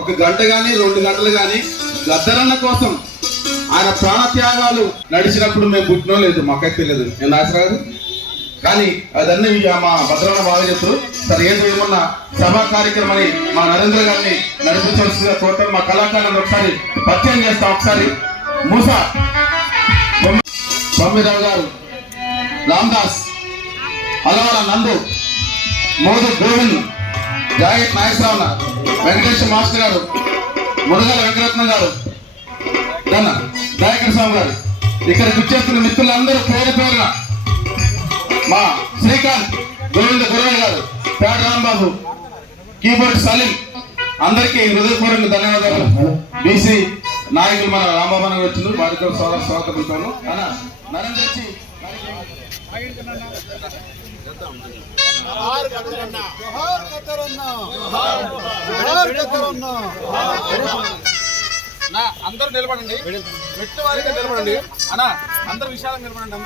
ఒక గంట గాని 2 గంటలు గాని గద్దరన్న కోసం ఆయన ప్రాణత్యాగాలు నడిచినప్పుడు మేము పుట్టినో లేదు మాకైతే తెలియదు. నేను నాశరాదు కానీ అదన్నీ మా భద్రన్న బాగా చెప్తారు. సరే ఏదో ఏమన్నా సభా కార్యక్రమాన్ని మా నరేంద్ర గారిని నడిపించవలసిందిగా కోరుతారు. మా కళాకారులను ఒకసారి పరిచయం చేస్తాం. ఒకసారి మూసా బొమ్మిరావు గారు, రామ్దాస్, అలవాల నందు, మోదు గోవింద్, జాగెట్ నాగేశ్వరరావు, వెంకటేశ్వర మాస్టర్ గారు, ముడగల వెంకటరత్న గారు, దయాకర స్వామి గారు, ఇక్కడ గుర్చేస్తున్న మిత్రులందరూ పేరు పేరున మా శ్రీకాంత్, గోవింద గురవయ్య గారు, పేట రాంబాబు, కీబోర్డ్ సలీం, అందరికీ హృదయపూర్వక ధన్యవాదాలు. బీసీ నాయకులు మన రాంబాబు అని వచ్చింది, వారితో స్వాగతం. నరేంద్ర అందరూ నిలబడండి, మెట్టు వారిగా నిలబడండి అన్నా, అందరు విషయాలు నిలబడండి.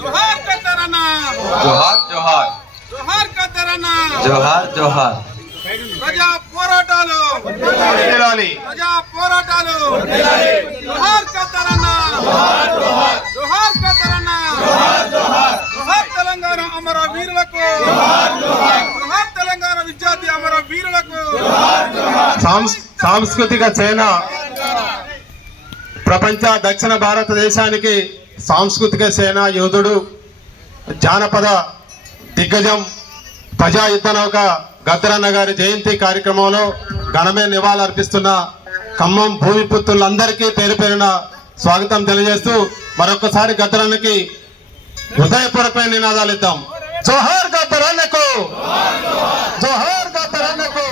జోహార్ కద్దరన్న, జోహార్ జోహార్, జోహార్ కద్దరన్న, జోహార్ జోహార్. ప్రజా పోరాటాలు, ప్రజా పోరాటాలు, జోహార్ కద్దరన్న, జోహార్ కద్దరన్న, జోహార్ తెలంగాణ అమర వీరులకు, జోహార్ తెలంగాణ విద్యార్థి అమర వీరులకు. సాంస్కృతిక సేన ప్రపంచ దక్షిణ భారతదేశానికి సాంస్కృతిక సేన యోధుడు, జానపద దిగ్గజం, ప్రజా యుద్ధ నౌక గద్దరన్న గారి జయంతి కార్యక్రమంలో ఘనమైన నివాళులర్పిస్తున్న ఖమ్మం భూమిపుత్రులందరికీ పేరు పేరున స్వాగతం తెలియజేస్తూ మరొకసారి గద్దరన్నకి హృదయపూర్వకమైన నినాదాలు ఇద్దాం. జోహార్ గద్దరన్నకు, జోహార్ గద్దరన్నకు.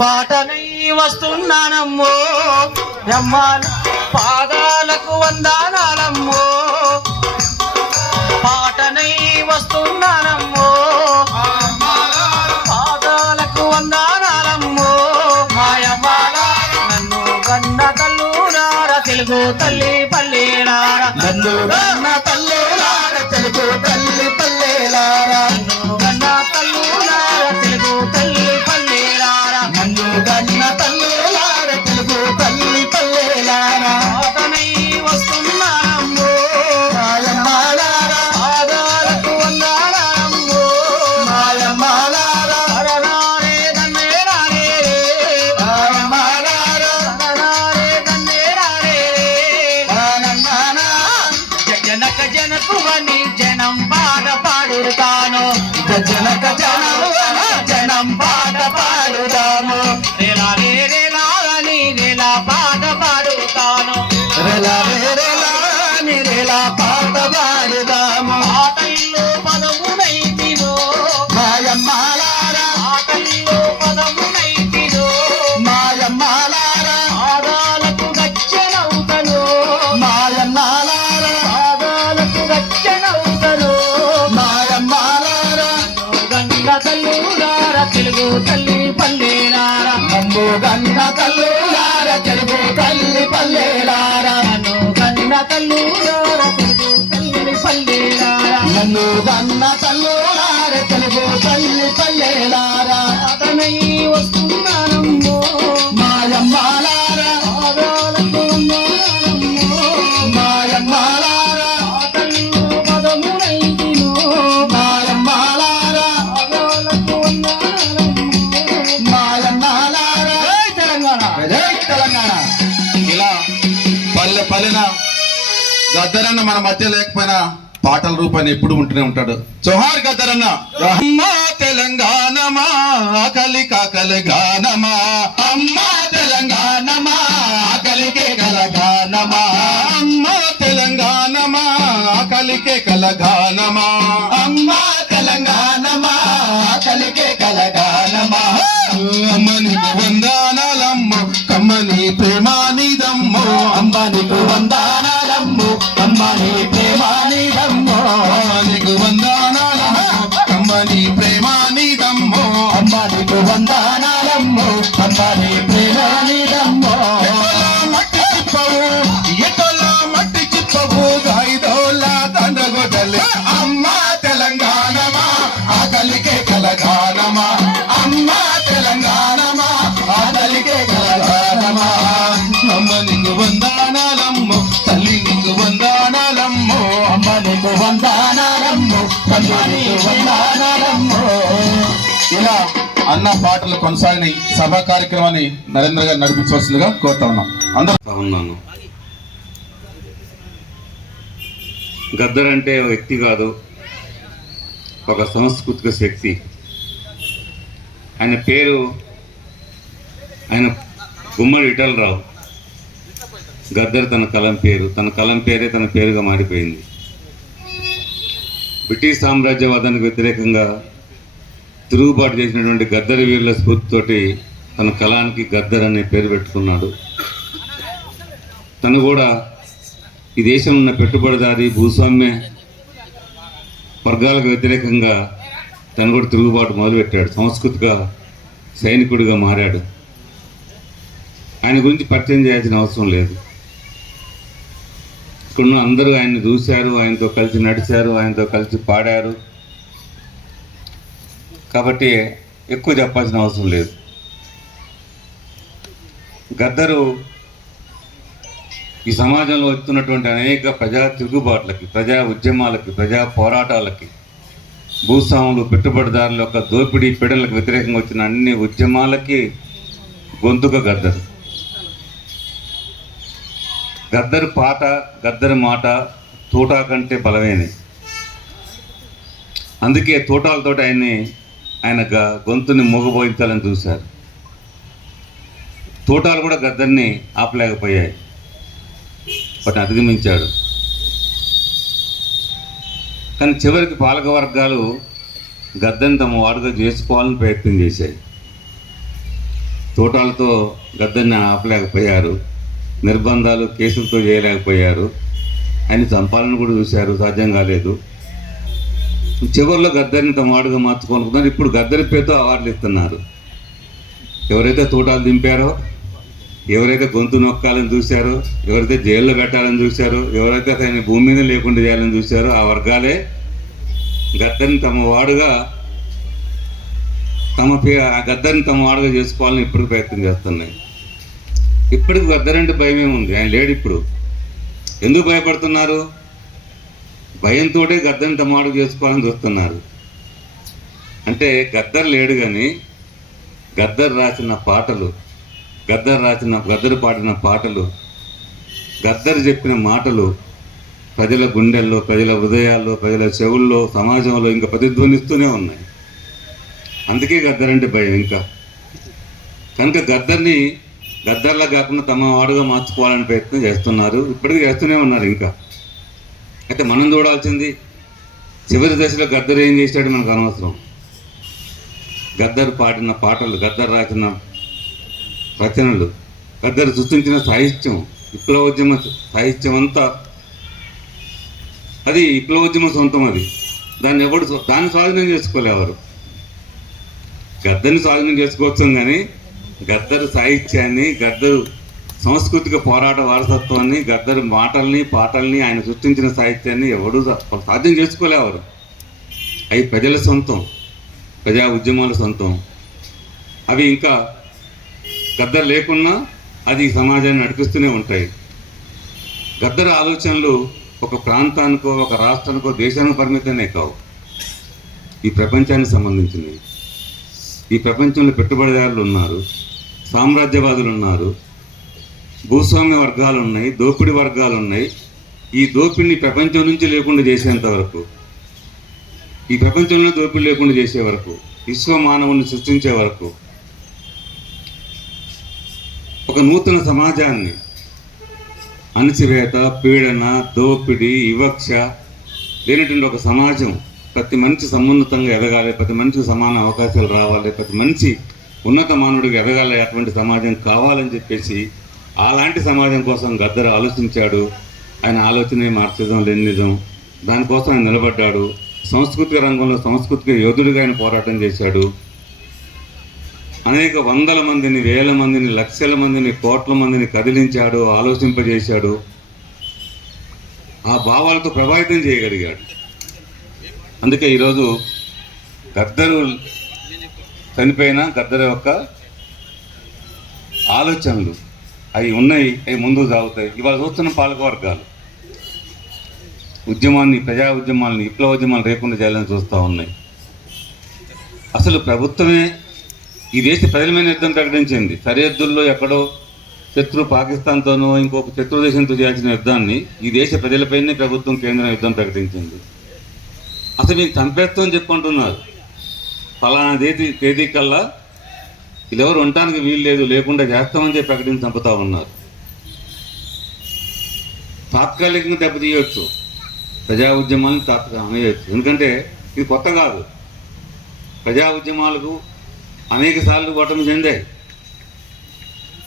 పాటనై వస్తున్నానమ్మో, పాదాలకు వందనాలమ్మో, పాటనై వస్తున్నానమ్మో, పాదాలకు వందనాలమ్మో. మాయమాల నన్ను గన్న తల్లులార, తెలుగు తల్లి పల్లెలార, నన్ను గన్న తల్లులార, తెలుగు తల్లి పల్లెలార, నన్ను గన్న తల్లులార, తెలుగు తల్లి పల్లెలార, నన్ను గన్న తల్లులార, తెలుగు తల్లి పల్లెలార. పాటనై వస్తున్నానమ్మో, మాయమాలార, పాదాలకు వందనాలమ్మో, మాయమాలార, అరనారే దన్నేరారే, మాయమాలార, అరనారే దన్నేరారే, మానన్నానా. జనక జనకువని జనం పాట పాడుతాను, జనక జనం పాట పాడుతాను, రేలా రేలాని రేలా పాట పాడుతాను, రేలా రేలాని రేలా పాట పాడుదాము. ఆటల్లో పదమునైతినో మాయమ్మాలార, ఆటల్లో పదమునైతినో మాయమ్మాలార, పాదాలకు రక్షణవుతను మాయమ్మాలార, పాదాలకు రక్షణవుతను మాయమ్మాలార. గంగ తల్లులార, తెలుగు తల్లి పల్లెలార, నన్ను గంగ తల్లులార, తెలుగు తల్లి పల్లెలార, నన్ను గన్న తల్లులార, తెలుగు తల్లి పల్లెలార, నన్ను గన్న తల్లులార, తెలుగు తల్లి పల్లెలార. అతనై వస్తున్నానమ్మో, మాయమ్మాలార, పాదాలకు వందనాలమ్మో, మాయమ్మాలార, ఆటల్లో పదమునైతినో మాయమ్మాలార, పాదాలకు వందనాలమ్మో, మాయమ్మాలార. జై తెలంగాణ, జై తెలంగాణ. ఇలా పల్లె పల్లెన గద్దరన్న మన మధ్య లేకపోయినా పాటల రూపాన్ని ఎప్పుడు ఉంటూనే ఉంటాడు. జోహార్ గద్దరన్న. అమ్మా తెలంగాణమా, కలికా కలగానమా, అమ్మా తెలంగాణమా, కలికే కలగానమా, అమ్మా తెలంగాణమా, కలికే కలగానమా, అమ్మా తెలంగాణమా, కలికే కలగానమా. అమ్మనికి వందనాలమ్మో, కమ్మని ప్రేమానిదమ్మో, అమ్మనికి వందనాలమ్మో, కమ్మని ప్రేమానిదమ్మో, నీకు వందనాలమ్మో, కమ్మని ప్రేమానిదమ్మో, అమ్మనికి వందనాలమ్మో, కమ్మని ప్రేమానిదమ్మో. ఉన్న పాటలు కొనసాగిన సభా కార్యక్రమాన్ని నరేంద్ర గారు నడిపించవలసిందిగా కోరుతా ఉన్నాం. అందరూ ఉన్నాను. గద్దర్ అంటే ఒక వ్యక్తి కాదు, ఒక సాంస్కృతిక శక్తి. ఆయన పేరు గుమ్మడి విఠలరావు. గద్దర్ తన కలం పేరే తన పేరుగా మారిపోయింది. బ్రిటిష్ సామ్రాజ్యవాదానికి వ్యతిరేకంగా తిరుగుబాటు చేసినటువంటి గద్దర్ వీరుల స్ఫూర్తితోటి తన కళానికి గద్దర్ అనే పేరు పెట్టుకున్నాడు. తను కూడా ఈ దేశంలో ఉన్న పెట్టుబడిదారి భూస్వామ్య వర్గాలకు వ్యతిరేకంగా తను కూడా తిరుగుబాటు మొదలుపెట్టాడు. సాంస్కృతిక సైనికుడిగా మారాడు. ఆయన గురించి పరిచయం చేయాల్సిన అవసరం లేదు. ఇక్కడ అందరూ ఆయన్ని చూశారు, ఆయనతో కలిసి నడిచారు, ఆయనతో కలిసి పాడారు. కాబట్టి ఎక్కువ చెప్పాల్సిన అవసరం లేదు. గద్దరు ఈ సమాజంలో వస్తున్నటువంటి అనేక ప్రజా తిరుగుబాట్లకి, ప్రజా ఉద్యమాలకి, ప్రజా పోరాటాలకి, భూస్వాములు పెట్టుబడిదారుల యొక్క దోపిడీ పీడనలకు వ్యతిరేకంగా వచ్చిన అన్ని ఉద్యమాలకి గొంతుక గద్దరు. గద్దరు పాట, గద్దరు మాట తోటా కంటే బలమైనది. అందుకే తోటాలతో ఆయన గొంతుని మూగబోయించాలని చూశారు. తోటాలు కూడా గద్దర్ని ఆపలేకపోయాయి, వాటిని అధిగమించాడు. కానీ చివరికి పాలక వర్గాలు గద్దర్ని తమ వాడుగా చేసుకోవాలని ప్రయత్నం చేశాయి. తోటాలతో గద్దర్ని ఆపలేకపోయారు, నిర్బంధాలు కేసులతో చేయలేకపోయారు. ఆయన చంపాలని కూడా చూశారు, సాధ్యం కాలేదు. చివరిలో గద్దర్ని తమ వాడుగా మార్చుకోనుకున్నారు. ఇప్పుడు గద్దరి పేరుతో అవార్డులు ఇస్తున్నారు. ఎవరైతే తోటాలు దింపారో, ఎవరైతే గొంతు నొక్కాలని చూశారో, ఎవరైతే జైల్లో పెట్టాలని చూశారో, ఎవరైతే ఆయన భూమి మీద లేకుండా చేయాలని చూశారో ఆ వర్గాలే గద్దర్ని తమ వాడుగా గద్దర్ని తమ వాడుగా చేసుకోవాలని ఇప్పుడు ప్రయత్నం చేస్తున్నాయి. ఇప్పటికి గద్దరంటే భయం ఏముంది? ఆయన లేడు ఇప్పుడు. ఎందుకు భయపడుతున్నారు? భయంతో గద్దర్ని తమ వాడుగా చేసుకోవాలని చూస్తున్నారు. అంటే గద్దర్ లేడు, కానీ గద్దర్ రాసిన పాటలు, గద్దరు పాడిన పాటలు, గద్దరు చెప్పిన మాటలు ప్రజల గుండెల్లో, ప్రజల హృదయాల్లో, ప్రజల చెవుల్లో, సమాజంలో ఇంకా ప్రతిధ్వనిస్తూనే ఉన్నాయి. అందుకే గద్దరంటే భయం. ఇంకా కనుక గద్దర్లా కాకుండా తమ వాడుగా మార్చుకోవాలని ప్రయత్నం చేస్తున్నారు. ఇప్పటికీ చేస్తూనే ఉన్నారు. ఇంకా అయితే మనం చూడాల్సింది చివరి దశలో గద్దరు ఏం చేశాడు మనకు అనవసరం. గద్దరు పాడిన పాటలు, గద్దరు రాసిన రచనలు, గద్దరు సృష్టించిన సాహిత్యం, విప్లవోద్యమ సాహిత్యం అంతా అది విప్లవోద్యమ సొంతం. అది దాన్ని స్వాధీనం చేసుకోలేవారు. గద్దర్ని స్వాధీనం చేసుకోవచ్చు, కానీ గద్దరు సాహిత్యాన్ని, గద్దరు సాంస్కృతిక పోరాట వారసత్వాన్ని, గద్దరు మాటల్ని, పాటల్ని, ఆయన సృష్టించిన సాహిత్యాన్ని ఎవడూ సాధ్యం చేసుకోలేవారు. అవి ప్రజల సొంతం, ప్రజా ఉద్యమాల సొంతం. అవి ఇంకా గద్దరు లేకున్నా అది సమాజాన్ని నడిపిస్తూనే ఉంటాయి. గద్దరు ఆలోచనలు ఒక ప్రాంతానికో, ఒక రాష్ట్రానికో, దేశానికి పరిమితమే కావు. ఈ ప్రపంచానికి సంబంధించినవి. ఈ ప్రపంచంలో పెట్టుబడిదారులు ఉన్నారు, సామ్రాజ్యవాదులు ఉన్నారు, భూస్వామ్య వర్గాలు ఉన్నాయి, దోపిడీ వర్గాలు ఉన్నాయి. ఈ దోపిడిని ప్రపంచం నుంచి లేకుండా చేసేంత వరకు, ఈ ప్రపంచంలో దోపిడీ లేకుండా చేసే వరకు, విశ్వ మానవుని సృష్టించే వరకు, ఒక నూతన సమాజాన్ని అణచివేత, పీడన, దోపిడీ, వివక్ష లేనటువంటి ఒక సమాజం, ప్రతి మనిషి సమున్నతంగా ఎదగాలి, ప్రతి మనిషికి సమాన అవకాశాలు రావాలి, ప్రతి మనిషి ఉన్నత మానవుడికి ఎదగాలి, అటువంటి సమాజం కావాలని చెప్పేసి అలాంటి సమాజం కోసం గద్దర్ ఆలోచించాడు. ఆయన ఆలోచనే మార్క్సిజం, లెనినిజం. దానికోసం ఆయన నిలబడ్డాడు. సాంస్కృతిక రంగంలో సాంస్కృతిక యోధుడిగా ఆయన పోరాటం చేశాడు. అనేక వందల మందిని, వేల మందిని, లక్షల మందిని, కోట్ల మందిని కదిలించాడు, ఆలోచింపజేశాడు. ఆ భావాలతో ప్రభావితం చేయగలిగాడు. అందుకే ఈరోజు గద్దరు చనిపోయిన గద్దరు యొక్క ఆలోచనలు అవి ఉన్నాయి, అవి ముందుకు సాగుతాయి. ఇవాళ చూస్తున్న పాలక వర్గాలు ఉద్యమాన్ని, ప్రజా ఉద్యమాలని, విప్లవోద్యమాలు లేకుండా చేయాలని చూస్తూ ఉన్నాయి. అసలు ప్రభుత్వమే ఈ దేశ ప్రజల మీద యుద్ధం ప్రకటించింది. సరిహద్దుల్లో ఎక్కడో శత్రు పాకిస్తాన్తోనో ఇంకొక శత్రు దేశంతో చేయాల్సిన యుద్ధాన్ని ఈ దేశ ప్రజలపైనే ప్రభుత్వం కేంద్రం యుద్ధం ప్రకటించింది. అసలు మీకు చంపేస్తామని చెప్పుకుంటున్నారు. ఫలానా తేదీ కల్లా వీళ్ళెవరు ఉండటానికి వీలు లేదు, లేకుండా చేస్తామని చెప్పి ప్రకటించి చంపుతా ఉన్నారు. తాత్కాలికంగా దెబ్బతీయవచ్చు, ప్రజా ఉద్యమాలను అనేయచ్చు. ఎందుకంటే ఇది కొత్త కాదు. ప్రజా ఉద్యమాలకు అనేక సార్లు ఓటమి చెందాయి,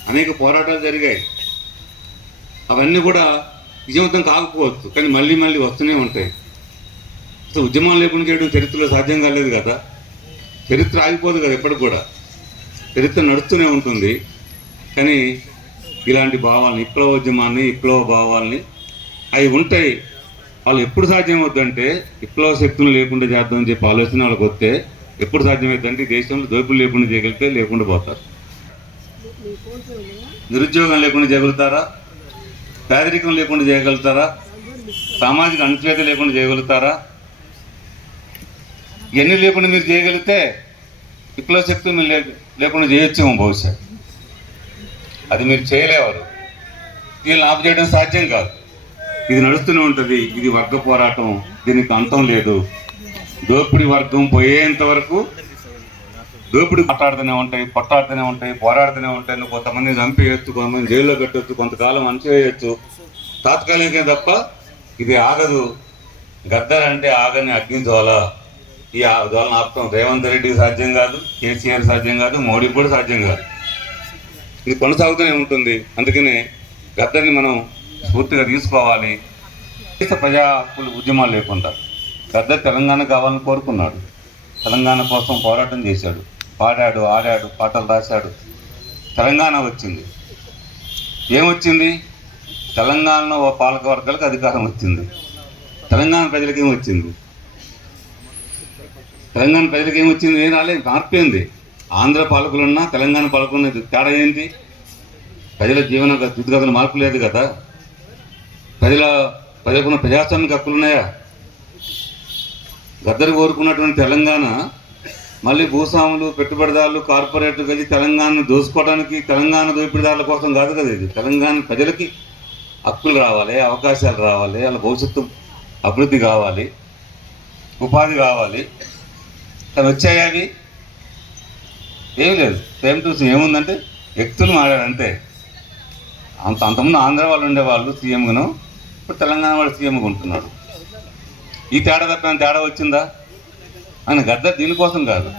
అనేక పోరాటాలు జరిగాయి. అవన్నీ కూడా విజయవంతం కాకపోవచ్చు, కానీ మళ్ళీ మళ్ళీ వస్తూనే ఉంటాయి. అసలు ఉద్యమం లేకుండా చేయడం చరిత్రలో సాధ్యం కాలేదు కదా. చరిత్ర ఆగిపోదు కదా, ఎప్పటికి కూడా చరిత్ర నడుస్తూనే ఉంటుంది. కానీ ఇలాంటి భావాలని, విప్లవ భావాల్ని అవి ఉంటాయి. వాళ్ళు ఎప్పుడు సాధ్యమవుద్దంటే విప్లవ శక్తులు లేకుండా చేద్దామని చెప్పి ఆలోచన వాళ్ళకి వస్తే ఎప్పుడు సాధ్యమవుతుందంటే ఈ దేశంలో దోపిడీ లేకుండా చేయగలిగితే లేకుండా పోతారు. నిరుద్యోగం లేకుండా చేయగలుగుతారా? పేదరికం లేకుండా చేయగలుగుతారా? సామాజిక అణచివేత లేకుండా చేయగలుగుతారా? ఇవన్నీ లేకుండా మీరు చేయగలిగితే విప్లవ శక్తులు మీరు లేకుండా చేయొచ్చేమో బహుశా. అది మీరు చేయలేవారు. వీళ్ళని ఆపు చేయడం సాధ్యం కాదు. ఇది నడుస్తూనే ఉంటుంది. ఇది వర్గ పోరాటం, దీనికి అంతం లేదు. దోపిడీ వర్గం పోయేంత వరకు దోపిడీ కొట్టాడుతూనే ఉంటాయి, పోరాడుతూనే ఉంటాయి. కొంతమంది చంపేయచ్చు, కొంతమంది జైల్లో పెట్టవచ్చు, కొంతకాలం అణచివేయచ్చు. తాత్కాలికంగా తప్ప ఇది ఆగదు. గద్దర్ అంటే ఆగని అగ్నిజ్వాల. ఈ జ్వాలను ఆపటం రేవంత్ రెడ్డికి సాధ్యం కాదు, కేసీఆర్ సాధ్యం కాదు, మోడీకి కూడా సాధ్యం కాదు. ఇది కొనసాగుతూనే ఉంటుంది. అందుకనే గద్దర్ని మనం స్ఫూర్తిగా తీసుకోవాలి. ప్రజా హక్కులు ఉద్యమాలు లేకుండా గద్దర్ తెలంగాణ కావాలని కోరుకున్నాడు. తెలంగాణ కోసం పోరాటం చేశాడు, పాడాడు, ఆడాడు, పాటలు రాశాడు. తెలంగాణ వచ్చింది. ఏమొచ్చింది? తెలంగాణలో పాలక వర్గాలకు అధికారం వచ్చింది. తెలంగాణ ప్రజలకి ఏమొచ్చింది? తెలంగాణ ప్రజలకు ఏమొచ్చింది? ఏం రాలేదు, మార్పేంది. ఆంధ్ర పాలకులున్నా తెలంగాణ పాలకులున్న తేడా ఏంటి? ప్రజల జీవన స్థితిగతులు మార్పు లేదు కదా. ప్రజలకున్న ప్రజాస్వామిక హక్కులున్నాయా? గద్దరు కోరుకున్నటువంటి తెలంగాణ మళ్ళీ భూస్వాములు, పెట్టుబడిదారులు, కార్పొరేట్లు కలిసి తెలంగాణను దోసుకోవడానికి, తెలంగాణ దోపిడీదారుల కోసం కాదు కదా. ఇది తెలంగాణ ప్రజలకి హక్కులు రావాలి, అవకాశాలు రావాలి, వాళ్ళ భవిష్యత్తు అభివృద్ధి కావాలి, ఉపాధి కావాలి. కానీ వచ్చాయి అవి ఏం లేదు. సేమ్ టు సేమ్ ఏముందంటే వ్యక్తులు మారాడంతే. అంతకుముందు ఆంధ్ర వాళ్ళు ఉండేవాళ్ళు సీఎంగాను, ఇప్పుడు తెలంగాణ వాళ్ళు సీఎంగా ఉంటున్నాడు. ఈ తేడా తప్ప తేడా వచ్చిందా? ఆయన గద్దర్ దీనికోసం కాదు.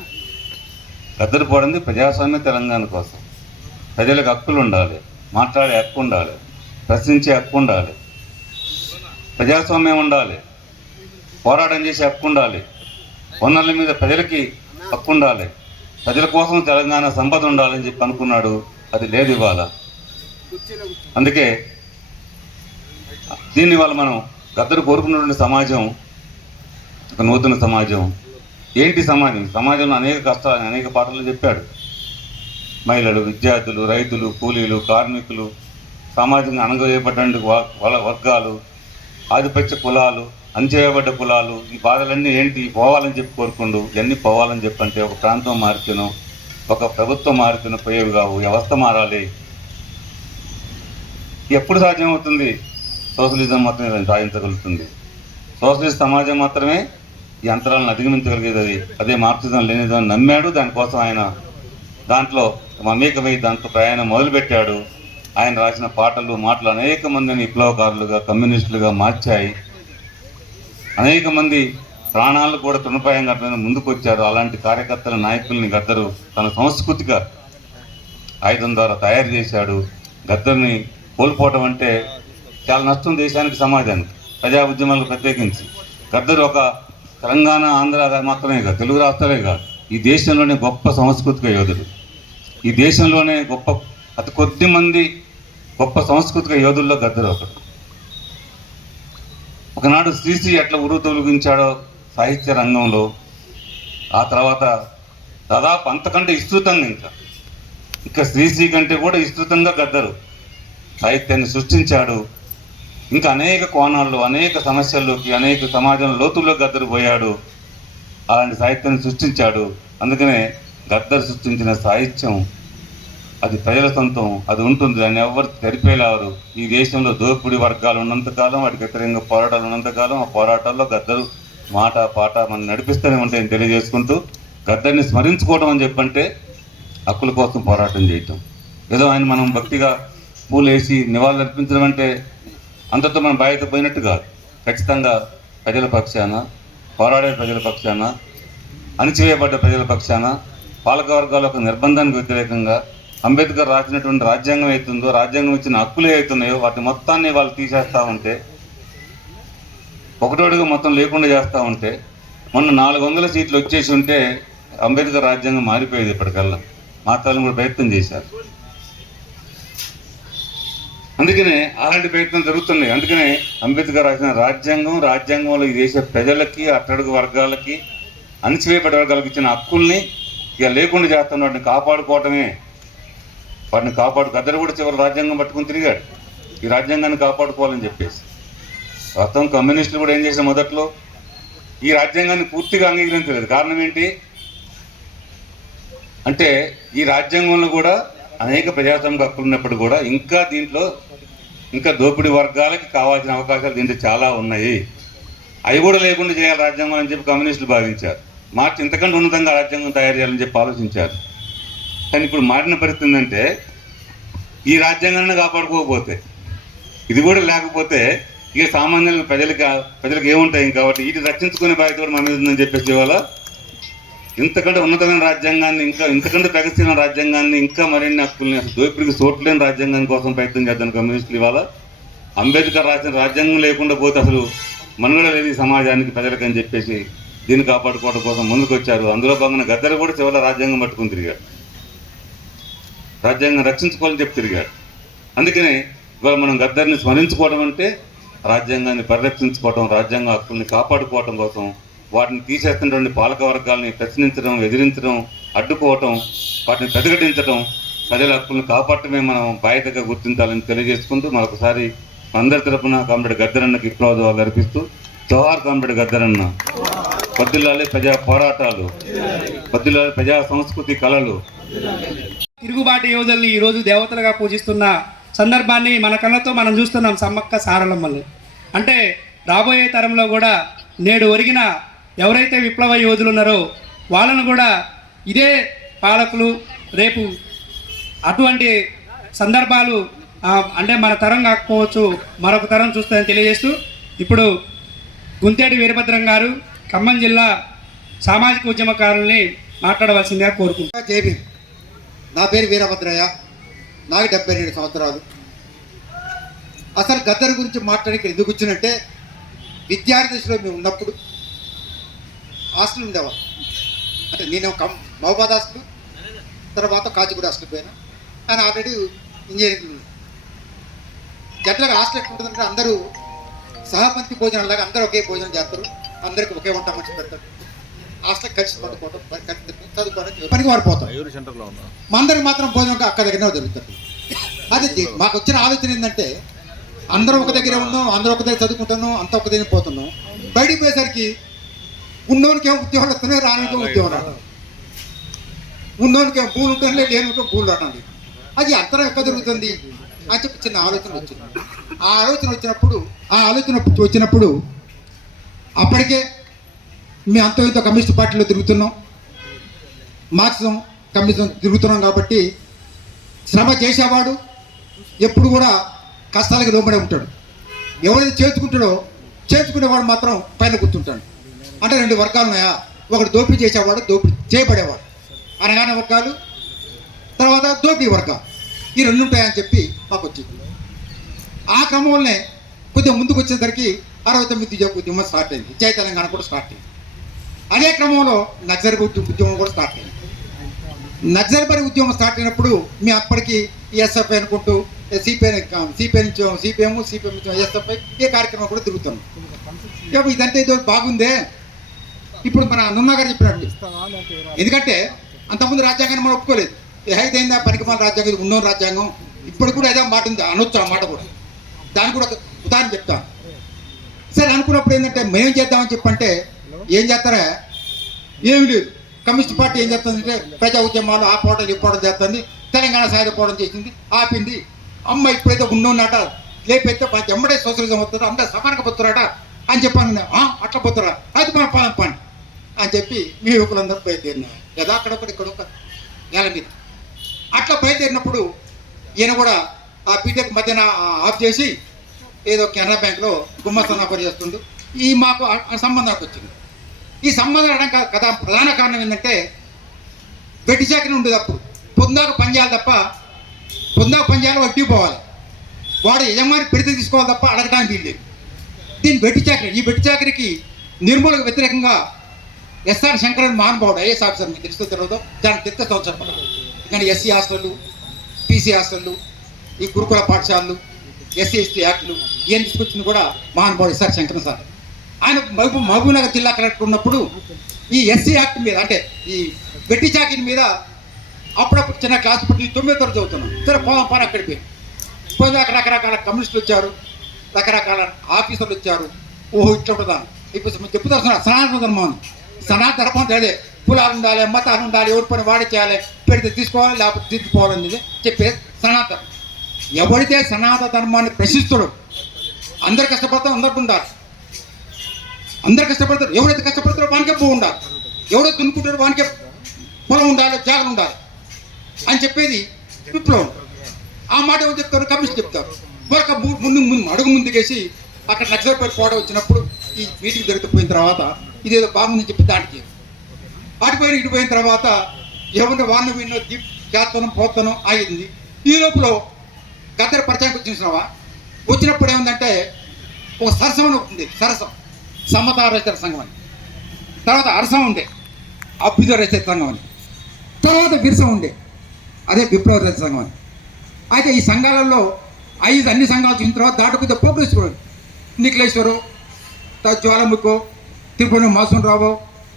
గద్దరు పోవడం ప్రజాస్వామ్య తెలంగాణ కోసం. ప్రజలకు హక్కులు ఉండాలి, మాట్లాడే హక్కు ఉండాలి, ప్రశ్నించే హక్కు ఉండాలి, ప్రజాస్వామ్యం ఉండాలి, పోరాటం చేసే హక్కు ఉండాలి, వనరుల మీద ప్రజలకి హక్కు ఉండాలి, ప్రజల కోసం తెలంగాణ సంపద ఉండాలని చెప్పి అనుకున్నాడు. అది లేదు ఇవాళ. అందుకే దీన్ని ఇవాళ మనం గద్దరు కోరుకున్నటువంటి సమాజం ఒక నూతన సమాజం. ఏంటి సమాజం? సమాజంలో అనేక కష్టాలు, అనేక పాటలు చెప్పాడు. మహిళలు, విద్యార్థులు, రైతులు, కూలీలు, కార్మికులు, సామాజికంగా అణగవేయబడ్డ వర్గాలు, ఆధిపత్య కులాలు, అణచివేయబడ్డ కులాలు, ఈ బాధలన్నీ ఏంటి? పోవాలని చెప్పి కోరుకుండు. ఇవన్నీ పోవాలని చెప్పంటే ఒక ప్రాంతం మారితేనో, ఒక ప్రభుత్వం మారితేనో పోయేవి కావు. వ్యవస్థ మారాలి. ఎప్పుడు సాధ్యమవుతుంది? సోషలిజం మాత్రమే సాధించగలుగుతుంది. సోషలిస్ట్ సమాజం మాత్రమే ఈ అంతరాలను అధిగమించగలిగేది. అదే మార్క్సిజం లెనినిజం నమ్మాడు. దానికోసం ఆయన దాంట్లో మమేకమై దాంట్లో ప్రయాణం మొదలుపెట్టాడు. ఆయన రాసిన పాటలు, మాటలు అనేక మందిని విప్లవకారులుగా, కమ్యూనిస్టులుగా మార్చాయి. అనేక మంది ప్రాణాలు కూడా తృణప్రాయంగా ముందుకు వచ్చారు. అలాంటి కార్యకర్తల, నాయకుల్ని గద్దరు తన సాంస్కృతిక ఆయుధం ద్వారా తయారు చేశాడు. గద్దర్ని కోల్పోవటం అంటే చాలా నష్టం దేశానికి, సమాజానికి, ప్రజా ఉద్యమాలకు ప్రత్యేకించి. గద్దరు ఒక తెలంగాణ, ఆంధ్ర మాత్రమే కాదు, తెలుగు రాష్ట్రాలే కాదు, ఈ దేశంలోనే గొప్ప సాంస్కృతిక యోధుడు. ఈ దేశంలోనే అతి కొద్ది మంది గొప్ప సాంస్కృతిక యోధుల్లో గద్దరు ఒకడు. ఒకనాడు శ్రీశ్రీ ఎట్లా ఉరువు తొలగించాడో సాహిత్య రంగంలో, ఆ తర్వాత దాదాపు అంతకంటే విస్తృతంగా ఇంకా శ్రీశ్రీ కంటే కూడా విస్తృతంగా గద్దరు సాహిత్యాన్ని సృష్టించాడు. ఇంకా అనేక కోణాల్లో, అనేక సమస్యల్లోకి, అనేక సమాజంలో లోతుల్లో గద్దరు పోయాడు. అలాంటి సాహిత్యాన్ని సృష్టించాడు. అందుకనే గద్దర్ సృష్టించిన సాహిత్యం అది ప్రజల సొంతం, అది ఉంటుంది, దాన్ని ఎవరు తెరిపేలారు. ఈ దేశంలో దోపిడీ వర్గాలు ఉన్నంతకాలం, వాటికి వ్యతిరేకంగా పోరాటాలు ఉన్నంతకాలం ఆ పోరాటాల్లో గద్దరు మాట పాట మనం నడిపిస్తూనే ఉంటాయని తెలియజేసుకుంటూ, గద్దర్ని స్మరించుకోవడం అని చెప్పంటే హక్కుల కోసం పోరాటం చేయటం. ఏదో ఆయన మనం భక్తిగా పూలేసి నివాళులు అర్పించడం అంటే అంతతో మనం బాధ్యత పోయినట్టు కాదు. ఖచ్చితంగా ప్రజల పక్షాన, పోరాడే ప్రజల పక్షాన, అణిచివేయబడ్డ ప్రజల పక్షాన, పాలకవర్గాల యొక్క నిర్బంధానికి వ్యతిరేకంగా అంబేద్కర్ రాసినటువంటి రాజ్యాంగం అవుతుందో, రాజ్యాంగం ఇచ్చిన హక్కులు అవుతున్నాయో వాటి మొత్తాన్ని వాళ్ళు తీసేస్తూ ఉంటే, ఒకటోడిగా మొత్తం లేకుండా చేస్తూ ఉంటే, మొన్న 400 సీట్లు వచ్చేసి ఉంటే అంబేద్కర్ రాజ్యాంగం మారిపోయేది. ఇప్పటికల్లా మార్చాలని కూడా ప్రయత్నం చేశారు. అందుకనే అలాంటి ప్రయత్నం జరుగుతున్నాయి. అందుకనే అంబేద్కర్ రాసిన రాజ్యాంగంలో ఈ దేశ ప్రజలకి, అట్టడుగు వర్గాలకి, అణచివేయబడ్డ వర్గాలకు ఇచ్చిన హక్కుల్ని ఇక లేకుండా చేస్తున్న వాటిని కాపాడుకోవటమే. వాటిని గద్దరు కూడా చివరి రాజ్యాంగం పట్టుకుని తిరిగాడు, ఈ రాజ్యాంగాన్ని కాపాడుకోవాలని చెప్పేసి. మొత్తం కమ్యూనిస్టులు కూడా ఏం చేసిన మొదట్లో ఈ రాజ్యాంగాన్ని పూర్తిగా అంగీకరించలేదు. కారణం ఏంటి అంటే ఈ రాజ్యాంగంలో కూడా అనేక ప్రజాస్వామిక హక్కులు ఉన్నప్పుడు కూడా దీంట్లో ఇంకా దోపిడీ వర్గాలకి కావాల్సిన అవకాశాలు దీంట్లో చాలా ఉన్నాయి, అవి కూడా లేకుండా చేయాలి రాజ్యాంగం అని చెప్పి కమ్యూనిస్టులు భావించారు. మార్చి ఇంతకంటే ఉన్నతంగా రాజ్యాంగం తయారు చేయాలని చెప్పి ఆలోచించారు. కానీ ఇప్పుడు మారిన పరిస్థితి ఏంటంటే ఈ రాజ్యాంగాన్ని కాపాడుకోకపోతే, ఇది కూడా లేకపోతే ఇక సామాన్యులకు ప్రజలకు ఏముంటాయి కాబట్టి వీటిని రక్షించుకునే బాధ్యత కూడా మన మీద ఉందని చెప్పేసి ఇవాళ ఇంతకంటే ఉన్నతమైన రాజ్యాంగాన్ని, ఇంతకంటే ప్రగతిశీల రాజ్యాంగాన్ని, ఇంకా మరిన్ని హక్కుల్ని, అసలు దోపిడికి చోట్లేని రాజ్యాంగాన్ని కోసం ప్రయత్నం చేద్దాం కమ్యూనిస్టులు. ఇవాళ అంబేద్కర్ రాసిన రాజ్యాంగం లేకుండా పోతే అసలు మనుగడ లేదు సమాజానికి, ప్రజలకు అని చెప్పేసి దీన్ని కాపాడుకోవడం కోసం ముందుకు వచ్చారు. అందులో భాగంగా గద్దరు కూడా చివరి రాజ్యాంగం పట్టుకుని తిరిగాడు, రాజ్యాంగం రక్షించుకోవాలని చెప్పి తిరిగాడు. అందుకనే ఇవాళ మనం గద్దర్ని స్మరించుకోవడం అంటే రాజ్యాంగాన్ని పరిరక్షించుకోవడం, రాజ్యాంగ హక్కుల్ని కాపాడుకోవడం కోసం వాటిని తీసేస్తున్నటువంటి పాలక వర్గాల్ని ప్రశ్నించడం, ఎదిరించడం, అడ్డుకోవటం, వాటిని ప్రతిఘటించడం, ప్రజల హక్కుల్ని కాపాడటమే మనం బాధ్యతగా గుర్తించాలని తెలియజేసుకుంటూ మరొకసారి అందరి తరపున కామ్రేడ్ గద్దరన్నకి విప్లవాలు అర్పిస్తూ, జోహార్ కామ్రేడ్ గద్దరన్న, పద్దులాలే ప్రజా పోరాటాలు, పద్దులాలే ప్రజా సంస్కృతి కళలు. తిరుగుబాటు యోధుల్ని ఈరోజు దేవతలుగా పూజిస్తున్న సందర్భాన్ని మన కళ్ళతో మనం చూస్తున్నాం సమ్మక్క సారలమ్మల్ని. అంటే రాబోయే తరంలో కూడా నేడు ఒరిగిన ఎవరైతే విప్లవ యోధులు ఉన్నారో వాళ్ళను కూడా ఇదే పాలకులు రేపు అటువంటి సందర్భాలు అంటే మన తరం కాకపోవచ్చు, మరొక తరం చూస్తాయని తెలియజేస్తూ ఇప్పుడు గుంతేటి వీరభద్రం గారు ఖమ్మం జిల్లా సామాజిక ఉద్యమకారుల్ని మాట్లాడవలసిందిగా కోరుకుంటున్నాను. జేబీ, నా పేరు వీరభద్రయ్య, నాకు 72 సంవత్సరాలు. అసలు గద్దర్ గురించి మాట్లాడికి ఎందుకు వచ్చినంటే, విద్యార్థి దశలో మేము ఉన్నప్పుడు హాస్టల్ ఉండేవాళ్ళం. అంటే నేను మహబాద్ హాస్టల్, తర్వాత కాచిగూడ హాస్టల్ పోయినా. కానీ ఆల్రెడీ ఇంజనీరింగ్ జట్లుగా హాస్టల్ ఎట్లా ఉంటుందంటే అందరూ సహపంక్తి భోజనాలాగా అందరూ ఒకే భోజనం చేస్తారు, అందరికి ఒకే వంట మంచి పెడతారు. హాస్టల్ కలిసి పండుకోవడం, కలిసి చదువుకోవడం, పనికి వాడిపోతాం. మా అందరికి మాత్రం భోజనం అక్క దగ్గరనే జరుగుతుంది. అది మాకు వచ్చిన ఆలోచన ఏంటంటే, అందరూ ఒక దగ్గరే ఉన్నాం, అందరూ ఒక దగ్గర చదువుకుంటున్నాం, అంతా ఒక దగ్గర పోతున్నాం. బయటికి పోయేసరికి ఉన్నోనికేమో ఉద్యోగాలు వస్తున్నాయి, రానికేమో ఉద్యోగాలు రావడం, ఉన్నోనికేమో పూలు ఉంటున్నాయి, లేనికేమో పూలు రావడం. అది అంతరం ఎక్కడ జరుగుతుంది అని చెప్పి చిన్న ఆలోచన వచ్చింది. ఆ ఆలోచన వచ్చినప్పుడు అప్పటికే మేము అంతో ఇంతో కమ్యూనిస్ట్ పార్టీలో తిరుగుతున్నాం, మార్క్సిజం కమ్యూనిజం తిరుగుతున్నాం. కాబట్టి శ్రమ చేసేవాడు ఎప్పుడు కూడా కష్టాలకి లోబడి ఉంటాడు. ఎవరైతే చేర్చుకునేవాడు మాత్రం పైన కూర్చుంటాడు. అంటే 2 వర్గాలు ఉన్నాయా, ఒకడు దోపిడీ చేసేవాడు, దోపిడీ చేయబడేవాడు, అనగానే వర్గాలు, తర్వాత దోపిడీ వర్గాలు, ఈ 2 ఉంటాయని చెప్పి మాకు వచ్చింది. ఆ క్రమంలోనే కొద్దిగా ముందుకు వచ్చేసరికి 69 ఉద్యమం స్టార్ట్ అయింది, జై తెలంగాణ కూడా స్టార్ట్ అయింది. అదే క్రమంలో నక్సల్బరీ ఉద్యమం కూడా స్టార్ట్ అయింది. నక్సల్బరీ ఉద్యమం స్టార్ట్ అయినప్పుడు మేము అప్పటికి ఎస్ఎఫ్ఐ అనుకుంటూ సిపిఐ నుంచి సిపిఎం ఎస్ఎఫ్ఐ ఏ కార్యక్రమం కూడా తిరుగుతున్నాం. ఇదంతా ఏదో బాగుందే. ఇప్పుడు మన నున్నా గారు చెప్పినట్టు, ఎందుకంటే అంతకుముందు రాజ్యాంగాన్ని మనం ఒప్పుకోలేదు, ఏదైందా పనికిమాల రాజ్యాంగం, ఇది ఉన్నోని రాజ్యాంగం, ఇప్పుడు కూడా ఏదో మాట ఉంది అనొచ్చు, ఆ మాట కూడా. దానికి కూడా ఉదాహరణ చెప్తాను. సరే అనుకున్నప్పుడు ఏంటంటే మేము చేద్దామని చెప్పంటే ఏం చేస్తారా, ఏమి లేదు, కమ్యూనిస్ట్ పార్టీ ఏం చేస్తుందంటే ప్రజా ఉద్యమాలు ఆ పోవడం ఈ పోవడం చేస్తుంది, తెలంగాణ సాయుధ పోవడం చేసింది, ఆపింది. అమ్మ ఇప్పుడైతే ఉన్నోన్నట లేపైతే ఎమ్మడే సోషలిజం వస్తుందా, అందరూ సమానంగా పోతున్నారట అని చెప్పాను. అట్లా పోతారా, అయితే మన పాలన పని అని చెప్పి మీ యువకులందరూ బయలుదేరినారు కదా, అక్కడొకటి ఇక్కడొక నేల మీద. అట్లా బయలుదేరినప్పుడు ఈయన కూడా ఆ బీటెక్ మధ్యన ఆఫ్ చేసి ఏదో కెనరా బ్యాంక్లో గుమ్మస్తన్నా పని చేస్తుండు. ఈ మాకు ఆ సంబంధానికి వచ్చింది. ఈ సంబంధం అనడం కదా ప్రధాన కారణం ఏంటంటే వెట్టి చాకరీ ఉండేది. అప్పుడు పొందాక పని చేయాలి తప్ప, పొందాక పని చేయాలి, వడ్డీ పోవాలి, వాడు యజమాని పెడితే తీసుకోవాలి తప్ప అడగడానికి వీల్లేదు. దీని వెట్టి చాకరీ, ఈ వెట్టి చాకరీకి నిర్మూలనకు వ్యతిరేకంగా ఎస్ఆర్ శంకరన్ మహానుభావుడు ఐఏఎస్ ఆఫీసర్, మీకు తెలుస్తూ తెలియదు, దాన్ని తెత్తే సంవత్సరం కానీ ఎస్సీ హాస్టళ్ళు, పీసీ హాస్టళ్ళు, ఈ గురుకుల పాఠశాలలు, ఎస్సీ ఎస్టీ యాక్ట్లు ఇవన్నీ తీసుకొచ్చింది కూడా మహానుభావుడు ఎస్ఆర్ శంకరన్ సార్. ఆయన మహబూబ్నగర్ జిల్లా కలెక్టర్ ఉన్నప్పుడు ఈ ఎస్సీ యాక్ట్ మీద, అంటే ఈ వెట్టి చాకరీ మీద అప్పుడప్పుడు చిన్న క్లాస్ పట్టి 9వ తరగతి చదువుతున్నాం. సరే పోదాం పని అక్కడికి పోయి అక్కడ రకరకాల కమ్యూనిస్టులు వచ్చారు, రకరకాల ఆఫీసర్లు వచ్చారు. ఓహో ఇట్లా ఉంటుందా, ఇప్పుడు చెప్పుతారు సనాతన ధర్మం అని. సనాతన ధర్మం అదే కులాలు ఉండాలి, మతాలు ఉండాలి, ఎవరి పని వాడే చేయాలి, పెడితే తీసుకోవాలి లేకపోతే తీసుకోవాలనేది చెప్పేది సనాతన. ఎవరితే సనాతన ధర్మాన్ని ప్రశ్నిస్తాడో అందరు కష్టపడతాం, అందరికి ఉండాలి, అందరు కష్టపడతారు. ఎవరైతే కష్టపడతారో వానికే భూ ఉండాలి, ఎవరైతే దున్నుకుంటారో వానికే పొలం ఉండాలి, జాగలు ఉండాలి అని చెప్పేది విప్లవం. ఆ మాట ఎవరు చెప్తారు, కమ్యూనిస్ట్ చెప్తారు. మరొక అడుగు ముందుకేసి అక్కడ నక్సల్పేట పోవడం వచ్చినప్పుడు ఈ మీటింగ్ దొరికిపోయిన తర్వాత ఇదేదో బాగుందని చెప్పి దాటికి అటుపోయిన ఇటుపోయిన తర్వాత ఎవరిని వాడిని విన్నో చేస్తానం పోతానం అయింది. ఈ లోపల గద్దర్ పరిచయానికి వచ్చినావా, వచ్చినప్పుడు ఏముందంటే ఒక సరసం అని ఉంది, సరసం సమతా రచయితల సంఘం అని, తర్వాత అరసం ఉండే అభ్యుదయ రచయిత సంఘం అని, తర్వాత విరసం ఉండే అదే విప్లవ రచయిత సంఘం అని. అయితే ఈ సంఘాలలో అన్ని సంఘాలు చూసిన తర్వాత దాటుకుంటే పోకరేశ్వరుడు, నిఖిలేశ్వరు, జ్వాలముఖో, తిరుపతి మాసూనరావు,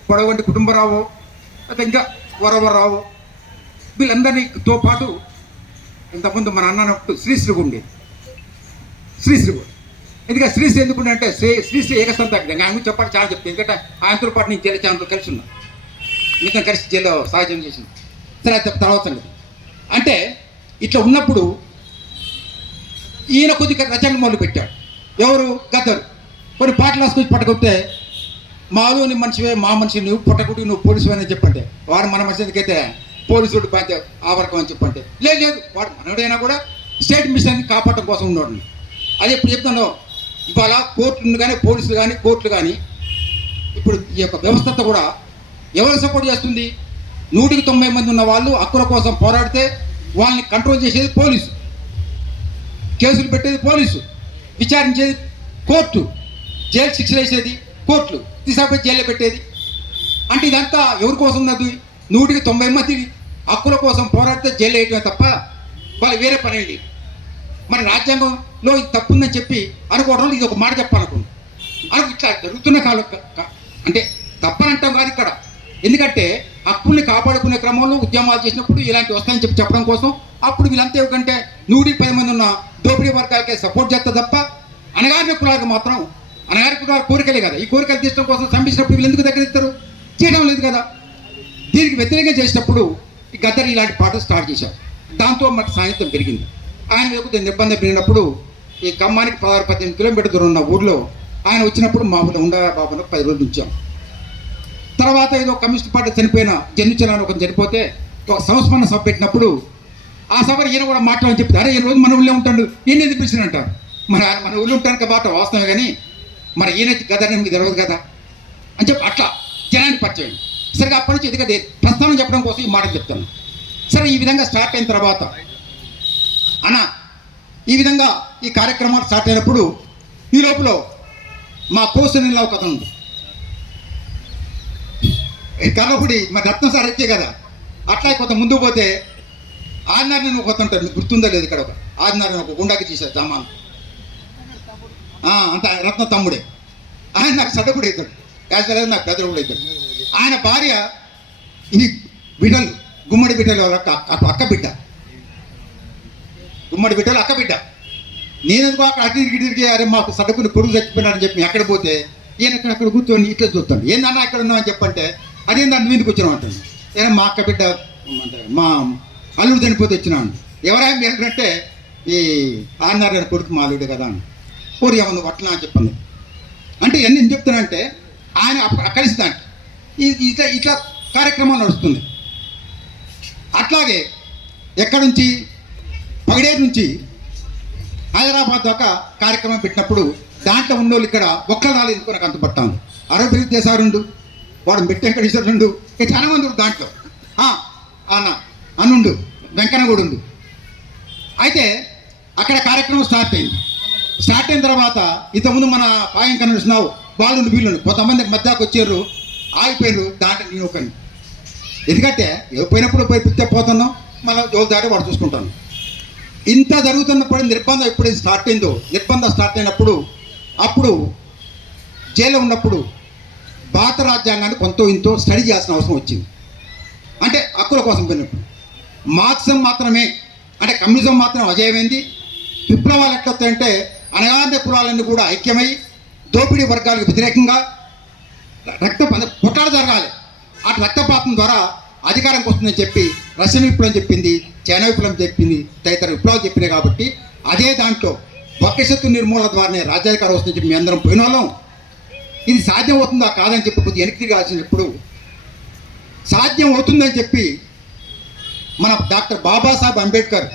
పొడవంటి కుటుంబరావు, అయితే ఇంకా వరవరరావు, వీళ్ళందరితో పాటు ఇంతకుముందు మన అన్నప్పుడు శ్రీశ్రీ ఉండేది. శ్రీశ్రీ ఎందుకంటే శ్రీశ్రీ ఎందుకు అంటే శ్రీశ్రీ ఏకసంత ఆయన చెప్పాలి చాలా చెప్తాను. ఎందుకంటే ఆయనతో పాటు నేను జైలు ఛానల్ కలిసి ఉన్నా, మీతో కలిసి జైల్లో సహాయం చేసింది. సరే తర్వాత సంగతి అంటే ఇట్లా ఉన్నప్పుడు ఈయన కొద్దిగా రచన మొదలు పెట్టాడు. ఎవరు గద్దరు కొన్ని పాటలు రాసుకొచ్చి పట్టకొస్తే మాలో నీ మనిషివే, మా మనిషి నువ్వు పుట్టకుడి, నువ్వు పోలీసు అని చెప్పంటే వాడు మన మనిషి ఎందుకైతే పోలీసుడు పంచే ఆ వర్గం అని చెప్పంటే లేదు వాడు మనోడైనా కూడా స్టేట్ మిషన్ కాపాడటం కోసం ఉన్నాడు. అది ఇప్పుడు చెప్తాను, ఇవాళ కోర్టులు కానీ పోలీసులు కానీ కోర్టులు కానీ ఇప్పుడు ఈ యొక్క వ్యవస్థతో కూడా ఎవరు సపోర్ట్ చేస్తుంది? 190 మంది ఉన్న వాళ్ళు హక్కుల కోసం పోరాడితే వాళ్ళని కంట్రోల్ చేసేది పోలీసు, కేసులు పెట్టేది పోలీసు, విచారించేది కోర్టు, జైలు శిక్షలు వేసేది కోర్టులు, తీసుకుపోయి జైల్లో పెట్టేది. అంటే ఇదంతా ఎవరి కోసం ఉన్నది? 190 మంది హక్కుల కోసం పోరాడితే జైలు వేయటమే తప్ప వాళ్ళు వేరే పని ఏంటి? మరి రాజ్యాంగంలో ఇది తప్పుందని చెప్పి అనుకోవడం ఇది ఒక మాట చెప్పాలనుకోండి. అది ఇట్లా జరుగుతున్న కాలం అంటే తప్పనంటాం కాదు ఇక్కడ. ఎందుకంటే హక్కుల్ని కాపాడుకునే క్రమంలో ఉద్యమాలు చేసినప్పుడు ఇలాంటి వస్తాయని చెప్పి చెప్పడం కోసం అప్పుడు వీళ్ళంతా ఏమిటంటే 110 మంది ఉన్న దోపిడీ వర్గాలకే సపోర్ట్ చేస్తా తప్ప అనగారిన కులాలకు మాత్రం అనగారి కులాల కోరికలే కదా, ఈ కోరికలు తీర్చడం కోసం సంపించినప్పుడు వీళ్ళు ఎందుకు దగ్గర ఇస్తారు? చేయడం లేదు కదా. దీనికి వ్యతిరేకంగా చేసినప్పుడు ఈ గద్దర్ ఇలాంటి పాటలు స్టార్ట్ చేశారు. దాంతో మనకు సాహిత్యం పెరిగింది. ఆయన మీద నిర్బంధం పెరిగినప్పుడు ఈ ఖమ్మానికి 16-18 కిలోమీటర్ దూరం ఉన్న ఊర్లో ఆయన వచ్చినప్పుడు మా ఊళ్ళో ఉండ బాబులో 10 రోజులు ఉంచాం. తర్వాత ఏదో కమ్యూనిస్ట్ పార్టీ చనిపోయిన జన్యుచలాన్ని ఒక చనిపోతే ఒక సంస్మరణ సభ పెట్టినప్పుడు ఆ సభలో ఈయన కూడా మాట్లాడని చెప్తే అరే ఈ రోజు మన ఊళ్ళో ఉంటాడు, ఈయన ఎందుకు పిలిచిన అంటారు. మరి ఆయన మన ఊళ్ళో ఉంటానికి మాట వాస్తవమే కానీ మరి ఈయన గద్దర్ మీకు తెలియదు కదా అని చెప్పి అట్లా జనాన్ని పరిచయం. సరిగా అప్పటి నుంచి ఎందుకంటే ప్రస్తావన చెప్పడం కోసం ఈ మాట చెప్తాను. సరే ఈ విధంగా స్టార్ట్ అయిన తర్వాత ఈ విధంగా ఈ కార్యక్రమాలు స్టార్ట్ అయినప్పుడు ఈ లోపల మా కోసనిలో ఒక కథ ఉంది. కర్రపుడి మరి రత్న సార్ ఎక్కే కదా, అట్లా కొంత ముందుకు పోతే ఆదినారాయణ ఒక కొత్త ఉంటారు, మీకు గుర్తుందో లేదు. ఇక్కడ ఒక ఆదినారాయణ ఒక గుండాకి చేశారు జమాన్, అంత రత్న తమ్ముడే. ఆయన నాకు సడ్డకుడు అవుతాడు, యాజ్ నాకు పెద్దడు కూడా అవుతాడు. ఆయన భార్య ఈ బిడ్డలు గుమ్మడి బిడ్డలు అక్క బిడ్డ, గుమ్మడి బిడ్డలు అక్క బిడ్డ. నేనెందుకు అక్కడ అటు తిరిగి అరే మాకు సడ్డకుని కొడుకు చచ్చిపోయినారని చెప్పి అక్కడ పోతే ఈయన అక్కడ కూర్చొని ఇట్లా చూస్తాను. ఏందన్నా ఇక్కడ ఉన్నామని చెప్పంటే అదేం దాని మీదకి వచ్చినాం అంటాను. ఏదో మా అక్క బిడ్డ మా అల్లుడు చనిపోతే వచ్చినాను. ఎవరైనా ఏంటంటే ఈ ఆర్ఆర్ గారి కొడుకు మా అల్లుడే కదా అని కోరి ఏమన్నా అట్లా అని చెప్పండి. అంటే ఇవన్నీ ఏం చెప్తానంటే ఆయన కలిసి దాంట్లో ఇట్లా ఇట్లా కార్యక్రమం నడుస్తుంది. అట్లాగే ఎక్కడి నుంచి పగడేరు నుంచి హైదరాబాద్ దాకా కార్యక్రమం పెట్టినప్పుడు దాంట్లో ఉన్నోళ్ళు ఇక్కడ ఒక్కరు రాలేదు ఎందుకు నాకు అంత పట్టాను. అరవై దేశారుండు వాడు మెట్టెంకటేశ్వరుండు ఇక చాలా మంది ఉన్నారు దాంట్లో. అన్న అన్నుండు వెంకన్న కూడా ఉండు. అయితే అక్కడ కార్యక్రమం స్టార్ట్ అయింది. స్టార్ట్ అయిన తర్వాత ఇంతకుముందు మన పాయం కనిపిస్తున్నావు వాళ్ళు వీళ్ళు కొంతమంది మధ్యకు వచ్చారు, ఆగిపోయారు. దాంట్లో నేను ఒకని ఎందుకంటే పోయినప్పుడు పోయి పిచ్చే పోతున్నాం, మళ్ళీ జోలు దాటి వాడు చూసుకుంటాను. ఇంత జరుగుతున్నప్పుడు నిర్బంధం ఎప్పుడైతే స్టార్ట్ అయిందో, నిర్బంధం స్టార్ట్ అయినప్పుడు అప్పుడు జైల్లో ఉన్నప్పుడు భారత రాజ్యాంగాన్ని కొంత ఇంతో స్టడీ చేయాల్సిన అవసరం వచ్చింది. అంటే హక్కుల కోసం పోయినప్పుడు మార్క్సిజం మాత్రమే అంటే కమ్యూనిజం మాత్రం అజయమైంది. విప్లవాలు ఎట్లొస్తాయంటే అనగాంధ కులాలన్నీ కూడా ఐక్యమై దోపిడీ వర్గాలకు వ్యతిరేకంగా కొట్లాట జరగాలి. ఆ రక్తపాతం ద్వారా అధికారంకి వస్తుందని చెప్పి రష్యన్ విప్లవం చెప్పింది, చైనా విప్లవం చెప్పింది, తదితర విప్లవాలు చెప్పినాయి. కాబట్టి అదే దాంట్లో వక్రశత్రు నిర్మూలన ద్వారానే రాజ్యాధికారం వస్తుందని చెప్పి మీ అందరం పోయిన వాళ్ళం. ఇది సాధ్యం అవుతుందా కాదని చెప్పి కొద్దిగా వెనక్కి కాల్సినప్పుడు సాధ్యం అవుతుందని చెప్పి మన డాక్టర్ బాబాసాహెబ్ అంబేద్కర్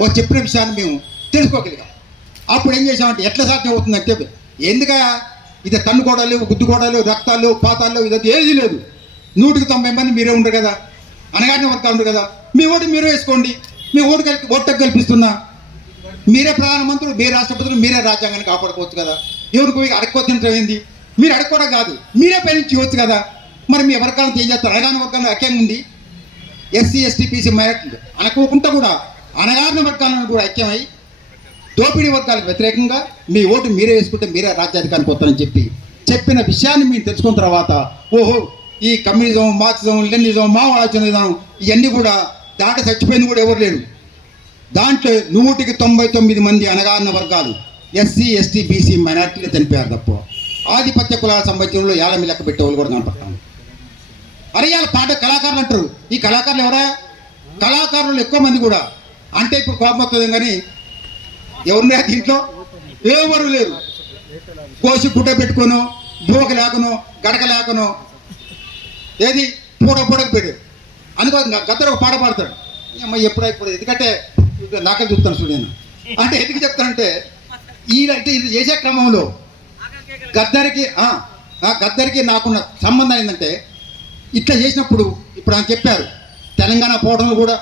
ఒక చెప్పిన విషయాన్ని మేము తెలుసుకోగలిగాం. అప్పుడు ఏం చేసామంటే ఎట్లా సాధ్యం అవుతుందంటే ఎందుకయా ఇది తన్నుకోవడాలు, గుద్దుకోవడాలు, రక్తాలు, పాతాలు ఇదంతా ఏది లేదు. 190 మంది మీరే ఉండరు కదా, అనగారిన వర్గాలు ఉండరు కదా, మీ ఓటు మీరే వేసుకోండి. మీ ఓటు కల్పిస్తున్నా మీరే ప్రధానమంత్రులు, మీరే రాష్ట్రపతులు, మీరే రాజ్యాంగాన్ని కాపాడుకోవచ్చు కదా. ఎవరికి అడక్కోతింటం ఏంది? మీరు అడగకూడదు కాదు, మీరే పైనుంచి ఇవ్వచ్చు కదా. మరి మీ వర్గాలను ఏం చేస్తారు? అనగారిన వర్గాలను ఐక్యంగా ఉంది. ఎస్సీ ఎస్టీ బీసీ మైనారిటీ అనుకోకుండా కూడా అనగారిన వర్గాలను కూడా ఐక్యమై దోపిడీ వర్గాలకు వ్యతిరేకంగా మీ ఓటు మీరే వేసుకుంటే మీరే రాజ్యాధికారానికి వస్తారని చెప్పిన విషయాన్ని మేము తెలుసుకున్న తర్వాత ఓహో ఈ కమ్యూనిజం, మార్క్సిజం, లెనినిజం, మావోవాదం ఇవన్నీ కూడా దాంట్లో చచ్చిపోయింది కూడా ఎవరు లేరు. దాంట్లో 199 మంది అనగారిన వర్గాలు ఎస్సీ ఎస్టీ బీసీ మైనారిటీలు చనిపోయారు తప్ప ఆధిపత్య కులాల సంబంధించిన ఏళ్ళమి లెక్క పెట్టేవాళ్ళు కూడా కనపడతాను. అరే వాళ్ళ పాట కళాకారులు అంటారు. ఈ కళాకారులు ఎవరా? కళాకారులు ఎక్కువ మంది కూడా అంటే ఇప్పుడు కోపం వస్తుంది కానీ ఎవరున్నా దీంట్లో ఎవరు లేరు. కోసి గుడ్డ పెట్టుకోను, బోక లేకను, గడక లేకను, ఏది పూడకు పెట్టాడు. అందుకో గద్దరు ఒక పాట పాడతాడు. అమ్మ ఎప్పుడైపోతుంది ఎందుకంటే నాకే చూస్తాను చూడను అంటే ఎందుకు చెప్తానంటే అంటే ఇది చేసే క్రమంలో గద్దరికి నాకున్న సంబంధం ఏంటంటే ఇట్లా చేసినప్పుడు ఇప్పుడు ఆయన చెప్పారు తెలంగాణ పోవడంలో కూడా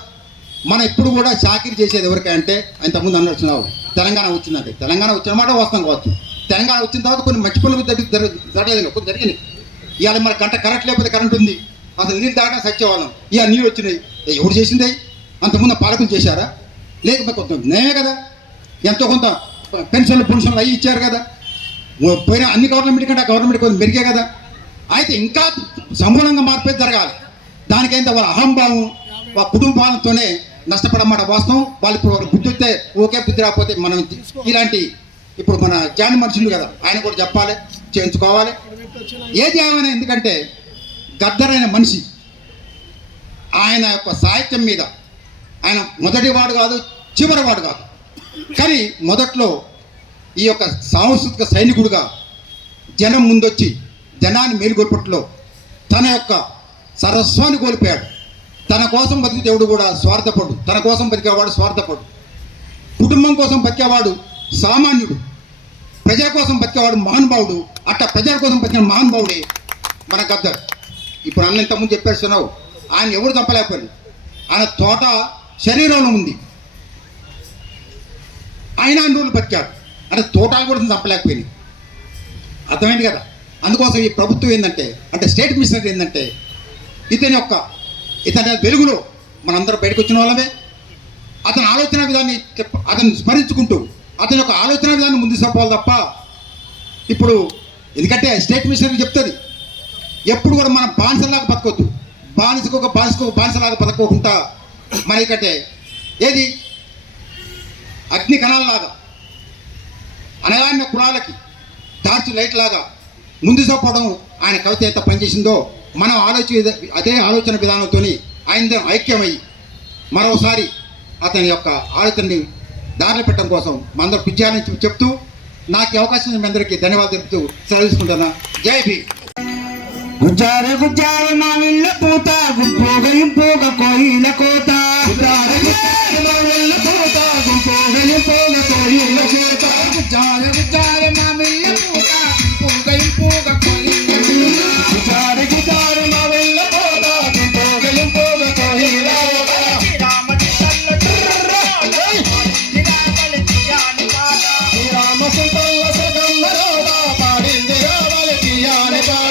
మనం ఎప్పుడు కూడా చాకిరీ చేసేది ఎవరికంటే ఇంతకుముందు అన్నట్టున్నావు తెలంగాణ వచ్చిందంటే తెలంగాణ వచ్చిన మాట వాస్తవం కావచ్చు. తెలంగాణ వచ్చిన తర్వాత కొన్ని మంచి పనులు జరగలేదు, కొన్ని జరిగినాయి. ఇవాళ మన గంట కరెంట్ లేకపోతే కరెంట్ ఉంది, అసలు నీళ్ళు దాటా సచ్చేవాళ్ళం. ఇవాళ నీళ్ళు వచ్చినాయి. ఎవరు చేసింది? అంతకుముందు పాలకులు చేశారా? లేకపోతే కొంత నేమే కదా, ఎంతో కొంత పెన్షన్లు అవి ఇచ్చారు కదా. పోయిన అన్ని గవర్నమెంట్ కంటే గవర్నమెంట్ కొంచెం మెరిగే కదా. అయితే ఇంకా సమూలంగా మార్పేది జరగాలి. దానికైతే వాళ్ళ అహంభావం, వాళ్ళ కుటుంబాలతోనే నష్టపడమాట వాస్తవం. వాళ్ళు ఇప్పుడు బుద్ధి వస్తే ఓకే, బుద్ధి రాకపోతే మనం ఇలాంటి ఇప్పుడు మన జాని మనుషులు కదా ఆయన కూడా చెప్పాలి, చేయించుకోవాలి. ఏది ఏమైనా ఎందుకంటే గద్దరైన మనిషి ఆయన యొక్క సాహిత్యం మీద ఆయన మొదటివాడు కాదు, చివరివాడు కాదు. కానీ మొదట్లో ఈ యొక్క సాంస్కృతిక సైనికుడుగా జనం ముందొచ్చి జనాన్ని మేలుగొల్పట్లో తన యొక్క సర్వస్వాన్ని కోల్పోయాడు. తన కోసం బతికి దేవుడు కూడా స్వార్థపడు, తన కోసం బతికేవాడు స్వార్థపడు, కుటుంబం కోసం బతికేవాడు సామాన్యుడు, ప్రజల కోసం బతికేవాడు మహానుభావుడు. అట్లా ప్రజల కోసం బతికిన మహానుభావుడే మన గద్దర్. ఇప్పుడు అన్న ఇంతకుముందు చెప్పేస్తున్నావు ఆయన ఎవరు చంపలేకపోయారు. ఆయన తోట శరీరంలో ఉంది, ఆయన అన్ని రోజులు బతికాడు. అంటే తోటలు కూడా చంపలేకపోయింది. అర్థమైంది కదా. అందుకోసం ఈ ప్రభుత్వం ఏంటంటే అంటే స్టేట్ మిషనరీ ఏంటంటే ఇతని వెలుగులో మనందరూ బయటకు వచ్చిన వాళ్ళమే. అతని ఆలోచన విధాన్ని అతన్ని స్మరించుకుంటూ అతని యొక్క ఆలోచన విధాన్ని ముందు చెప్పాలి తప్ప ఇప్పుడు ఎందుకంటే స్టేట్ మిషనరీ చెప్తుంది ఎప్పుడు కూడా మనం బానిసలాగా బతకొద్దు, బానిసలాగా బతకోకుండా మన ఇక్కటే ఏది అగ్ని కణాలలాగా అనగారిన కులాలకి టార్చ్ లైట్ లాగా ముందు చెప్పడం ఆయన కవిత ఎంత పనిచేసిందో మనం అదే ఆలోచన విధానంతో ఆయన ఐక్యమై మరోసారి అతని యొక్క ఆలోచనని దారిలో పెట్టడం కోసం మనందరూ పిచ్చాలని చెప్తూ నాకు ఈ అవకాశం మీ అందరికీ ధన్యవాదాలు తెలుపుతూ సెలవు తీసుకుంటున్నా. జై భీమ్. గుజ్జారె గుజ్జారె మామిళ్ళ పూత గుంపోగలింపోగ కోయిల కోత గుజ్జారె గుజ్జారె మామిళ్ళ పూత గుంపోగలింపోగ కోయిల కోత గుజ్జారె గుజ్జారె మామిళ్ళ పూత గుంపోగలింపోగ కోయిల కోత గుజ్జారె గుజ్జారె మామిళ్ళ పూత గుంపోగలింపోగ కోయిల కోత శ్రీరామ సంతల్ల సగమ్మరోడ పాడింది రావల తీయాలి పాట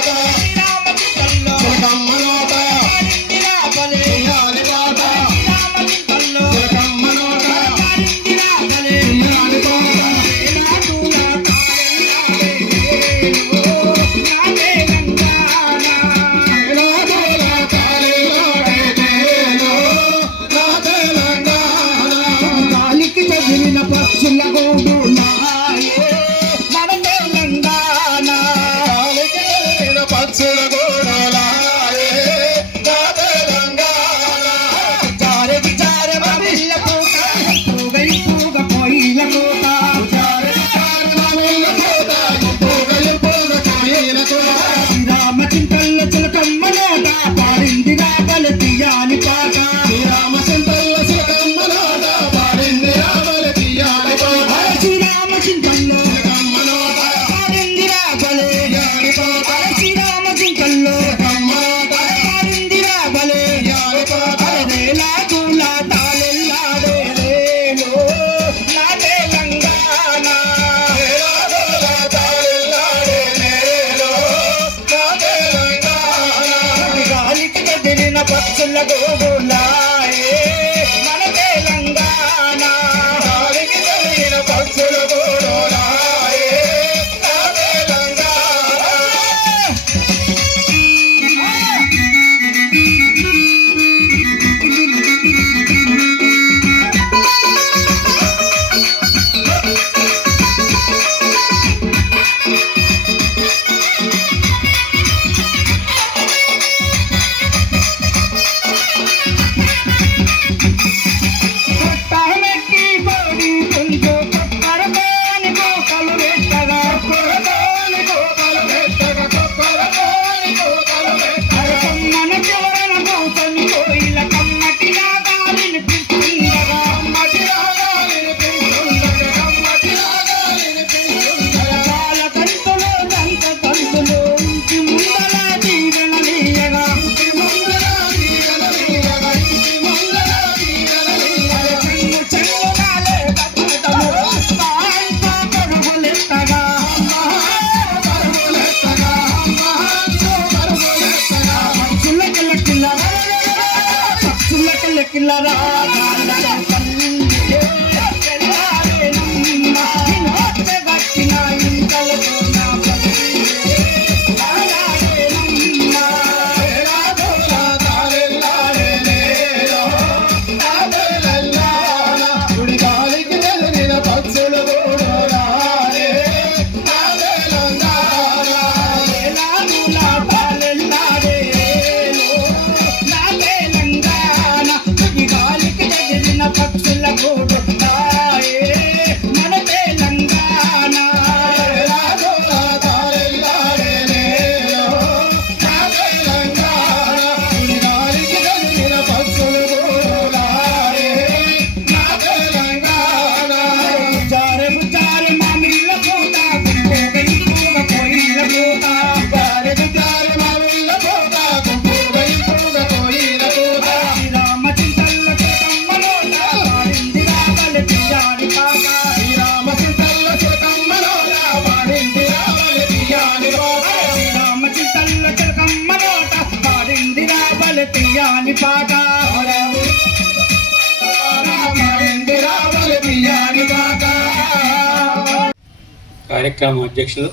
కార్యక్రమం అధ్యక్షులు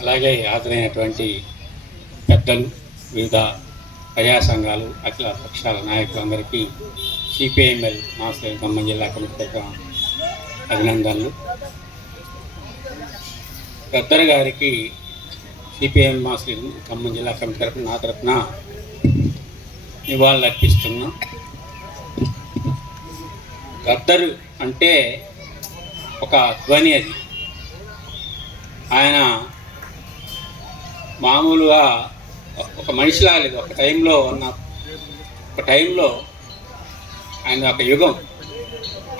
అలాగే హాజరైనటువంటి పెద్దలు వివిధ ప్రజా సంఘాలు అఖిల పక్షాల నాయకులందరికీ సిపిఐఎంఎల్ మాస్టర్ ఖమ్మం జిల్లా కమిటీ అభినందనలు. గద్దర్ గారికి సిపిఎం మాస్టర్ ఖమ్మం జిల్లా కమిటీ తరఫున నా తరఫున నివాళులు అర్పిస్తున్నాం. గద్దరు అంటే ఒక ధ్వని, అది ఆయన మామూలుగా ఒక మనిషిలా లేదు. ఒక టైంలో ఆయన ఒక యుగం,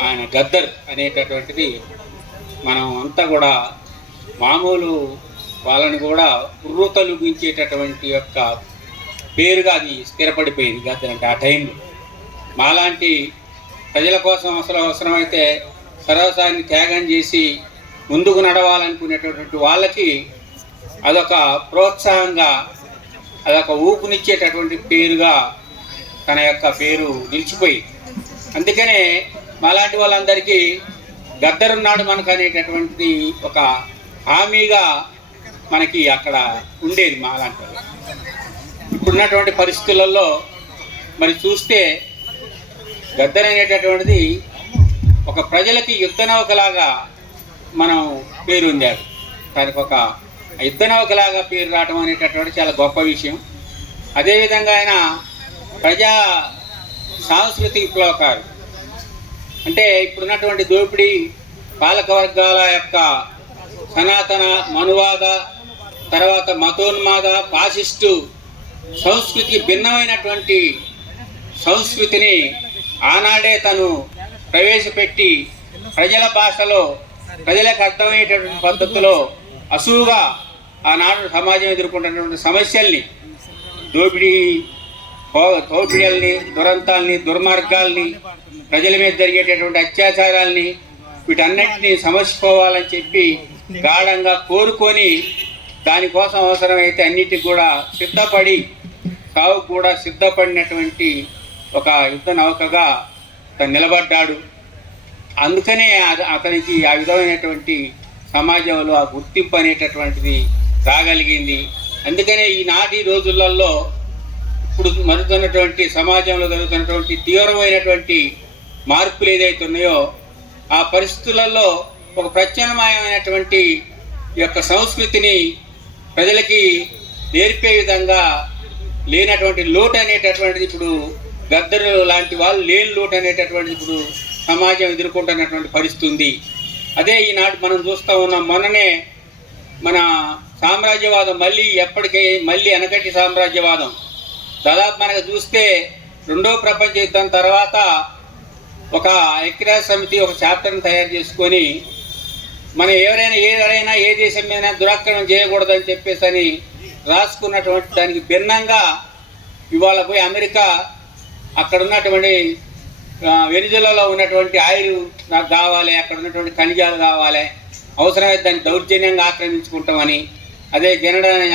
ఆయన గద్దర్ అనేటటువంటిది మనం అంతా కూడా మామూలు వాళ్ళని కూడా ఉర్రూతలుగించేటటువంటి యొక్క పేరుగా అది స్థిరపడిపోయింది గద్దర్ అంటే. ఆ టైంలో మాలాంటి ప్రజల కోసం అవసరమైతే సర్వస్వాన్ని త్యాగం చేసి ముందుకు నడవాలనుకునేటటువంటి వాళ్ళకి అదొక ప్రోత్సాహంగా, అదొక ఊపునిచ్చేటటువంటి పేరుగా తన యొక్క పేరు నిలిచిపోయి, అందుకనే మాలాంటి వాళ్ళందరికీ గద్దరున్నాడు మనకు అనేటటువంటి ఒక హామీగా మనకి అక్కడ ఉండేది మాలాంటి వాళ్ళు. ఇప్పుడున్నటువంటి పరిస్థితులలో మరి చూస్తే గద్దర్ అనేటటువంటిది ఒక ప్రజలకి యుద్ధ నౌకలాగా మనం పేరు ఉందాడు. దానికి ఒక యుద్ధ నౌకలాగా పేరు రావడం అనేటటువంటి చాలా గొప్ప విషయం. అదేవిధంగా ఆయన ప్రజా సాంస్కృతిక విప్లవకారు, అంటే ఇప్పుడున్నటువంటి దోపిడీ పాలక వర్గాల యొక్క సనాతన మనువాద, తర్వాత మతోన్మాద, ఫాసిస్టు సంస్కృతికి భిన్నమైనటువంటి సంస్కృతిని ఆనాడే తను ప్రవేశపెట్టి ప్రజల భాషలో ప్రజలకు అర్థమయ్యేటటువంటి పద్ధతిలో అసూగా ఆనాడు సమాజం ఎదుర్కొంటున్నటువంటి సమస్యల్ని, దోపిడీల్ని, దురంతాల్ని, దుర్మార్గాల్ని, ప్రజల మీద జరిగేటటువంటి అత్యాచారాల్ని, వీటన్నిటినీ సమర్చిపోవాలని చెప్పి గాఢంగా కోరుకొని దానికోసం అవసరమైతే అన్నిటికి కూడా సిద్ధపడి, సావుకు కూడా సిద్ధపడినటువంటి ఒక యుద్ధ నౌకగా తను నిలబడ్డాడు. అందుకనే అతనికి ఆ విధమైనటువంటి సమాజంలో ఆ గుర్తింపు అనేటటువంటిది రాగలిగింది. అందుకనే ఈనాటి రోజులలో ఇప్పుడు మరుగుతున్నటువంటి సమాజంలో జరుగుతున్నటువంటి తీవ్రమైనటువంటి మార్పులు ఏదైతే ఉన్నాయో ఆ పరిస్థితులలో ఒక ప్రత్యామ్నాయమైనటువంటి యొక్క సంస్కృతిని ప్రజలకి నేర్పే విధంగా లేనటువంటి లోటు అనేటటువంటిది ఇప్పుడు గద్దరు లాంటి వాళ్ళు లేని లోటు అనేటటువంటిది ఇప్పుడు సమాజం ఎదుర్కొంటున్నటువంటి పరిస్థితి ఉంది. అదే ఈనాడు మనం చూస్తూ ఉన్నాం. మొన్ననే మన సామ్రాజ్యవాదం మళ్ళీ వెనకటి సామ్రాజ్యవాదం దాదాపు మనకు చూస్తే రెండో ప్రపంచ యుద్ధం తర్వాత ఒక ఐక్యరాజ్య సమితి ఒక చాప్టర్ని తయారు చేసుకొని మనం ఎవరైనా ఏ దేశం మీద దురాక్రమణ చేయకూడదని చెప్పేసి అని రాసుకున్నటువంటి దానికి భిన్నంగా ఇవాళ పోయి అమెరికా అక్కడ ఉన్నటువంటి వెనిజులాలో ఉన్నటువంటి ఆయిల్ నాకు కావాలి, అక్కడ ఉన్నటువంటి ఖనిజాలు కావాలి, అవసరమైతే దాన్ని దౌర్జన్యంగా ఆక్రమించుకుంటామని, అదే కెనడాని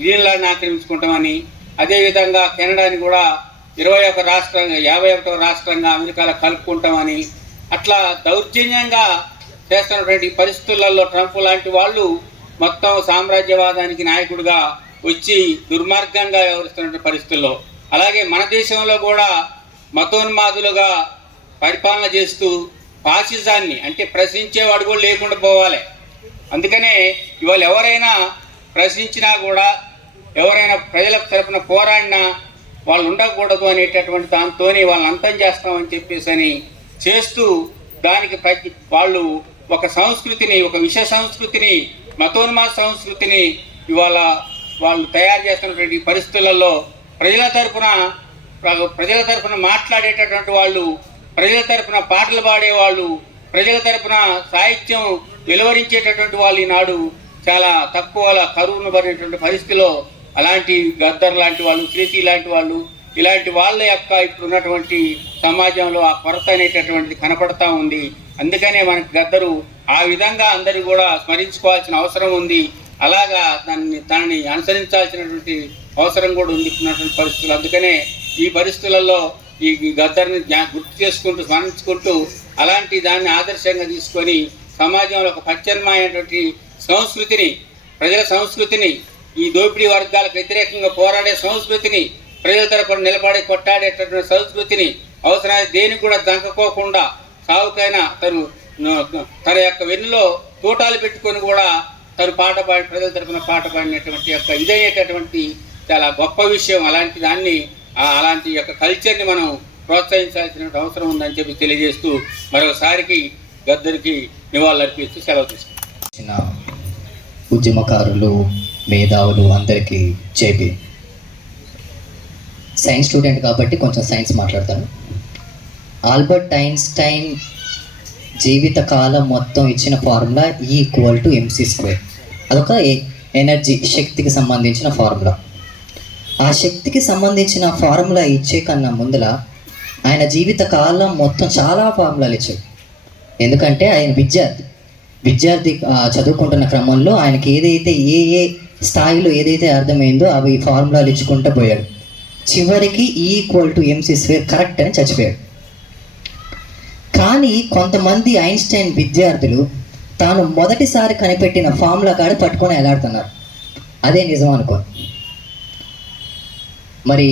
గ్రీన్లాండ్ని ఆక్రమించుకుంటామని, అదేవిధంగా కెనడాని కూడా 51వ రాష్ట్రంగా అమెరికాలో కలుపుకుంటామని, అట్లా దౌర్జన్యంగా చేస్తున్నటువంటి పరిస్థితులలో ట్రంప్ లాంటి వాళ్ళు మొత్తం సామ్రాజ్యవాదానికి నాయకుడిగా వచ్చి దుర్మార్గంగా వ్యవహరిస్తున్న పరిస్థితుల్లో, అలాగే మన దేశంలో కూడా మతోన్మాదులుగా పరిపాలన చేస్తూ ఫాసిజాన్ని అంటే ప్రశ్నించేవాడు కూడా లేకుండా పోవాలి. అందుకనే ఇవాళ ఎవరైనా ప్రశ్నించినా కూడా, ఎవరైనా ప్రజల తరపున పోరాడినా వాళ్ళు ఉండకూడదు అనేటటువంటి దాంతోనే వాళ్ళని అంతం చేస్తామని చెప్పేసి అని చేస్తూ దానికి వాళ్ళు ఒక సంస్కృతిని, ఒక విష సంస్కృతిని, మతోన్మాద సంస్కృతిని ఇవాళ వాళ్ళు తయారు చేస్తున్నటువంటి పరిస్థితులలో ప్రజల తరపున మాట్లాడేటటువంటి వాళ్ళు, ప్రజల తరపున పాటలు పాడేవాళ్ళు, ప్రజల తరపున సాహిత్యం వెలువరించేటటువంటి వాళ్ళు ఈనాడు చాలా తక్కువ కరువును పడినటువంటి పరిస్థితిలో అలాంటి గద్దర్ లాంటి వాళ్ళు, శ్రీతి లాంటి వాళ్ళు, ఇలాంటి వాళ్ళ యొక్క ఇప్పుడు ఉన్నటువంటి సమాజంలో ఆ కొరత అనేటటువంటిది కనపడతా ఉంది. అందుకనే మనకి గద్దరు ఆ విధంగా అందరూ కూడా స్మరించుకోవాల్సిన అవసరం ఉంది. అలాగా దాన్ని అనుసరించాల్సినటువంటి అవసరం కూడా ఉంది ఇప్పుడున్నటువంటి పరిస్థితులు. అందుకనే ఈ పరిస్థితులలో ఈ గద్దర్ని గుర్తు చేసుకుంటూ స్మరించుకుంటూ అలాంటి దాన్ని ఆదర్శంగా తీసుకొని సమాజంలో ఒక ప్రత్యామ్నాయమైనటువంటి సంస్కృతిని, ప్రజల సంస్కృతిని, ఈ దోపిడీ వర్గాలకు వ్యతిరేకంగా పోరాడే సంస్కృతిని, ప్రజల తరపున నిలబడి కొట్టాడేటటువంటి సంస్కృతిని, అవసరమైన దేనికి కూడా దంకపోకుండా సాగుకైనా తన యొక్క వెన్నులో తూటాలు పెట్టుకొని కూడా తను పాట పాడి ప్రజల తరపున పాట పాడినటువంటి యొక్క ఇదయ్యేటటువంటి చాలా గొప్ప విషయం. అలాంటి దాన్ని అలాంటి యొక్క కల్చర్ని మనం ప్రోత్సహించాల్సిన అవసరం ఉందని చెప్పి తెలియజేస్తూ మరొకసారికి గద్దరికి నివాళులర్పిస్తూ సెలవు తీసుకుంటాం. ఉద్యమకారులు, మేధావులు అందరికీ జేబీ. సైన్స్ స్టూడెంట్ కాబట్టి కొంచెం సైన్స్ మాట్లాడతాను. ఆల్బర్ట్ ఐన్స్టైన్ జీవితకాలం మొత్తం ఇచ్చిన ఫార్ములా E=mc². అదొక ఎనర్జీ, శక్తికి సంబంధించిన ఫార్ములా. ఆ శక్తికి సంబంధించిన ఫార్ములా ఇచ్చే కన్నా ముందల ఆయన జీవితకాలం మొత్తం చాలా ఫార్ములాలు ఇచ్చాడు. ఎందుకంటే ఆయన విద్యార్థి చదువుకుంటున్న క్రమంలో ఆయనకి ఏదైతే ఏ స్థాయిలో ఏదైతే అర్థమైందో అవి ఫార్ములాలు ఇచ్చుకుంటూ పోయాడు. చివరికి E=mc² కరెక్ట్ అని చచ్చిపోయాడు. కానీ కొంతమంది ఐన్స్టైన్ విద్యార్థులు తాను మొదటిసారి కనిపెట్టిన ఫార్ములా కాడ పట్టుకొని ఎలాడుతున్నారు. అదే నిజం అనుకో. మరి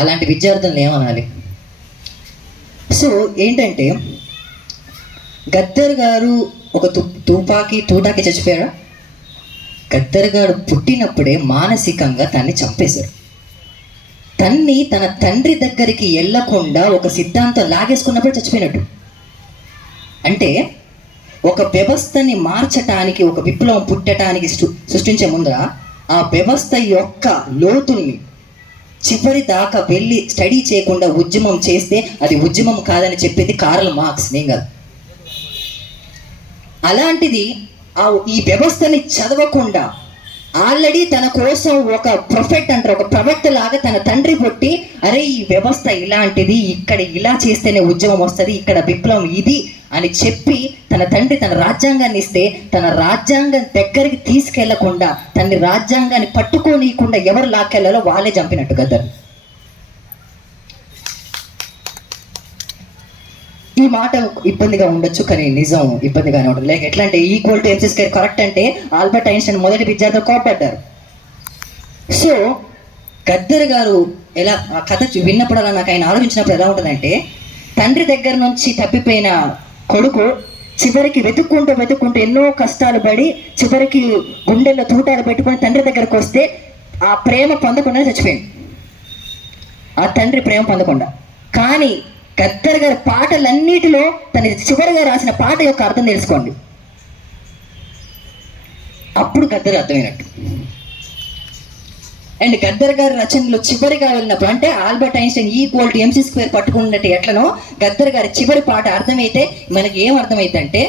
అలాంటి విద్యార్థులను ఏమనాలి? సో ఏంటంటే గద్దర్ గారు ఒక తూటాకి చచ్చిపోయాడు. గద్దర్ గారు పుట్టినప్పుడే మానసికంగా తన్ని చంపేశారు. తన తండ్రి దగ్గరికి వెళ్ళకుండా ఒక సిద్ధాంతం లాగేసుకున్నప్పుడు చచ్చిపోయినట్టు. అంటే ఒక వ్యవస్థని మార్చటానికి, ఒక విప్లవం పుట్టడానికి సృష్టించే ముందర ఆ వ్యవస్థ యొక్క లోతుల్ని చివరి దాకా వెళ్ళి స్టడీ చేయకుండా ఉద్యమం చేస్తే అది ఉద్యమం కాదని చెప్పేది కార్ల్ మార్క్స్, నేను కాదు. అలాంటిది ఈ వ్యవస్థని చదవకుండా ఆల్రెడీ తన కోసం ఒక ప్రొఫెట్ అంటారు, ఒక ప్రవక్త లాగా తన తండ్రి పుట్టి, అరే ఈ వ్యవస్థ ఇలాంటిది, ఇక్కడ ఇలా చేస్తేనే ఉద్యమం వస్తుంది, ఇక్కడ విప్లవం ఇది అని చెప్పి తన తండ్రి తన రాజ్యాంగాన్ని ఇస్తే తన రాజ్యాంగం దగ్గరికి తీసుకెళ్లకుండా తన రాజ్యాంగాన్ని పట్టుకోనీయకుండా ఎవరు లాక్కెళ్లాలో వాళ్ళే చంపినట్టు గద్దర్. ఈ మాట ఇబ్బందిగా ఉండొచ్చు, కానీ నిజం ఇబ్బందిగానే ఉంటుంది. లైక్ ఎట్లా అంటే E=mc² కరెక్ట్ అంటే ఆల్బర్ట్ ఐన్స్టైన్ మొదటి విద్యార్థులు కోపడ్డారు. సో గద్దర్ గారు ఎలా ఆ కథ విన్నప్పుడు నాకు ఆయన ఆలోచించినప్పుడు ఎలా ఉంటుందంటే, తండ్రి దగ్గర నుంచి తప్పిపోయిన కొడుకు చివరికి వెతుక్కుంటూ ఎన్నో కష్టాలు పడి చివరికి గుండెల్లో తూటాలు పెట్టుకొని తండ్రి దగ్గరకు వస్తే ఆ ప్రేమ పొందకుండా చచ్చిపోయింది. ఆ తండ్రి ప్రేమ పొందకుండా. కానీ గద్దర్ గారి పాటలన్నిటిలో తన చివరిగా రాసిన పాట యొక్క అర్థం తెలుసుకోండి. అప్పుడు గద్దర్ అర్థమైనట్టు. అండ్ గద్దర్ గారి రచనలో చివరిగా వెళ్ళినప్పుడు అంటే ఆల్బర్ట్ ఐన్స్టైన్ E=mc² పట్టుకున్నట్టు ఎట్లనో గద్దర్ గారి చివరి పాట అర్థమైతే మనకి ఏం అర్థమైందంటే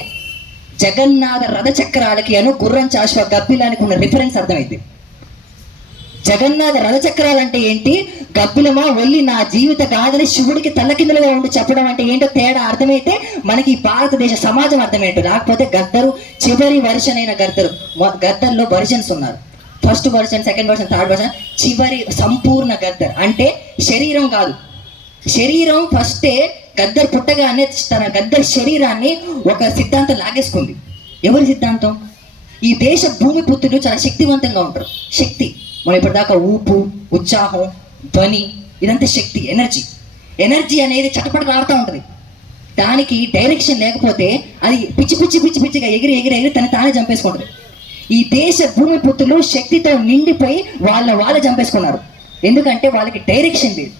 జగన్నాథ రథ చక్రాలకి గుర్రం చాశ్వ గబ్బిలానికి ఉన్న రిఫరెన్స్ అర్థమైంది. జగన్నాథ రథ చక్రాలంటే ఏంటి, గబ్బిలమా ఒల్లి నా జీవిత గాథని శివుడికి తల్లకిందులుగా ఉండి చెప్పడం అంటే ఏంటో తేడా అర్థమైతే మనకి భారతదేశ సమాజం అర్థమేంటో. లేకపోతే గద్దరు చివరి వర్షన్ అయిన గద్దర్లో వర్షన్స్ ఉన్నారు. First version, second version, third version, చివరి సంపూర్ణ గద్దర్ అంటే శరీరం కాదు. శరీరం ఫస్టే గద్దర్ పుట్టగానే తన గద్దర్ శరీరాన్ని ఒక సిద్ధాంతం లాగేసుకుంది. ఎవరి సిద్ధాంతం? ఈ దేశ భూమి పుత్రులు చాలా శక్తివంతంగా ఉంటారు. శక్తి మనం ఇప్పటిదాకా ఊపు, ఉత్సాహం, ధ్వని ఇదంతా శక్తి, ఎనర్జీ అనేది చటపటలాడుతూ ఉంటుంది. దానికి డైరెక్షన్ లేకపోతే అది పిచ్చిగా ఎగిరి తను తానే చంపేసుకుంటుంది. ఈ దేశ భూమి పుత్రులు శక్తితో నిండిపోయి వాళ్ళ చంపేసుకున్నారు. ఎందుకంటే వాళ్ళకి డైరెక్షన్ లేదు.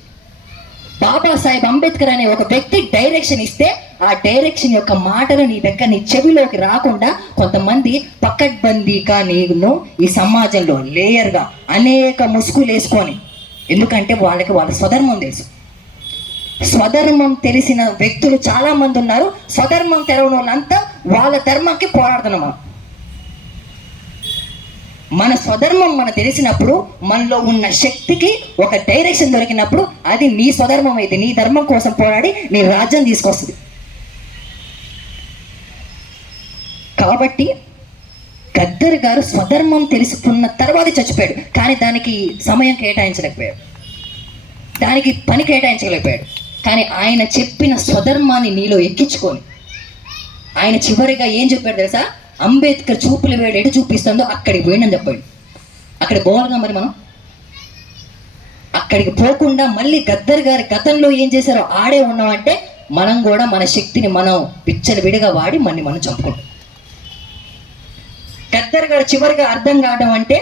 బాబాసాహెబ్ అంబేద్కర్ అనే ఒక వ్యక్తి డైరెక్షన్ ఇస్తే ఆ డైరెక్షన్ యొక్క మాటలు నీ చెవిలోకి రాకుండా కొంతమంది పకడ్బందీగా నీను ఈ సమాజంలో లేయర్గా అనేక ముసుగులు వేసుకొని, ఎందుకంటే వాళ్ళకి వాళ్ళ స్వధర్మం తెలుసు. స్వధర్మం తెలిసిన వ్యక్తులు చాలా మంది ఉన్నారు. స్వధర్మం తెరవని వాళ్ళంతా వాళ్ళ ధర్మంకి పోరాడుతున్నాం. మన స్వధర్మం మనకు తెలిసినప్పుడు మనలో ఉన్న శక్తికి ఒక డైరెక్షన్ దొరికినప్పుడు అది నీ స్వధర్మం అయితే నీ ధర్మం కోసం పోరాడి నీ రాజ్యం తీసుకొస్తుంది. కాబట్టి గద్దర్ గారు స్వధర్మం తెలుసుకున్న తర్వాత చచ్చిపోయాడు. కానీ దానికి సమయం కేటాయించలేకపోయాడు, దానికి పని కేటాయించలేకపోయాడు. కానీ ఆయన చెప్పిన స్వధర్మాన్ని నీలో ఎక్కించుకొని ఆయన చివరిగా ఏం చెప్పాడు తెలుసా? అంబేద్కర్ చూపుల వేడు ఎటు చూపిస్తుందో అక్కడికి పోయిందని చెప్పాడు. అక్కడ పోవాలిగా మరి మనం. అక్కడికి పోకుండా మళ్ళీ గద్దర్ గారి గతంలో ఏం చేశారో ఆడే ఉన్నామంటే మనం కూడా మన శక్తిని మనం విచ్చలవిడిగా వాడి మనం చంపుకుంటాం. గద్దర్ గారు చివరిగా అర్థం కావడం అంటే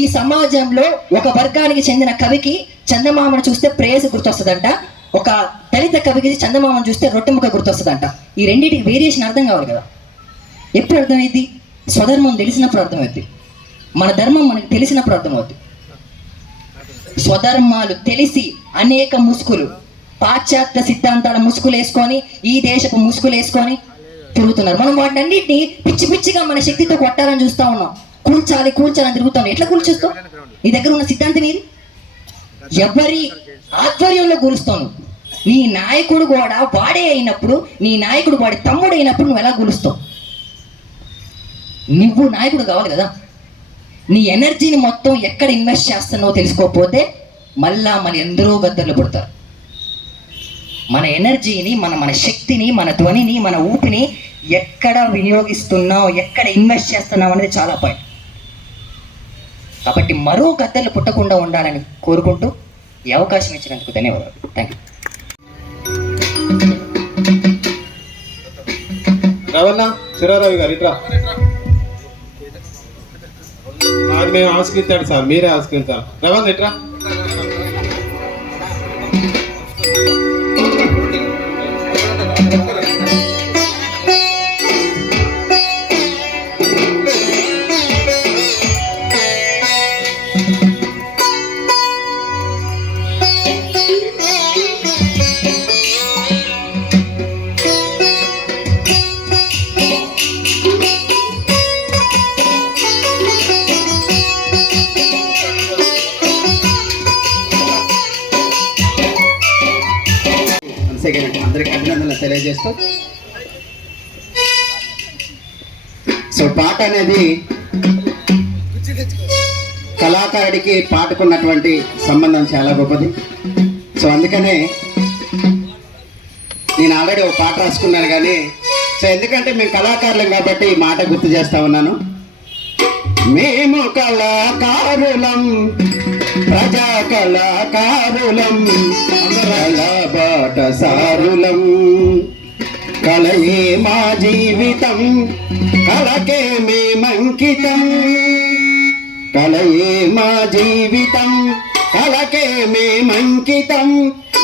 ఈ సమాజంలో ఒక వర్గానికి చెందిన కవికి చందమామను చూస్తే ప్రేయసి గుర్తొస్తుందంట, ఒక దళిత కవికి చందమామను చూస్తే రొట్టెముక్క గుర్తొస్తుందంట. ఈ రెండింటికి వేరియేషన్ అర్థం కావాలి కదా. ఎప్పుడు అర్థమైంది? స్వధర్మం తెలిసినప్పుడు అర్థమవుద్ది, మన ధర్మం మనకు తెలిసినప్పుడు అర్థమవుద్ది. స్వధర్మాలు తెలిసి అనేక ముసుగులు, పాశ్చాత్య సిద్ధాంతాల ముసుగులు వేసుకొని, ఈ దేశపు ముసుగులు వేసుకొని తిరుగుతున్నారు. మనం వాటిని అన్నింటినీ పిచ్చి పిచ్చిగా మన శక్తితో కొట్టాలని చూస్తూ ఉన్నాం. కూల్చాలి కూల్చాలని తిరుగుతాం. ఎట్లా కూల్చేస్తాం? నీ దగ్గర ఉన్న సిద్ధాంతం ఏది? ఎవరి ఆధ్వర్యంలో కూలుస్తాను? నీ నాయకుడు కూడా వాడే అయినప్పుడు, నీ నాయకుడు వాడి తమ్ముడు అయినప్పుడు నువ్వు ఎలా కూలుస్తావు? నువ్వు నాయకుడు కావాలి కదా. నీ ఎనర్జీని మొత్తం ఎక్కడ ఇన్వెస్ట్ చేస్తున్నావో తెలుసుకోకపోతే మళ్ళా మన ఎందరో గద్దర్లు పుడతారు. మన ఎనర్జీని, మన శక్తిని, మన ధ్వనిని, మన ఊపిని ఎక్కడ వినియోగిస్తున్నావు, ఎక్కడ ఇన్వెస్ట్ చేస్తున్నావు అనేది చాలా పాయింట్. కాబట్టి మరో గద్దర్లు పుట్టకుండా ఉండాలని కోరుకుంటూ ఈ అవకాశం ఇచ్చినందుకు ధన్యవాదాలు. Thank you. రవణ చిరారావు గారు ఇట్రా. అది మేము ఆవిష్కరించాడు సార్, మీరే ఆవిష్కరించాలి. రవణ ఇట్రా. అందరికి అభినందనలు తెలియజేస్తూ, సో పాట అనేది కళాకారుడికి పాటకున్నటువంటి సంబంధం చాలా గొప్పది. సో అందుకనే నేను ఆల్రెడీ ఒక పాట రాసుకున్నాను, కానీ సో ఎందుకంటే మేము కళాకారులం కాబట్టి ఈ మాట గుర్తు చేస్తా ఉన్నాను. మేము కళాకారులం, ప్రజా కళాకారులం, బాటసారులం, కళయే మా జీవితం, కళకే మేమంకితం, కళయే మా జీవితం, కళకే మేమంకితం,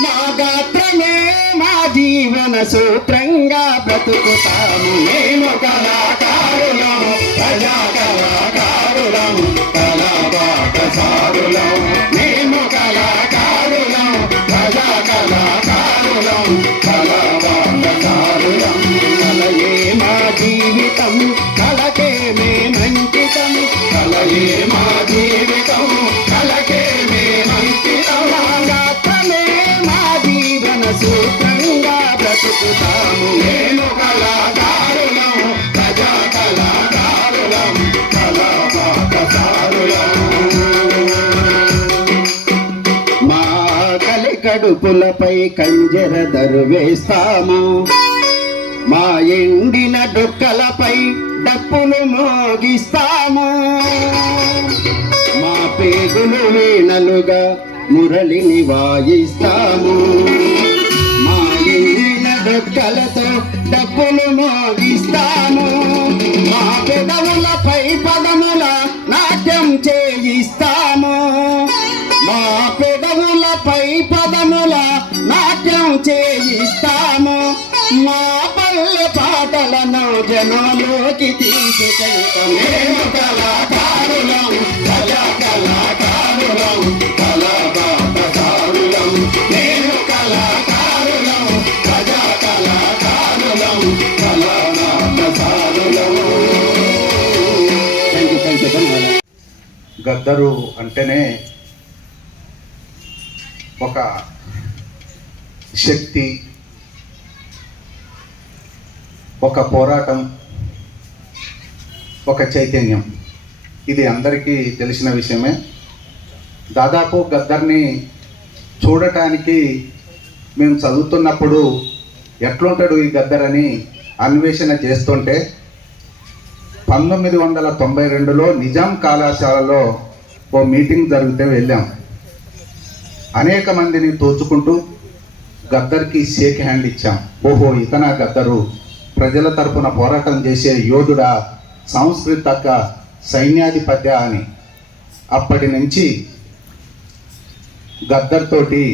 మా గాత్రమే మా జీవన సూత్రంగా బ్రతుకుతాము. మేము కళాకారులం, ప్రజా కళాకారులం, కళా బాటసారులం, మేము కళాకారులం, ప్రజా కళాకారులం, కళా బాటసారులం, కళయే మా జీవితం, కళకే మేమంకితం, కళయే మా జీవితం, కళకే మేమంకితం, మా గాత్రమే మా జీవన సూత్రంగా బ్రతుకుతాము. మేము కళాకారులం, ప్రజా కళాకారులం, కళా బాటసారులం. మా కలి కడుపులపై కంజర దరువేస్తాము, మా ఎండిన డొక్కలపై డప్పులు మోగిస్తాము, మా పేగులు వీణలుగా మురళిని వాయిస్తాము, మా ఎండిన డొక్కలతో డప్పులు మోగిస్తాము, మా పెదవులపై పదముల నాట్యం చేయిస్తాము, మా పెదవులపై పదముల నాట్యం చేయిస్తాము, మా పల్లె పాటలను జనంలోకి తీసుకెళ్తాం. మేము కళాకారులం, ప్రజా కళాకారులం, కళా బాటసారులం, మేము కళాకారులం, ప్రజా కళాకారులం, కళా బాటసారులం. గద్దరు అంటేనే ఒక శక్తి, ఒక పోరాటం, ఒక చైతన్యం. ఇది అందరికీ తెలిసిన విషయమే. దాదాపు గద్దర్ని చూడటానికి మేము చదువుతున్నప్పుడు ఎట్లుంటాడు ఈ గద్దర్ అని అన్వేషణ చేస్తుంటే 1992లో నిజాం కళాశాలలో ఓ మీటింగ్ జరిగితే వెళ్ళాం. అనేక మందిని తోచుకుంటూ గద్దర్కి షేక్ హ్యాండ్ ఇచ్చాం. ఓహో, ఇతనా గద్దరు, ప్రజల తరపున పోరాటం చేసే యోధుడా, సాంస్కృతిక సైన్యాధిపత్య అని. అప్పటి నుంచి గద్దర్ తోటి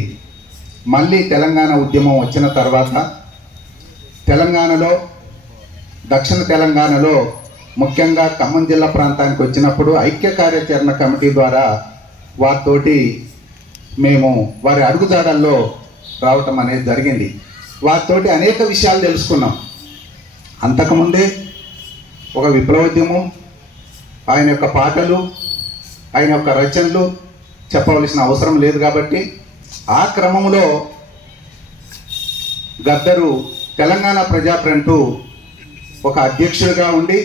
మళ్ళీ తెలంగాణ ఉద్యమం వచ్చిన తర్వాత తెలంగాణలో, దక్షిణ తెలంగాణలో ముఖ్యంగా ఖమ్మం జిల్లా ప్రాంతానికి వచ్చినప్పుడు ఐక్య కార్యాచరణ కమిటీ ద్వారా వారితోటి మేము వారి అడుగుజాడల్లో రావటం అనేది జరిగింది. వారితోటి అనేక విషయాలు తెలుసుకున్నాం. అంతకుముందే ఒక విప్లవోద్యమం, ఆయన యొక్క పాటలు, ఆయన యొక్క రచనలు చెప్పవలసిన అవసరం లేదు కాబట్టి ఆ క్రమంలో గద్దరు తెలంగాణ ప్రజా ఫ్రంట్ ఒక అధ్యక్షుడిగా ఉండి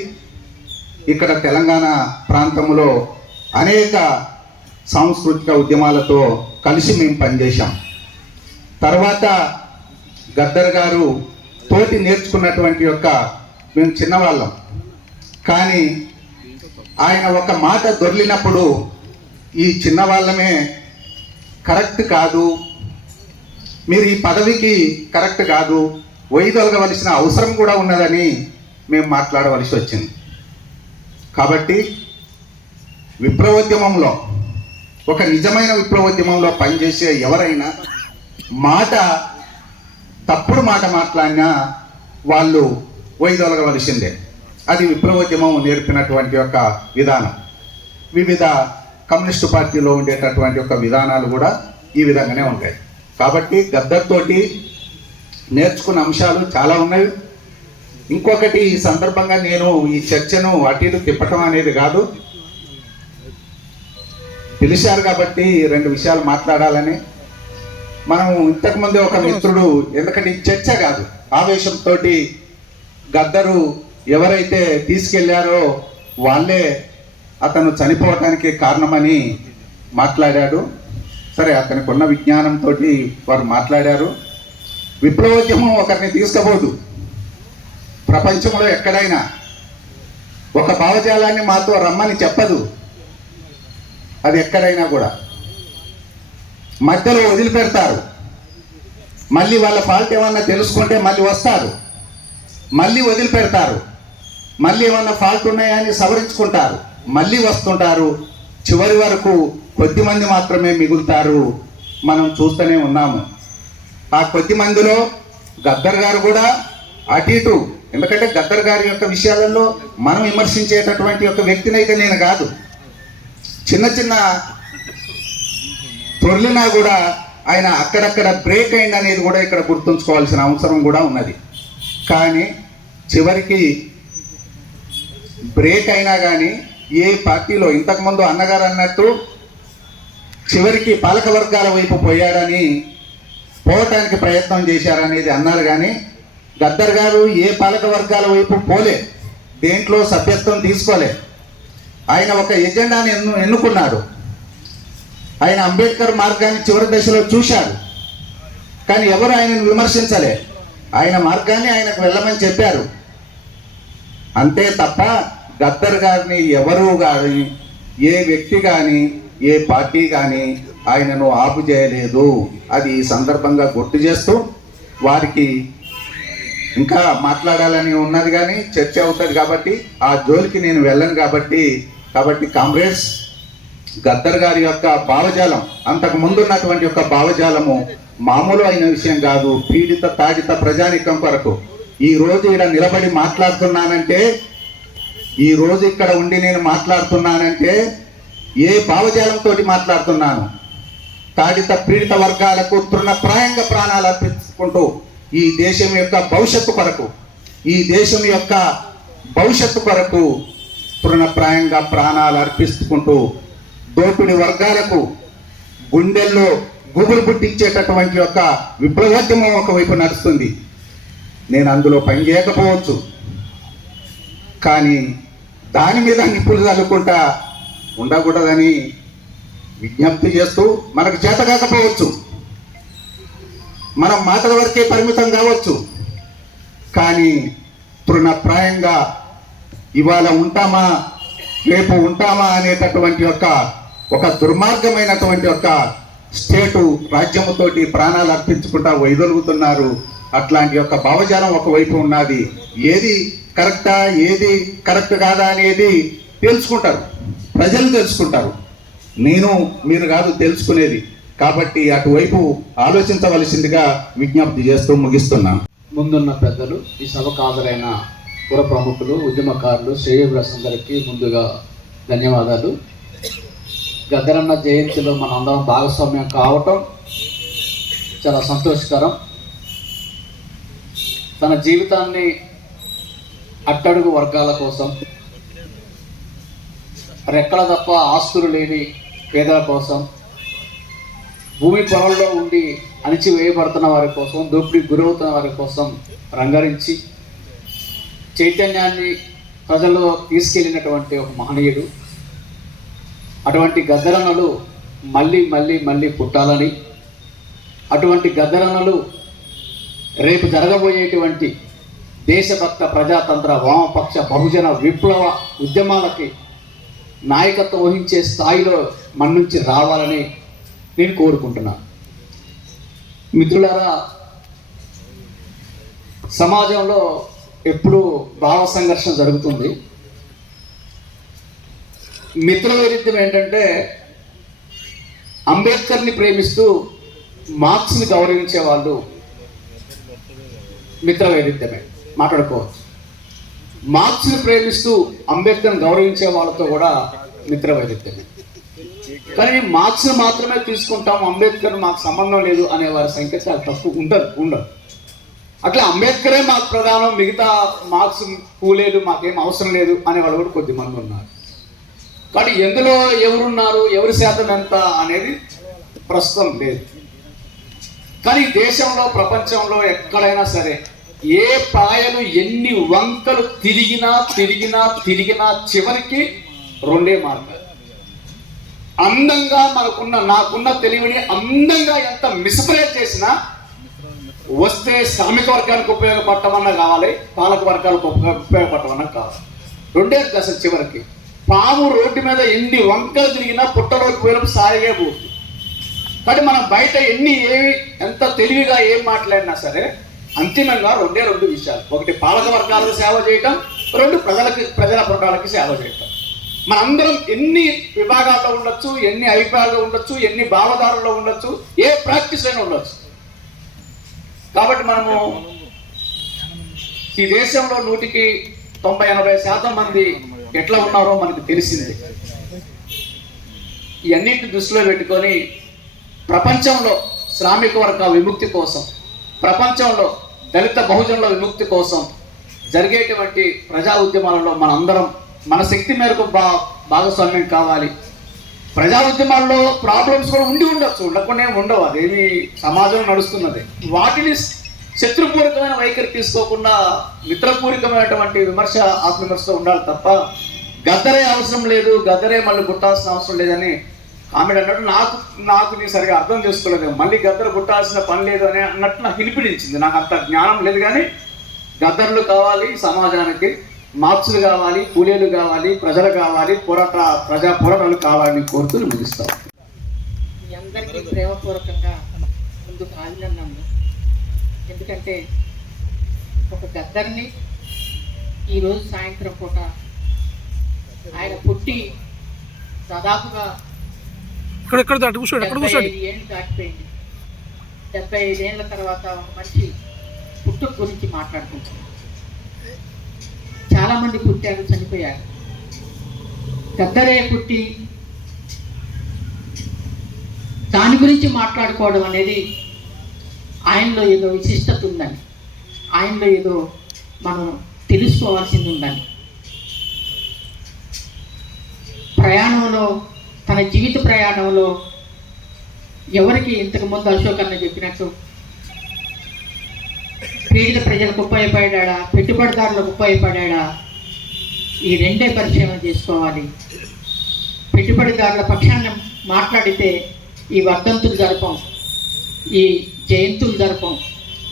ఇక్కడ తెలంగాణ ప్రాంతంలో అనేక సాంస్కృతిక ఉద్యమాలతో కలిసి మేము పనిచేశాం. తర్వాత గద్దర్ గారు తోటి నేర్చుకున్నటువంటి యొక్క మేము చిన్నవాళ్ళం, కానీ ఆయన ఒక మాట దొర్లినప్పుడు ఈ చిన్నవాళ్ళమే కరెక్ట్ కాదు, మీరు ఈ పదవికి కరెక్ట్ కాదు, వైదొలగవలసిన అవసరం కూడా ఉన్నదని మేము మాట్లాడవలసి వచ్చింది. కాబట్టి విప్లవోద్యమంలో, ఒక నిజమైన విప్లవోద్యమంలో పనిచేసే ఎవరైనా తప్పుడు మాట మాట్లాడినా వాళ్ళు వైదొలగవలసిందే. అది విప్లవోద్యమం నేర్పినటువంటి యొక్క విధానం. వివిధ కమ్యూనిస్టు పార్టీలో ఉండేటటువంటి యొక్క విధానాలు కూడా ఈ విధంగానే ఉంటాయి. కాబట్టి గద్దర్ తోటి నేర్చుకున్న అంశాలు చాలా ఉన్నాయి. ఇంకొకటి, ఈ సందర్భంగా నేను ఈ చర్చను అటు ఇటు తిప్పటం అనేది కాదు, పిలిచారు కాబట్టి 2 విషయాలు మాట్లాడాలని. మనం ఇంతకుముందే ఒక మిత్రుడు, ఎందుకంటే ఈ చర్చ కాదు, ఆవేశంతో గద్దరు ఎవరైతే తీసుకెళ్లారో వాళ్ళే అతను చనిపోవటానికి కారణమని మాట్లాడాడు. సరే, అతనికి ఉన్న విజ్ఞానంతో వారు మాట్లాడారు. విప్లవోద్యమం ఒకరిని తీసుకుపోదు. ప్రపంచంలో ఎక్కడైనా ఒక భావజాలాన్ని మాతో రమ్మని చెప్పదు. అది ఎక్కడైనా కూడా మధ్యలో వదిలిపెడతారు. మళ్ళీ వాళ్ళ ఫాల్ట్ ఏమన్నా తెలుసుకుంటే మళ్ళీ వస్తారు, మళ్ళీ వదిలిపెడతారు, మళ్ళీ ఏమన్నా ఫాల్ట్ ఉన్నాయని సవరించుకుంటారు, మళ్ళీ వస్తుంటారు. చివరి వరకు కొద్ది మంది మాత్రమే మిగులుతారు. మనం చూస్తూనే ఉన్నాము. ఆ కొద్ది మందిలో గద్దర్ గారు కూడా అటు ఇటు, ఎందుకంటే గద్దర్ గారి యొక్క విషయాలలో మనం విమర్శించేటటువంటి ఒక వ్యక్తిని అయితే నేను కాదు. చిన్న చిన్న తొర్లినా కూడా ఆయన అక్కడక్కడ బ్రేక్ అయింది అనేది కూడా ఇక్కడ గుర్తుంచుకోవాల్సిన అవసరం కూడా ఉన్నది. కానీ చివరికి బ్రేక్ అయినా కానీ ఏ పార్టీలో, ఇంతకుముందు అన్నగారు అన్నట్టు చివరికి పాలక వర్గాల వైపు పోవటానికి ప్రయత్నం చేశారనేది అన్నారు. కానీ గద్దర్ గారు ఏ పాలక వర్గాల వైపు పోలే, దేంట్లో సభ్యత్వం తీసుకోలే. ఆయన ఒక ఎజెండాని ఎన్నుకున్నాడు. ఆయన అంబేద్కర్ మార్గాన్ని చివరి దశలో చూశాడు, కానీ ఎవరు ఆయనను విమర్శించలే. ఆయన మార్గాన్ని ఆయనకు వెళ్ళమని చెప్పారు అంతే తప్ప గద్దర్ గారిని ఎవరు కానీ, ఏ వ్యక్తి కానీ, ఏ పార్టీ కానీ ఆయనను ఆపు చేయలేదు. అది ఈ సందర్భంగా గుర్తు చేస్తూ, వారికి ఇంకా మాట్లాడాలని ఉన్నది కానీ చర్చ అవుతుంది కాబట్టి ఆ జోలికి నేను వెళ్ళను. కాబట్టి కామ్రేడ్స్, గద్దర్ గారి యొక్క భావజాలం, అంతకు ముందున్నటువంటి యొక్క భావజాలము మామూలు అయిన విషయం కాదు. పీడిత తాడిత ప్రజానికం కొరకు ఈ రోజు ఇక్కడ నిలబడి మాట్లాడుతున్నానంటే, ఈ రోజు ఇక్కడ ఉండి నేను మాట్లాడుతున్నానంటే ఏ భావజాలంతో మాట్లాడుతున్నాను? తాడిత పీడిత వర్గాలకు తృణప్రాయంగా ప్రాణాలు అర్పించుకుంటూ ఈ దేశం యొక్క భవిష్యత్తు కొరకు, ఈ దేశం యొక్క భవిష్యత్తు కొరకు తృణప్రాయంగా ప్రాణాలు అర్పిస్తుకుంటూ దోపిడి వర్గాలకు గుండెల్లో గుబులు పుట్టించేటటువంటి యొక్క విప్లవోద్యమం ఒకవైపు నడుస్తుంది. నేను అందులో పనిచేయకపోవచ్చు, కానీ దాని మీద నిప్పులు చల్లుకుంటా ఉండకూడదని విజ్ఞప్తి చేస్తూ, మనకు చేత కాకపోవచ్చు, మనం మాటల వరకే పరిమితం కావచ్చు, కానీ తృణప్రాయంగా ఇవాళ ఉంటామా రేపు ఉంటామా అనేటటువంటి ఒక దుర్మార్గమైనటువంటి స్టేటు రాజ్యముతోటి ప్రాణాలు అర్పించుకుంటా వైదొలుగుతున్నారు. అట్లాంటి భావజాలం ఒకవైపు ఉన్నది. ఏది కరెక్టా, ఏది కరెక్ట్ కాదా అనేది తెలుసుకుంటారు, ప్రజలు తెలుసుకుంటారు. మీరు కాదు తెలుసుకునేది. కాబట్టి అటువైపు ఆలోచించవలసిందిగా విజ్ఞప్తి చేస్తూ ముగిస్తున్నాను. ముందున్న పెద్దలు, ఈ సభకు హాజరైన పుర ప్రముఖులు, ఉద్యమకారులు, శ్రేయోభిలాషులందరికీ ముందుగా ధన్యవాదాలు. గద్దరన్న జయంతిలో మన అందరం భాగస్వామ్యం కావటం చాలా సంతోషకరం. తన జీవితాన్ని అట్టడుగు వర్గాల కోసం, రెక్కల తప్ప ఆస్తులు లేని పేదల కోసం, భూమి పొరల్లో ఉండి అణిచివేయబడుతున్న వారి కోసం, దోపిడీ గురవుతున్న వారి కోసం రంగరించి చైతన్యాన్ని ప్రజల్లో తీసుకెళ్ళినటువంటి ఒక మహనీయుడు. అటువంటి గద్దరన్నలు మళ్ళీ మళ్ళీ మళ్ళీ పుట్టాలని, అటువంటి గద్దరన్నలు రేపు జరగబోయేటువంటి దేశభక్త, ప్రజాతంత్ర, వామపక్ష, బహుజన విప్లవ ఉద్యమాలకి నాయకత్వం వహించే స్థాయిలో మన నుంచి రావాలని నేను కోరుకుంటున్నాను. మిత్రులారా, సమాజంలో ఎప్పుడూ భావ సంఘర్షణ జరుగుతుంది. మిత్ర వైరుధ్యం ఏంటంటే, అంబేద్కర్ని ప్రేమిస్తూ మార్క్స్ని గౌరవించే వాళ్ళు మిత్ర వైరుధ్యమే, మాట్లాడుకోవచ్చు. మార్క్స్ని ప్రేమిస్తూ అంబేద్కర్ని గౌరవించే వాళ్ళతో కూడా మిత్ర వైరుధ్యమే. కానీ మార్క్స్ని మాత్రమే తీసుకుంటాం, అంబేద్కర్ మాకు సంబంధం లేదు అనే వారి సంఖ్య చాలా తక్కువ. ఉండదు. అట్లా అంబేద్కరే మాకు ప్రధానం, మిగతా మార్క్స్ పూలేదు, మాకేం అవసరం లేదు అనేవాళ్ళు కూడా కొద్దిమంది ఉన్నారు. కానీ ఎందులో ఎవరున్నారు, ఎవరి శాతం ఎంత అనేది ప్రస్తుతం లేదు. కానీ దేశంలో, ప్రపంచంలో ఎక్కడైనా సరే ఏ పాయలు ఎన్ని వంకలు తిరిగినా చివరికి రెండే మార్గాలు. అందంగా నాకున్న తెలివిని అందంగా ఎంత మిస్ప్రేట్ చేసినా వస్తే శ్రామిక వర్గానికి ఉపయోగపడటమన్నా కావాలి, పాలక వర్గాలకు ఉపయోగపడటమన్నా కావాలి. రెండే అసలు చివరికి. పాము రోడ్డు మీద ఎన్ని వంకలు తిరిగినా పుట్టలోకి పోయినప్పుడు సారిగే పోతుంది. కానీ మనం బయట ఎంత తెలివిగా ఏం మాట్లాడినా సరే అంతిమంగా రెండు విషయాలు. ఒకటి పాలక వర్గాలకు సేవ చేయటం, రెండు ప్రజల పుట్టాలకి సేవ చేయటం. మనందరం ఎన్ని విభాగాల్లో ఉండొచ్చు, ఎన్ని అభిప్రాయాల్లో ఉండొచ్చు, ఎన్ని భావధారుల్లో ఉండొచ్చు, ఏ ప్రాక్టీస్ అయినా ఉండొచ్చు. కాబట్టి మనము ఈ దేశంలో 100కి 90-80% మంది ఎట్లా ఉన్నారో మనకు తెలిసింది. ఇవన్నిటిని దృష్టిలో పెట్టుకొని ప్రపంచంలో శ్రామిక వర్గ విముక్తి కోసం, ప్రపంచంలో దళిత బహుజనుల విముక్తి కోసం జరిగేటువంటి ప్రజా ఉద్యమాలలో మనందరం మన శక్తి మేరకు భాగస్వామ్యం కావాలి. ప్రజా ఉద్యమాల్లో ప్రాబ్లమ్స్ కూడా ఉండొచ్చు, ఉండకుండా ఉండవు, అదేమి సమాజం నడుస్తున్నది. వాటిని శత్రుపూర్వకమైన వైఖరి తీసుకోకుండా మిత్రపూర్వకమైనటువంటి విమర్శ, ఆత్మవిమర్శతో ఉండాలి తప్ప గద్దరే అవసరం లేదు, గద్దరే మళ్ళీ పుట్టాల్సిన అవసరం లేదని కామెంట్ అన్నట్టు నాకు నేను సరిగా అర్థం చేసుకోలేదు. మళ్ళీ గద్దరు పుట్టాల్సిన పని లేదు అని అన్నట్టు నాకు వినిపించింది. నాకు అంత జ్ఞానం లేదు. కానీ గద్దర్లు కావాలి సమాజానికి, మార్క్సులు కావాలి, కూలీలు కావాలి, ప్రజలు కావాలి, ప్రజా పోరాటాలు కావాలని కోరుతూ ముగిస్తాం. మీ అందరికీ ప్రేమపూర్వకంగా ముందుకు ఆనందం. ఎందుకంటే ఒక గద్దర్ని ఈరోజు సాయంత్రం పూట ఆయన పుట్టి దాదాపుగా 75 ఏళ్ళు దాటిపోయింది. 75 ఏళ్ళ తర్వాత ఒక మంచి పుట్టుక గురించి మాట్లాడుకుంటున్నాం. చాలా మంది పుట్టారు, చనిపోయారు. గద్దరే పుట్టి దాని గురించి మాట్లాడుకోవడం అనేది ఆయనలో ఏదో విశిష్టత ఉందని, ఆయనలో ఏదో మనం తెలుసుకోవాల్సింది ఉందని. ప్రయాణంలో, తన జీవిత ప్రయాణంలో ఎవరికి ఇంతకుముందు అశోక్ అన్న చెప్పినట్టు పీడిత ప్రజలకు ఉపయోగపడ్డా, పెట్టుబడిదారులకు ఉపయోగపడ్డా, ఈ రెండే పరిచయం చేసుకోవాలి. పెట్టుబడిదారుల పక్షాన్ని మాట్లాడితే ఈ వర్ధంతులు జరపం, ఈ జయంతులు జరపం.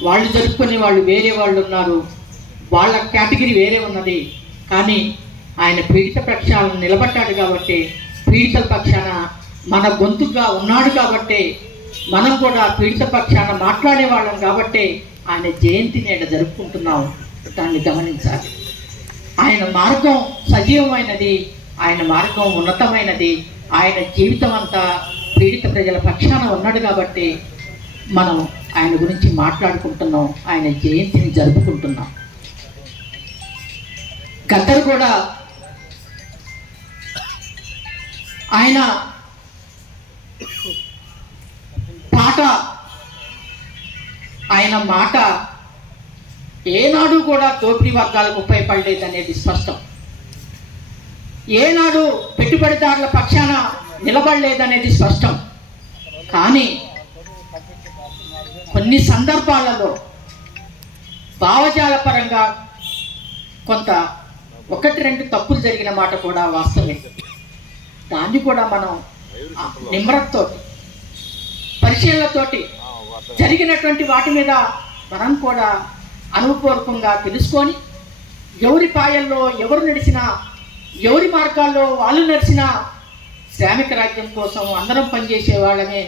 వాళ్ళు జరుపుకునే వాళ్ళు వేరే వాళ్ళు ఉన్నారు, వాళ్ళ కేటగిరీ వేరే ఉన్నది. కానీ ఆయన పీడిత పక్షాలను నిలబడ్డాడు కాబట్టి, పీడిత పక్షాన మన గొంతుగా ఉన్నాడు కాబట్టి, మనం కూడా పీడిత పక్షాన మాట్లాడే వాళ్ళం కాబట్టి ఆయన జయంతిని జరుపుకుంటున్నాం. దాన్ని గమనించాలి. ఆయన మార్గం సజీవమైనది, ఆయన మార్గం ఉన్నతమైనది. ఆయన జీవితం అంతా పీడిత ప్రజల పక్షాన ఉన్నాడు కాబట్టి మనం ఆయన గురించి మాట్లాడుకుంటున్నాం, ఆయన జయంతిని జరుపుకుంటున్నాం. గద్దర్ కూడా ఆయన పాట, ఆయన మాట ఏనాడు కూడా దోపిడీ వర్గాలకు ఉపయోగపడలేదు అనేది స్పష్టం. ఏనాడు పెట్టుబడిదారుల పక్షాన నిలబడలేదనేది స్పష్టం. కానీ కొన్ని సందర్భాలలో భావజాల పరంగా కొంత 1-2 తప్పులు జరిగిన మాట కూడా వాస్తవమే. దాన్ని కూడా మనం నిమ్రతతో, పరిశీలనతోటి జరిగినటువంటి వాటి మీద మనం కూడా అనుభవపూర్వకంగా తెలుసుకొని, ఎవరి పాయల్లో ఎవరు నడిచినా, ఎవరి మార్గాల్లో వాళ్ళు నడిచినా శ్రామిక రాజ్యం కోసం అందరం పనిచేసే వాళ్ళని,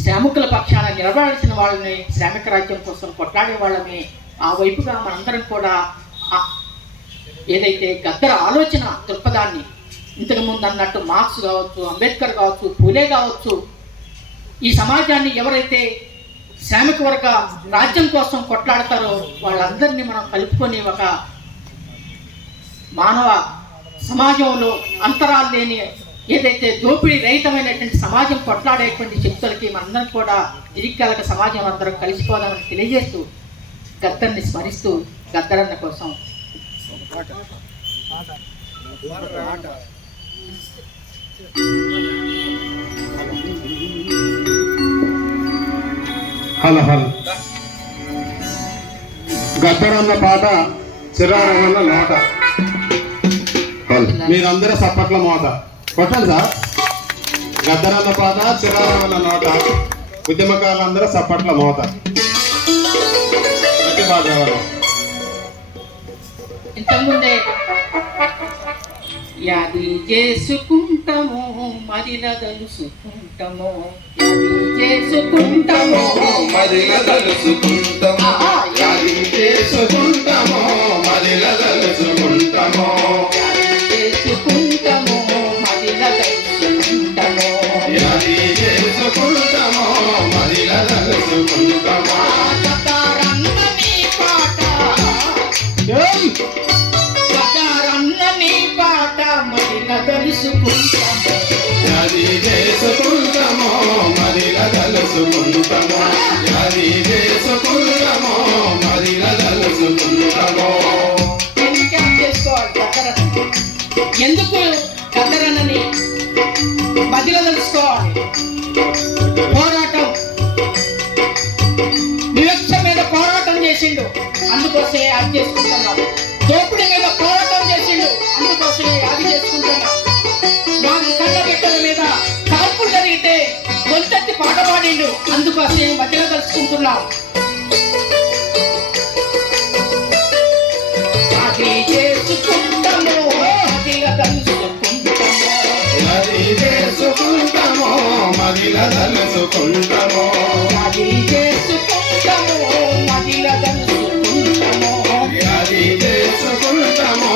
శ్రామికుల పక్షాన నిలబడాల్సిన వాళ్ళని, శ్రామిక రాజ్యం కోసం కొట్లాడే వాళ్ళని ఆ వైపుగా మనందరం కూడా ఏదైతే గద్దర్ ఆలోచన దృక్పథాన్ని, ఇంతకుముందు అన్నట్టు మార్క్స్ కావచ్చు, అంబేద్కర్ కావచ్చు, పూలే కావచ్చు, ఈ సమాజాన్ని ఎవరైతే శ్రామిక వర్గ రాజ్యం కోసం కొట్లాడతారో వాళ్ళందరినీ మనం కలుపుకొని ఒక మానవ సమాజంలో అంతరాలు లేని ఏదైతే దోపిడీ రహితమైనటువంటి సమాజం కొట్లాడేటువంటి శక్తులకి మనందరం కూడా ఇరిక్కాలక సమాజం అందరం కలిసిపోదామని తెలియజేస్తూ గద్దర్ని స్మరిస్తూ గద్దరన్న కోసం హలో హలో. గద్దరన్న పాట, చిరారన్న నోట. మీరందరూ సప్పట్ల మోత కొట్టండి సార్. గద్దరన్న పాట, చిరారన్న నోట. ఉద్యమకారులందరూ సప్పట్ల మోత. ప్రతి భాగవరం ఇంతకుముందే యాది చేసుకుంటాము, మదిల తెలుసుకుంటాము, చేసుకుంటాము, మదిల తలుసుకుంటాము, యాది చేసుకుంటాము, మదిల తలుసుకుంటాము, చేసుకుంటాము, మదిల తెలుసుకుంటాము, యాది చేసుకుంటాము, మదిల తలుసుకుంటాము. గద్దరన్నని పాట, గద్దరన్నని పాట మదిల తెలుసుకుంటాము, యాది చేసుకుంటాము, మదిల తలుసుకుంటాము, యాది చేసుకుంటాము, మదిల తలుసుకుంటాము. చేసుకోవాలి గద్దరన్న. ఎందుకు గద్దరన్నని మదిలో తెలుసుకోవాలి? పోరాటం, వివక్ష మీద పోరాటం చేసిండు, అందుకోసమే అది చేసుకుంటున్నాడు. దోపిడీ మీద పోరాటం చేసిండు, అందుకోసమే అది చేసుకుంటున్నాడు. వారి కళ్ళ బిడ్డల మీద కాల్పులు జరిగితే గొంతెత్తి పాట పాడిండు, అందుకోసమే మధ్యలో కలుసుకుంటున్నాం. అది చేసుకుంటాము, మదిలో కలుసుకుంటాము, యాది చేసుకుంటాము, మదిల తలుసుకుంటాము, అది చేసుకుంటాము, మదిలో కలుసుకుంటాము. యాది చేసుకుంటాము,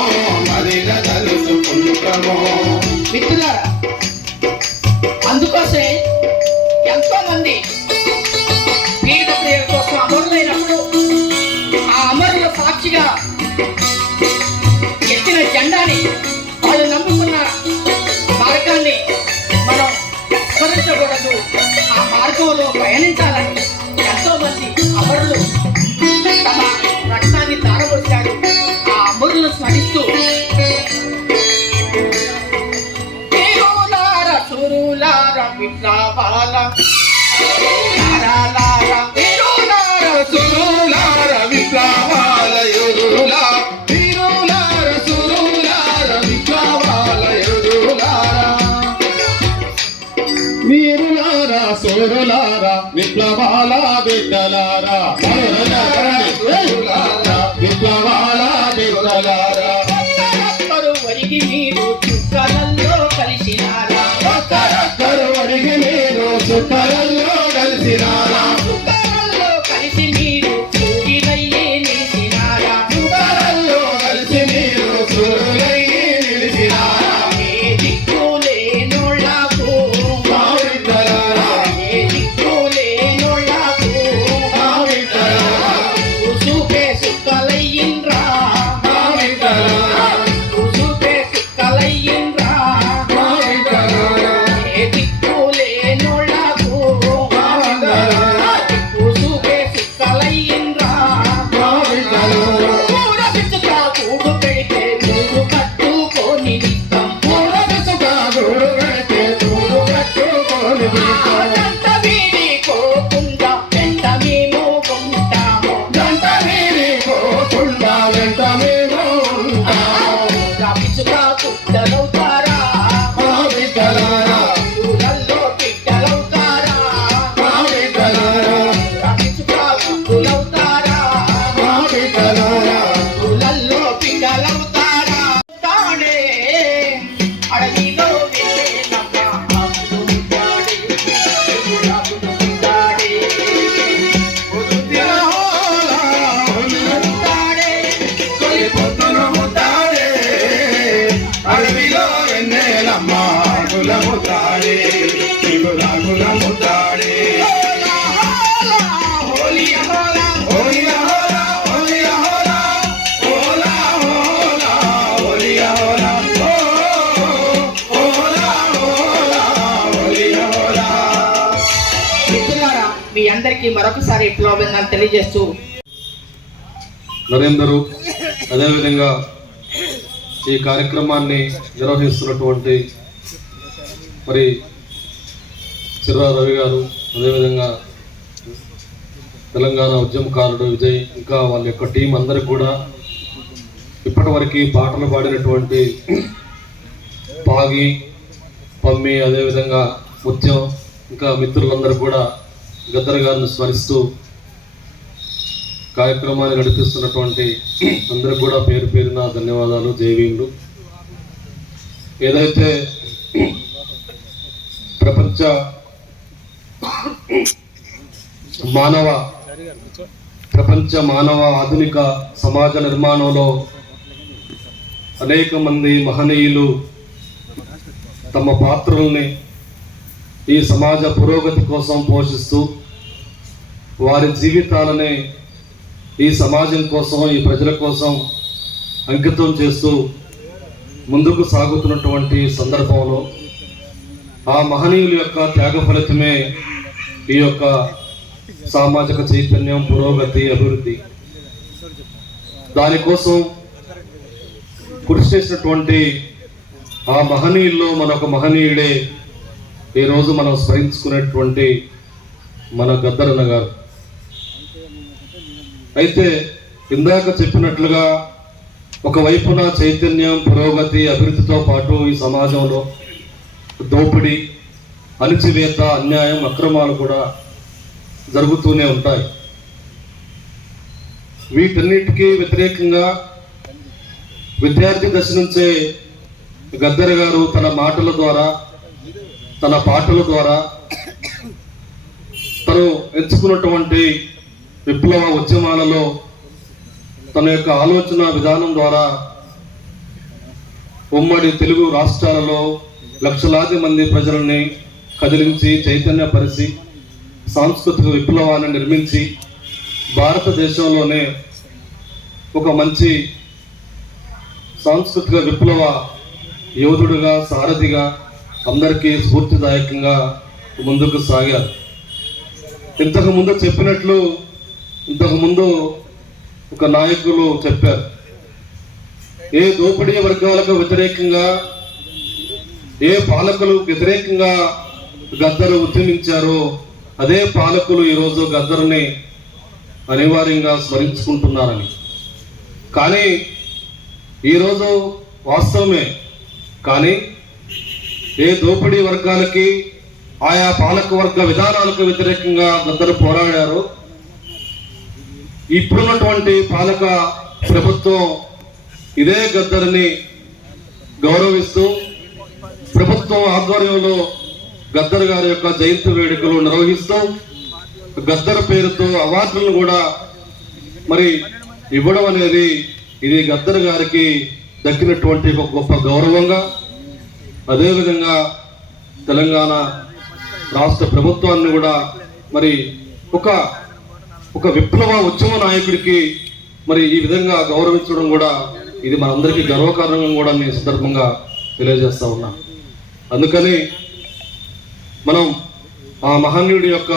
మదిల తలుసుకుంటాము. మిత్రులారా, అందుకోసమే ఎంతో మంది పీడిత ప్రజల కోసం అమరులైనప్పుడు ఆ అమరుల సాక్షిగా ఎత్తిన జెండాని, వాళ్ళు నమ్ముకున్న మార్గాన్ని మనం స్మరించకూడదు. ఆ మార్గంలో పయనించాలని ఎంతో మంది అమరులు తమ రక్తాన్ని ధారపోశారు. ఆ అమరులను స్మరిస్తూ సురులార విప్లవాల లారాలార వీరులార సురులార విప్లవాల యోధులా, వీరులార సురులార విప్లవాల యోధులారా, వీరులారా, సోరులారా, విప్లవాల బిడ్డలారా, విప్లవాల బిడ్డలారా, ఒక్కరొక్కరు వరిగి మీరు చుక్కలల్లో కలిసినారా, ఒక్కరొక్కరు వరిగి మీరు చుక్కలల్లో కలిసినారా, చుక్కలల్లో కలిసి మీరు పూగిలయ్యే నిలిచినారా, చుక్కలల్లో కలిసి మీరు ఏ దిక్కులేనోళ్ళకు ఏ దిక్కులేనోళ్ళకు చూపే సుక్కలయ్యిండ్రా చూపే సుక్కలయ్యిండ్రా ఏ దిక్కులేనోళ్ళకు చూపే సుక్కలయ్యిండ్రా కూర పిచ్చుక కూడు పెడితే కూడు కట్టుకొని నిత్తం కూర పిచ్చుక కూడు పెడితే కూడు కట్టుకొని దంట వీడిపోకుండా వెంట మేము ఉంటాము దంట వీడిపోకుండా వెంట మేము ఉంటాము పిచ్చుక కుట్టలవుతారా ఊరల్లో పిట్టలవుతారా పిచ్చుక కుట్టలవుతారా ఊళ్ళల్లో పిట్టలవుతారా తాడే అడవిలో వెళ్ళేనమ్మ అప్పుడు తాడే తాడే అడవిలో ఎన్నేలమ్మ కులము తాడే కులము తాడే మిత్రులారా, మీ అందరికీ మరొకసారి విప్లవాభినందనలు తెలియజేస్తూ నరేందరు అదేవిధంగా ఈ కార్యక్రమాన్ని నిర్వహిస్తున్నటువంటి మరి చిర్రా రవి గారు, అదేవిధంగా తెలంగాణ ఉద్యమకారుడు విజయ్, ఇంకా వాళ్ళ యొక్క టీం అందరికి కూడా ఇప్పటివరకు పాటలు పాడినటువంటి పాగి, పమ్మి, అదేవిధంగా ముత్యం, ఇంకా మిత్రులందరూ కూడా గద్దర్ గారిని స్మరిస్తూ కార్యక్రమాన్ని నడిపిస్తున్నటువంటి అందరికి కూడా పేరు పేరున ధన్యవాదాలు, జైవీములు. ఏదైతే ప్రపంచ మానవ ఆధునిక సమాజ నిర్మాణంలో అనేక మంది మహనీయులు తమ పాత్రల్ని ఈ సమాజ పురోగతి కోసం పోషిస్తూ వారి జీవితాలని ఈ సమాజం కోసం, ఈ ప్రజల కోసం అంకితం చేస్తూ ముందుకు సాగుతున్నటువంటి సందర్భంలో ఆ మహనీయుల యొక్క త్యాగ ఫలితమే ఈ యొక్క సామాజిక చైతన్యం, పురోగతి, అభివృద్ధి. దానికోసం కృషి చేసినటువంటి ఆ మహనీయుల్లో మనొక మహనీయుడే ఈరోజు మనం స్మరించుకునేటువంటి మన గద్దరన్న గారు. అయితే ఇందాక చెప్పినట్లుగా ఒకవైపున చైతన్యం, పురోగతి, అభివృద్ధితో పాటు ఈ సమాజంలో దోపిడీ, అణిచివేత, అన్యాయం, అక్రమాలు కూడా జరుగుతూనే ఉంటాయి. వీటన్నిటికీ వ్యతిరేకంగా విద్యార్థి దశ నుంచే గద్దర్ గారు తన మాటల ద్వారా, తన పాటల ద్వారా తను ఎంచుకున్నటువంటి విప్లవ ఉద్యమాలలో తన యొక్క ఆలోచన విధానం ద్వారా ఉమ్మడి తెలుగు రాష్ట్రాలలో లక్షలాది మంది ప్రజలని కదిలించి, చైతన్యపరిచి, సాంస్కృతిక విప్లవాన్ని నిర్మించి భారతదేశంలోనే ఒక మంచి సాంస్కృతిక విప్లవ యోధుడుగా, సారథిగా అందరికీ స్ఫూర్తిదాయకంగా ముందుకు సాగారు. ఇంతకుముందు చెప్పినట్లు ఇంతకుముందు ఒక నాయకులు చెప్పారు, ఏ దోపిడీ వర్గాలకు వ్యతిరేకంగా, ఏ పాలకులు వ్యతిరేకంగా గద్దరు ఉద్యమించారో అదే పాలకులు ఈరోజు గద్దరుని అనివార్యంగా స్మరించుకుంటున్నారని. కానీ ఈరోజు వాస్తవమే, కానీ ఏ దోపిడీ వర్గాలకి, ఆయా పాలక వర్గ విధానాలకు వ్యతిరేకంగా గద్దరు పోరాడారు, ఇప్పుడున్నటువంటి పాలక ప్రభుత్వం ఇదే గద్దరిని గౌరవిస్తూ ప్రభుత్వం ఆధ్వర్యంలో గద్దర్ గారి యొక్క జయంతి వేడుకలు నిర్వహిస్తూ గద్దర్ పేరుతో అవార్డులను కూడా మరి ఇవ్వడం అనేది ఇది గద్దర్ గారికి దక్కినటువంటి ఒక గొప్ప గౌరవంగా, అదేవిధంగా తెలంగాణ రాష్ట్ర ప్రభుత్వాన్ని కూడా మరి ఒక విప్లవ ఉద్యమ నాయకుడికి మరి ఈ విధంగా గౌరవించడం కూడా ఇది మనందరికీ గర్వకారణంగా కూడా నేను సందర్భంగా తెలియజేస్తా ఉన్నా. అందుకని మనం ఆ మహనీయుడి యొక్క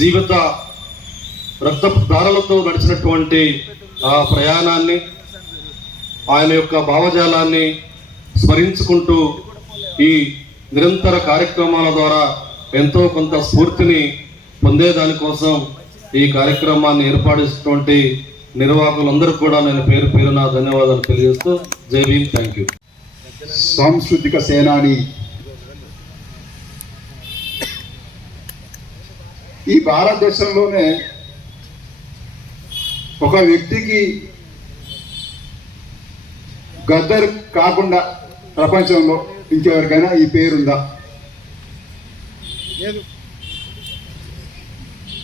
జీవిత రక్తపు దారాలతో నడిచినటువంటి ఆ ప్రయాణాన్ని, ఆయన యొక్క భావజాలాన్ని స్మరించుకుంటూ ఈ నిరంతర కార్యక్రమాల ద్వారా ఎంతో కొంత స్ఫూర్తిని పొందేదానికోసం ఈ కార్యక్రమాన్ని ఏర్పాటు నిర్వాహకులందరూ కూడా నేను పేరు పేరున ధన్యవాదాలు తెలియజేస్తూ జై భీమ్, థ్యాంక్ యూ. సాంస్కృతిక సేనాని ఈ భారతదేశంలోనే ఒక వ్యక్తికి గద్దర్ కాకుండా ప్రపంచంలో ఇంకెవరికైనా ఈ పేరుందా?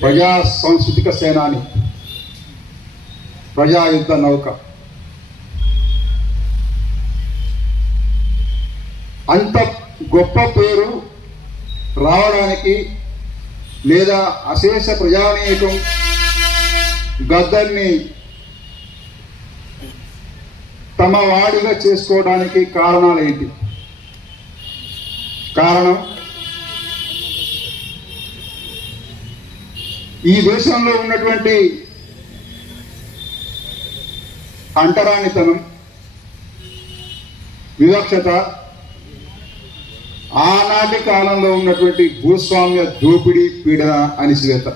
ప్రజా సాంస్కృతిక సేనాని, ప్రజాయుద్ధ నౌక. అంత గొప్ప పేరు రావడానికి లేదా అశేష ప్రజానీకం గద్దర్ని తమ వాడిగా చేసుకోవడానికి కారణాలు ఏంటి? కారణం, ఈ దేశంలో ఉన్నటువంటి అంటరానితనం, వివక్షత, ఆనాటి కాలంలో ఉన్నటువంటి భూస్వామ్య దోపిడీ, పీడన, అణిచివేత,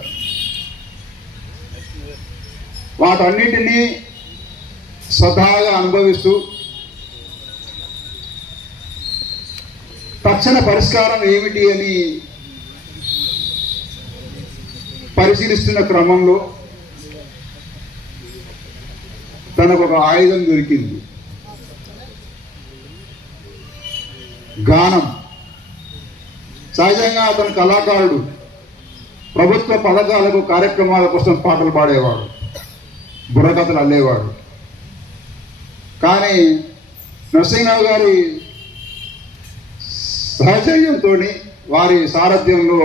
వాటన్నిటినీ స్వతహాగా అనుభవిస్తూ తక్షణ పరిష్కారం ఏమిటి అని పరిశీలిస్తున్న క్రమంలో తనకు ఒక ఆయుధం దొరికింది, గానం. సహజంగా అతను కళాకారుడు, ప్రభుత్వ పథకాలకు, కార్యక్రమాల కోసం పాటలు పాడేవాడు, బుర్రకథలు అల్లేవాడు. కానీ నరసింహరావు గారి సహచర్యంతో, వారి సారథ్యంలో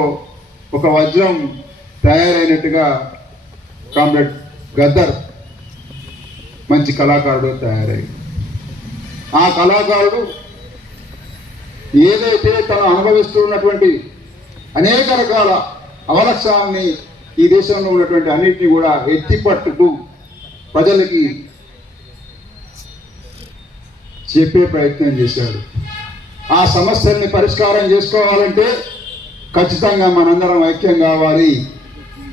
ఒక వజ్రం తయారైనట్టుగా కామ్రేడ్ గద్దర్ మంచి కళాకారుడు తయారయ్యాడు. ఆ కళాకారుడు ఏదైతే తను అనుభవిస్తున్నటువంటి అనేక రకాల అవలక్షణాన్ని, ఈ దేశంలో ఉన్నటువంటి అన్నింటినీ కూడా ఎత్తిపట్టుతూ ప్రజలకి చెప్పే ప్రయత్నం చేశాడు. ఆ సమస్యల్ని పరిష్కారం చేసుకోవాలంటే ఖచ్చితంగా మనందరం ఐక్యం కావాలి,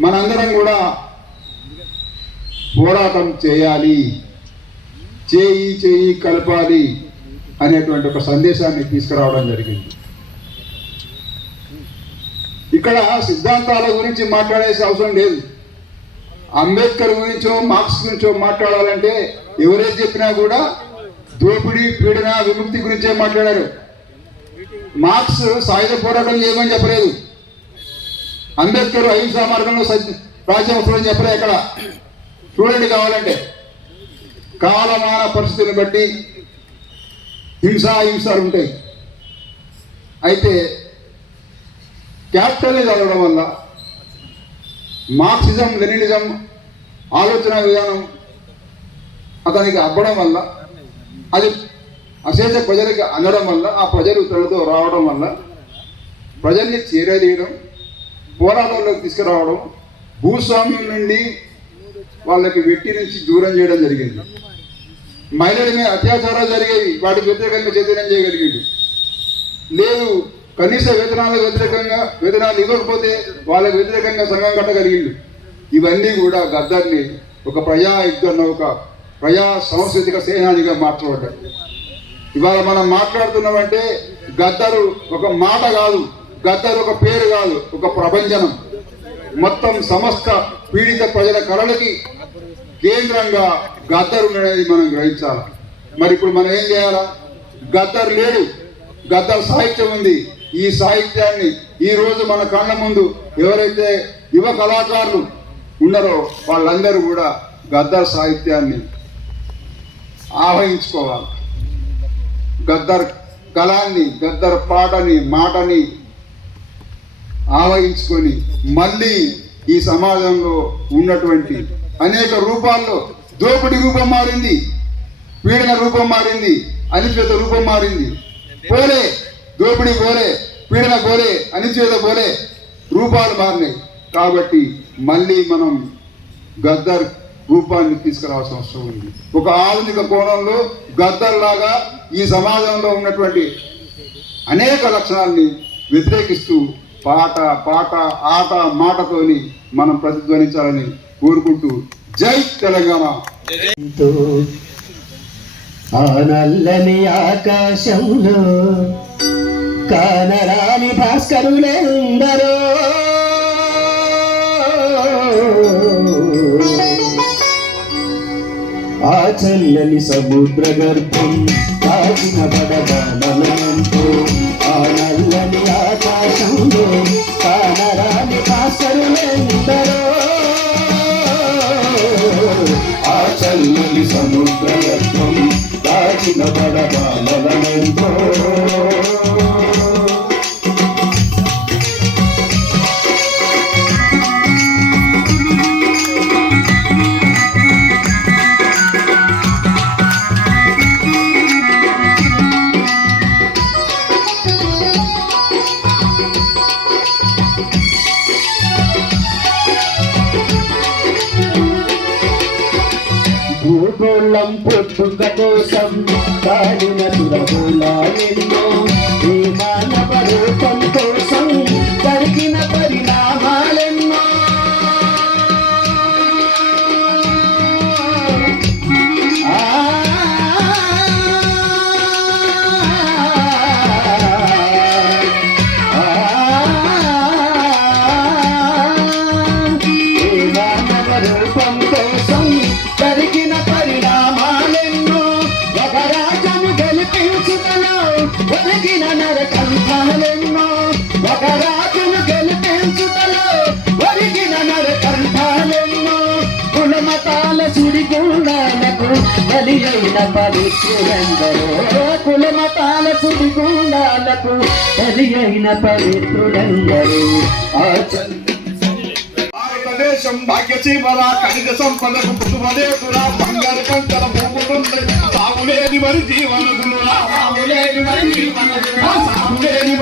మనందరం కూడా పోరాటం చేయాలి, చేయి కలపాలి అనేటువంటి ఒక సందేశాన్ని తీసుకురావడం జరిగింది. ఇక్కడ సిద్ధాంతాల గురించి మాట్లాడేసే అవసరం లేదు. అంబేద్కర్ గురించో, మార్క్స్ గురించో మాట్లాడాలంటే ఎవరైతే చెప్పినా కూడా దోపిడీ, పీడన, విముక్తి గురించే మాట్లాడారు. మార్క్స్ సాయుధ పోరాటం చేయమని చెప్పలేదు. అంబేద్కర్ అహింసా మార్గంలో రాజ్యం వస్తుందని చెప్పలే. ఎక్కడ చూడండి కావాలంటే, కాలమాన పరిస్థితులను బట్టి హింసాలు ఉంటాయి. అయితే క్యాపిటల్ని చదవడం వల్ల, మార్క్సిజం లెనినిజం ఆలోచన విధానం అతనికి అబ్బడం వల్ల, అది అశేష ప్రజలకి అందడం వల్ల, ఆ ప్రజలు తనతో రావడం వల్ల ప్రజల్ని చేరదీయడం, పోరాటంలోకి తీసుకురావడం, భూస్వామ్యం నుండి వాళ్ళకి వెట్టి నుంచి దూరం చేయడం జరిగింది. మహిళల మీద అత్యాచారాలు జరిగేవి, వాటికి వ్యతిరేకంగా చైతన్యం చేయగలిగింది. లేదు, కనీస వేతనాలకు వ్యతిరేకంగా, వేతనాలు ఇవ్వకపోతే వాళ్ళకి వ్యతిరేకంగా సంఘం కట్టగలిగిండు. ఇవన్నీ కూడా గద్దర్ని ఒక ప్రజాయుద్ధ నౌక, ప్రజా సాంస్కృతిక సేనానిగా మార్చబడ్డాడు. ఇవాళ మనం మాట్లాడుతున్నామంటే గద్దరు ఒక మాట కాదు, గద్దరు ఒక పేరు కాదు, ఒక ప్రభంజనం. మొత్తం సమస్త పీడిత ప్రజల కళలకి కేంద్రంగా గద్దరు అనేది మనం గ్రహించాలి. మరి ఇప్పుడు మనం ఏం చేయాలా? గద్దరు లేడు, గద్దరు సాహిత్యం ఉంది. ఈ సాహిత్యాన్ని ఈ రోజు మన కళ్ళ ముందు ఎవరైతే యువ కళాకారులు ఉన్నారో వాళ్ళందరూ కూడా గద్దరు సాహిత్యాన్ని ఆవహించుకోవాలి. గద్దర్ కళాన్ని, గద్దర్ పాటని, మాటని ఆవహించుకొని మళ్ళీ ఈ సమాజంలో ఉన్నటువంటి అనేక రూపాల్లో దోపిడీ రూపం మారింది, పీడన రూపం మారింది, అణిచివేత రూపం మారింది. పోలే దోపిడీ పోలే, పీడన పోలే, అణిచివేత పోలే, రూపాలు మారినాయి. కాబట్టి మళ్ళీ మనం గద్దర్ రూపాన్ని తీసుకురావాల్సిన అవసరం ఉంది. ఒక ఆధునిక కోణంలో గద్దర్ లాగా ఈ సమాజంలో ఉన్నటువంటి అనేక లక్షణాలని వ్యతిరేకిస్తూ పాట ఆట మాటతోని మనం ప్రతిధ్వనించాలని కోరుకుంటూ జై తెలంగాణ. ఆ నల్లని ఆకాశంలో కానరాని భాస్కరులెందరో ఆ చల్లని సముద్ర గర్భం దాచిన బడబాలతో ఆ నల్లని ఆకాశంలో కానరాని భాస్కరులెందరో ఆ చల్లని సముద్ర గర్భం దాచిన బడబాలతో భూగోళం పుట్టుక కోసం కాడిన సురగోళాలెన్నో ఈ మానవ రూపం కోసం జరిగిన పరిణామాలెన్నో ఈ మానవ రూపం కోసం జరిగిన పరిణామాలెన్నో ఒక రాజను గెలిపించుటలో ఒరిగిన నరకంఠాలెన్నో ఒక రాజును గెలిపించుటలో ఒరిగిన నరకంఠాలెన్నో కులమతాల సుడిగుండాలకు బలి అయిన పవిత్రులందరూ కులమతాల సుడిగుండాలకు బలి అయిన పవిత్రులందరూ భారతదేశం భాగ్యసీమల ఖనిజ సంపదకు పుట్టుమదేతురా బంగారు కంచెల భూములుంది సాగులేని మరి జీవనదులురా సాగులేని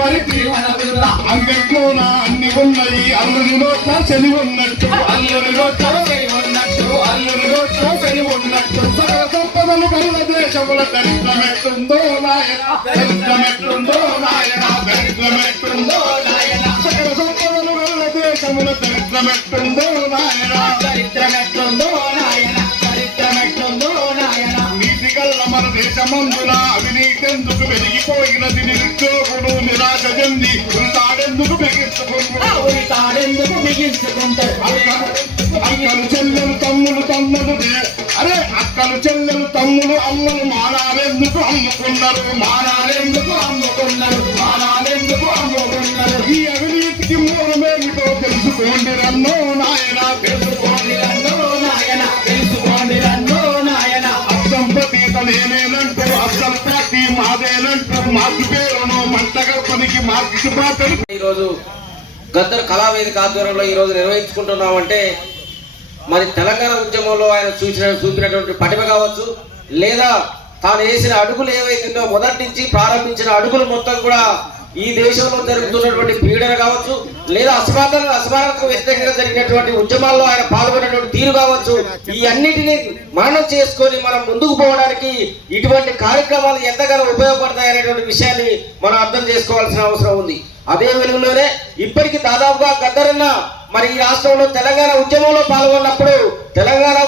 మరి జీవనదులురా అంగట్లోన అన్ని ఉన్నాయి అల్లుని నోట్ల శని ఉన్నట్టు అల్లుని నోట్ల శని ఉన్నట్టు సకల సంపదలు కరుణ దేశముల దరిద్రమెట్టుందో నాయన దరిద్రమెట్టుందో నాయన దరిద్రమెట్టుందో నాయన సకల సంపదలు కరుణ దేశముల దరిద్రమెట్టుందో నాయన దరిద్రమెట్టుందో నాయన దరిద్రమెట్టుందో నాయన నీతి కల్ల మన దేశమందున అవినీతెందుకు పెరిగిపోయినది నిరుద్యోగుడు నిరాశ చెంది ఉరితాడెందుకు బిగించుకుంటారు అక్కలు చెల్లెలు తమ్ముడు అక్కలు చెల్లెలు తమ్ముడు అమ్మలు మానాలెందుకు అమ్ముకున్నారు ఈ అవినీతికి మూలమేమిటో తెలుసుకోండి రన్నో నాయన అర్థం ప్రతీతనేనంటూ అసలు ప్రతి మాదేనంటూ మార్పు పేరును మంటగా పనికి మార్పు పాత్రలు. ఈరోజు గద్దర్ కళావేదిక ఆధ్వర్యంలో ఈరోజు నిర్వహించుకుంటున్నామంటే మరి తెలంగాణ ఉద్యమంలో ఆయన చూపినటువంటి పటిమ కావచ్చు, లేదా తాను వేసిన అడుగులు ఏవైతుందో మొదటి నుంచి ప్రారంభించిన అడుగులు మొత్తం కూడా ఈ దేశంలో జరుగుతున్నటువంటి పీడన కావచ్చు, లేదా అసమానతకు వ్యతిరేకంగా జరిగినటువంటి ఉద్యమాల్లో ఆయన పాల్గొన్నటువంటి తీరు కావచ్చు, ఈ అన్నిటినీ మననం చేసుకొని మనం ముందుకు పోవడానికి ఇటువంటి కార్యక్రమాలు ఎంతగానో ఉపయోగపడతాయి అనేటువంటి విషయాన్ని మనం అర్థం చేసుకోవాల్సిన అవసరం ఉంది. అదే వెలుగులోనే ఇప్పటికీ దాదాపుగా గద్దరన్న మరి ఈ రాష్ట్రంలో తెలంగాణ ఉద్యమంలో పాల్గొన్నప్పుడు తెలంగాణ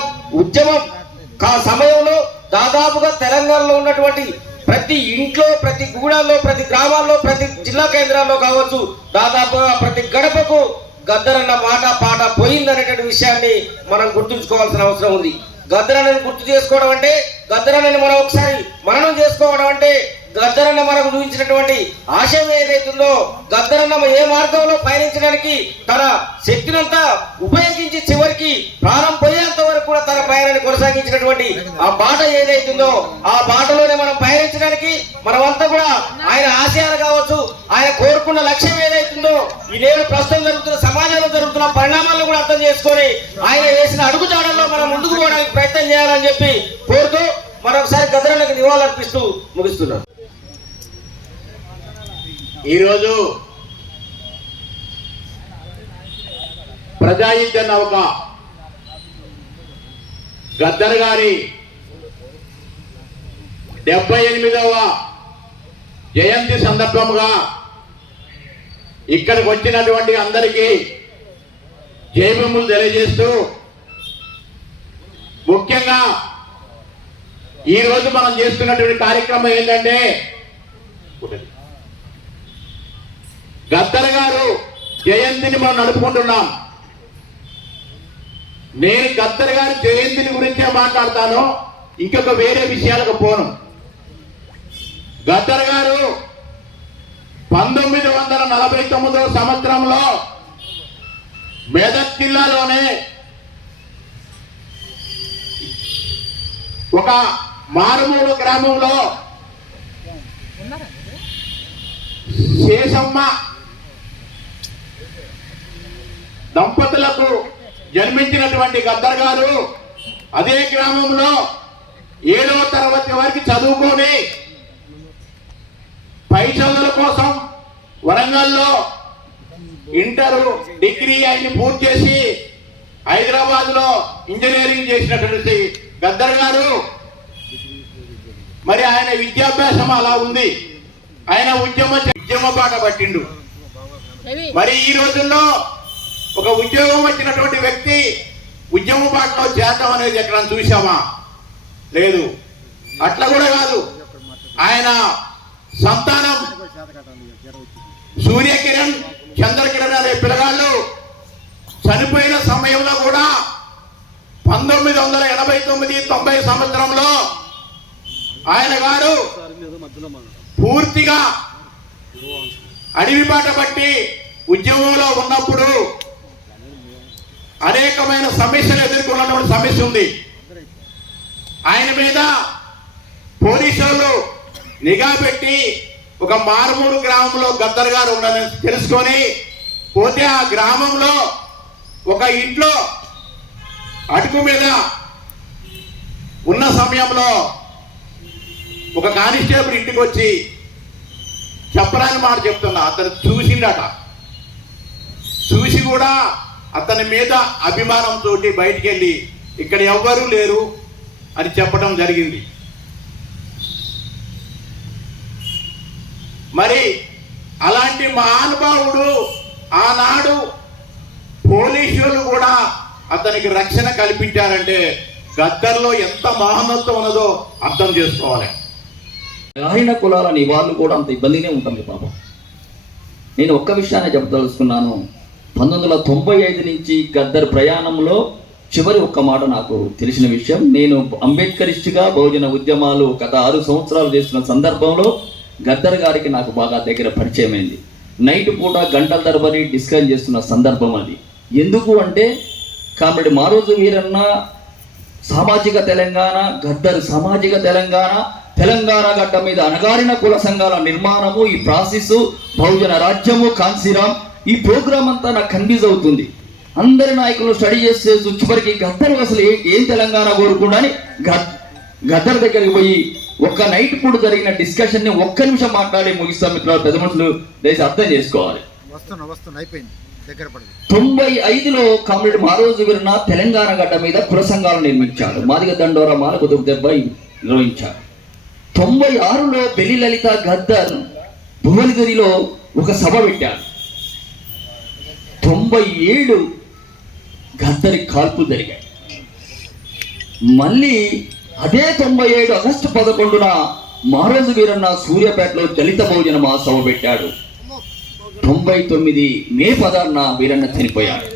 ఉద్యమం సమయంలో దాదాపుగా తెలంగాణలో ఉన్నటువంటి ప్రతి ఇంట్లో, ప్రతి గూడాల్లో, ప్రతి గ్రామాల్లో, ప్రతి జిల్లా కేంద్రాల్లో కావచ్చు, దాదాపుగా ప్రతి గడపకు గద్దరన్న మాట పాట పోయిందనేటువంటి విషయాన్ని మనం గుర్తుంచుకోవాల్సిన అవసరం ఉంది. గద్దరన్నని గుర్తు చేసుకోవడం అంటే, గద్దరన్నని మనం ఒకసారి మననం చేసుకోవడం అంటే, గద్దరన్న మనకు చూపించినటువంటి ఆశయం ఏదైతుందో, గద్దరన్న ఏ మార్గంలో పయనించడానికి తన శక్తినంతా ఉపయోగించి చివరికి ప్రాణం పోయేంత వరకు కూడా తన ప్రయాణాన్ని కొనసాగించినటువంటి ఆ బాట ఏదైతుందో, ఆ బాటలోనే మనం పయనించడానికి మనమంతా కూడా ఆయన ఆశయాలు కావచ్చు, ఆయన కోరుకున్న లక్ష్యం ఏదైతుందో, ఈ నేడు ప్రస్తుతం జరుగుతున్న సమాజంలో జరుగుతున్న పరిణామాలను కూడా అర్థం చేసుకొని ఆయన వేసిన అడుగుజాడల్లో మనం ముందుకు పోవడానికి ప్రయత్నం చేయాలని చెప్పి కోరుతూ మరొకసారి గద్దరన్నకు నివాళులర్పిస్తూ ముగిస్తున్నాం. ఈరోజు ప్రజాయుద్ధ నౌక గద్దర్ గారి 78వ జయంతి సందర్భంగా ఇక్కడికి వచ్చినటువంటి అందరికీ జయభీములు తెలియజేస్తూ, ముఖ్యంగా ఈరోజు మనం చేస్తున్నటువంటి కార్యక్రమం ఏంటంటే, గద్దర్ గారు జయంతిని మనం నడుపుకుంటున్నాం. నేను గద్దర్ గారి జయంతిని గురించే మాట్లాడతాను, ఇంకొక వేరే విషయాలకు పోను. గద్దర్ గారు 1949వ సంవత్సరంలో మెదక్ జిల్లాలోనే ఒక మారుమూల గ్రామంలో శేషమ్మ దంపతులకు జన్మించినటువంటి గద్దర్ గారు అదే గ్రామంలో 7వ తరగతి వరకు చదువుకొని పై చదువుల కోసం వరంగల్లో ఇంటర్ డిగ్రీ అన్ని పూర్తి చేసి హైదరాబాద్ లో ఇంజనీరింగ్ చేసినటువంటి గద్దర్ గారు, మరి ఆయన విద్యాభ్యాసం అలా ఉంది, ఆయన ఉద్యమ బాట పట్టిండు. మరి ఈ రోజుల్లో ఒక ఉద్యోగం వచ్చినటువంటి వ్యక్తి ఉద్యమ బాటలో చేద్దాం అనేది ఎక్కడ చూసామా? లేదు. అట్లా కూడా కాదు, ఆయన సంతానం సూర్యకిరణ్, చంద్రకిరణ్ అనే పిల్లగాళ్ళు చనిపోయిన సమయంలో కూడా 1989-90 సంవత్సరంలో ఆయన గారు పూర్తిగా అడవి బాట పట్టి ఉద్యమంలో ఉన్నప్పుడు అనేకమైన సమస్యలు ఎదుర్కొన్నటువంటి సమస్య ఉంది. ఆయన మీద పోలీసులు నిఘా పెట్టి ఒక మారుమూడు గ్రామంలో గద్దర్ గారు ఉన్నారని తెలుసుకొని పోతే, ఆ గ్రామంలో ఒక ఇంట్లో అటుకు మీద ఉన్న సమయంలో ఒక కానిస్టేబుల్ ఇంటికి వచ్చి చెప్పరాని మాట చెప్తున్నా, అతను చూసిండట. చూసి కూడా అతని మీద అభిమానంతో బయటికి వెళ్ళి ఇక్కడ ఎవ్వరూ లేరు అని చెప్పడం జరిగింది. మరి అలాంటి మహానుభావుడు ఆనాడు పోలీసులు కూడా అతనికి రక్షణ కల్పించారంటే గద్దర్లో ఎంత మహోన్నతం ఉన్నదో అర్థం చేసుకోవాలి. గ్రాహీణ కులాలని వాళ్ళు కూడా అంత ఇబ్బందినే ఉంటుంది పాపం. నేను ఒక్క విషయాన్ని చెప్పదలుచుకున్నాను. 1995 నుంచి గద్దర్ ప్రయాణంలో చివరి ఒక్క మాట నాకు తెలిసిన విషయం, నేను అంబేద్కరిస్ట్గా బహుజన ఉద్యమాలు గత 6 సంవత్సరాలు చేస్తున్న సందర్భంలో గద్దర్ గారికి నాకు బాగా దగ్గర పరిచయమైంది. నైట్ పూట గంటల తరబడి డిస్కస్ చేస్తున్న సందర్భం అది. ఎందుకు అంటే కామెడీ మారోజు వీరన్న సామాజిక తెలంగాణ, గద్దర్ సామాజిక తెలంగాణ, తెలంగాణ గడ్డ మీద అణగారిన కుల సంఘాల నిర్మాణము, ఈ ప్రాసెస్, బహుజన రాజ్యము, కాన్సీరామ్, ఈ ప్రోగ్రామ్ అంతా నాకు కన్ఫ్యూజ్ అవుతుంది. అందరి నాయకులు స్టడీ చేస్తే చివరికి గద్దర్ అసలు ఏం తెలంగాణ కోరుకుండాని గద్దర్ దగ్గరికి పోయి ఒక్క నైట్ పూట జరిగిన డిస్కషన్ ని ఒక్క నిమిషం మాట్లాడి ముగిస్తాం. మిత్రులు, పెద్ద మనుషులు దయచేసి అర్థం చేసుకోవాలి. 95లో కామ్రేడ్ మారోజు వీరన్న తెలంగాణ గడ్డ మీద కుల సంఘాలు నిర్మించాడు. మాదిగ దండోరా మాలకు దెబ్బ నిర్వహించాడు. 96లో బెల్లి లలిత గద్దర్ భువనగిరిలో ఒక సభ పెట్టాడు. 97 గద్దరి కాల్పులు జరిగాయి. మళ్ళీ అదే 97 ఆగస్టు 11న మారోజు వీరన్న సూర్యాపేటలో దళిత బహుజన మహాసభ పెట్టాడు. 99 మే 10న వీరన్న చనిపోయాడు.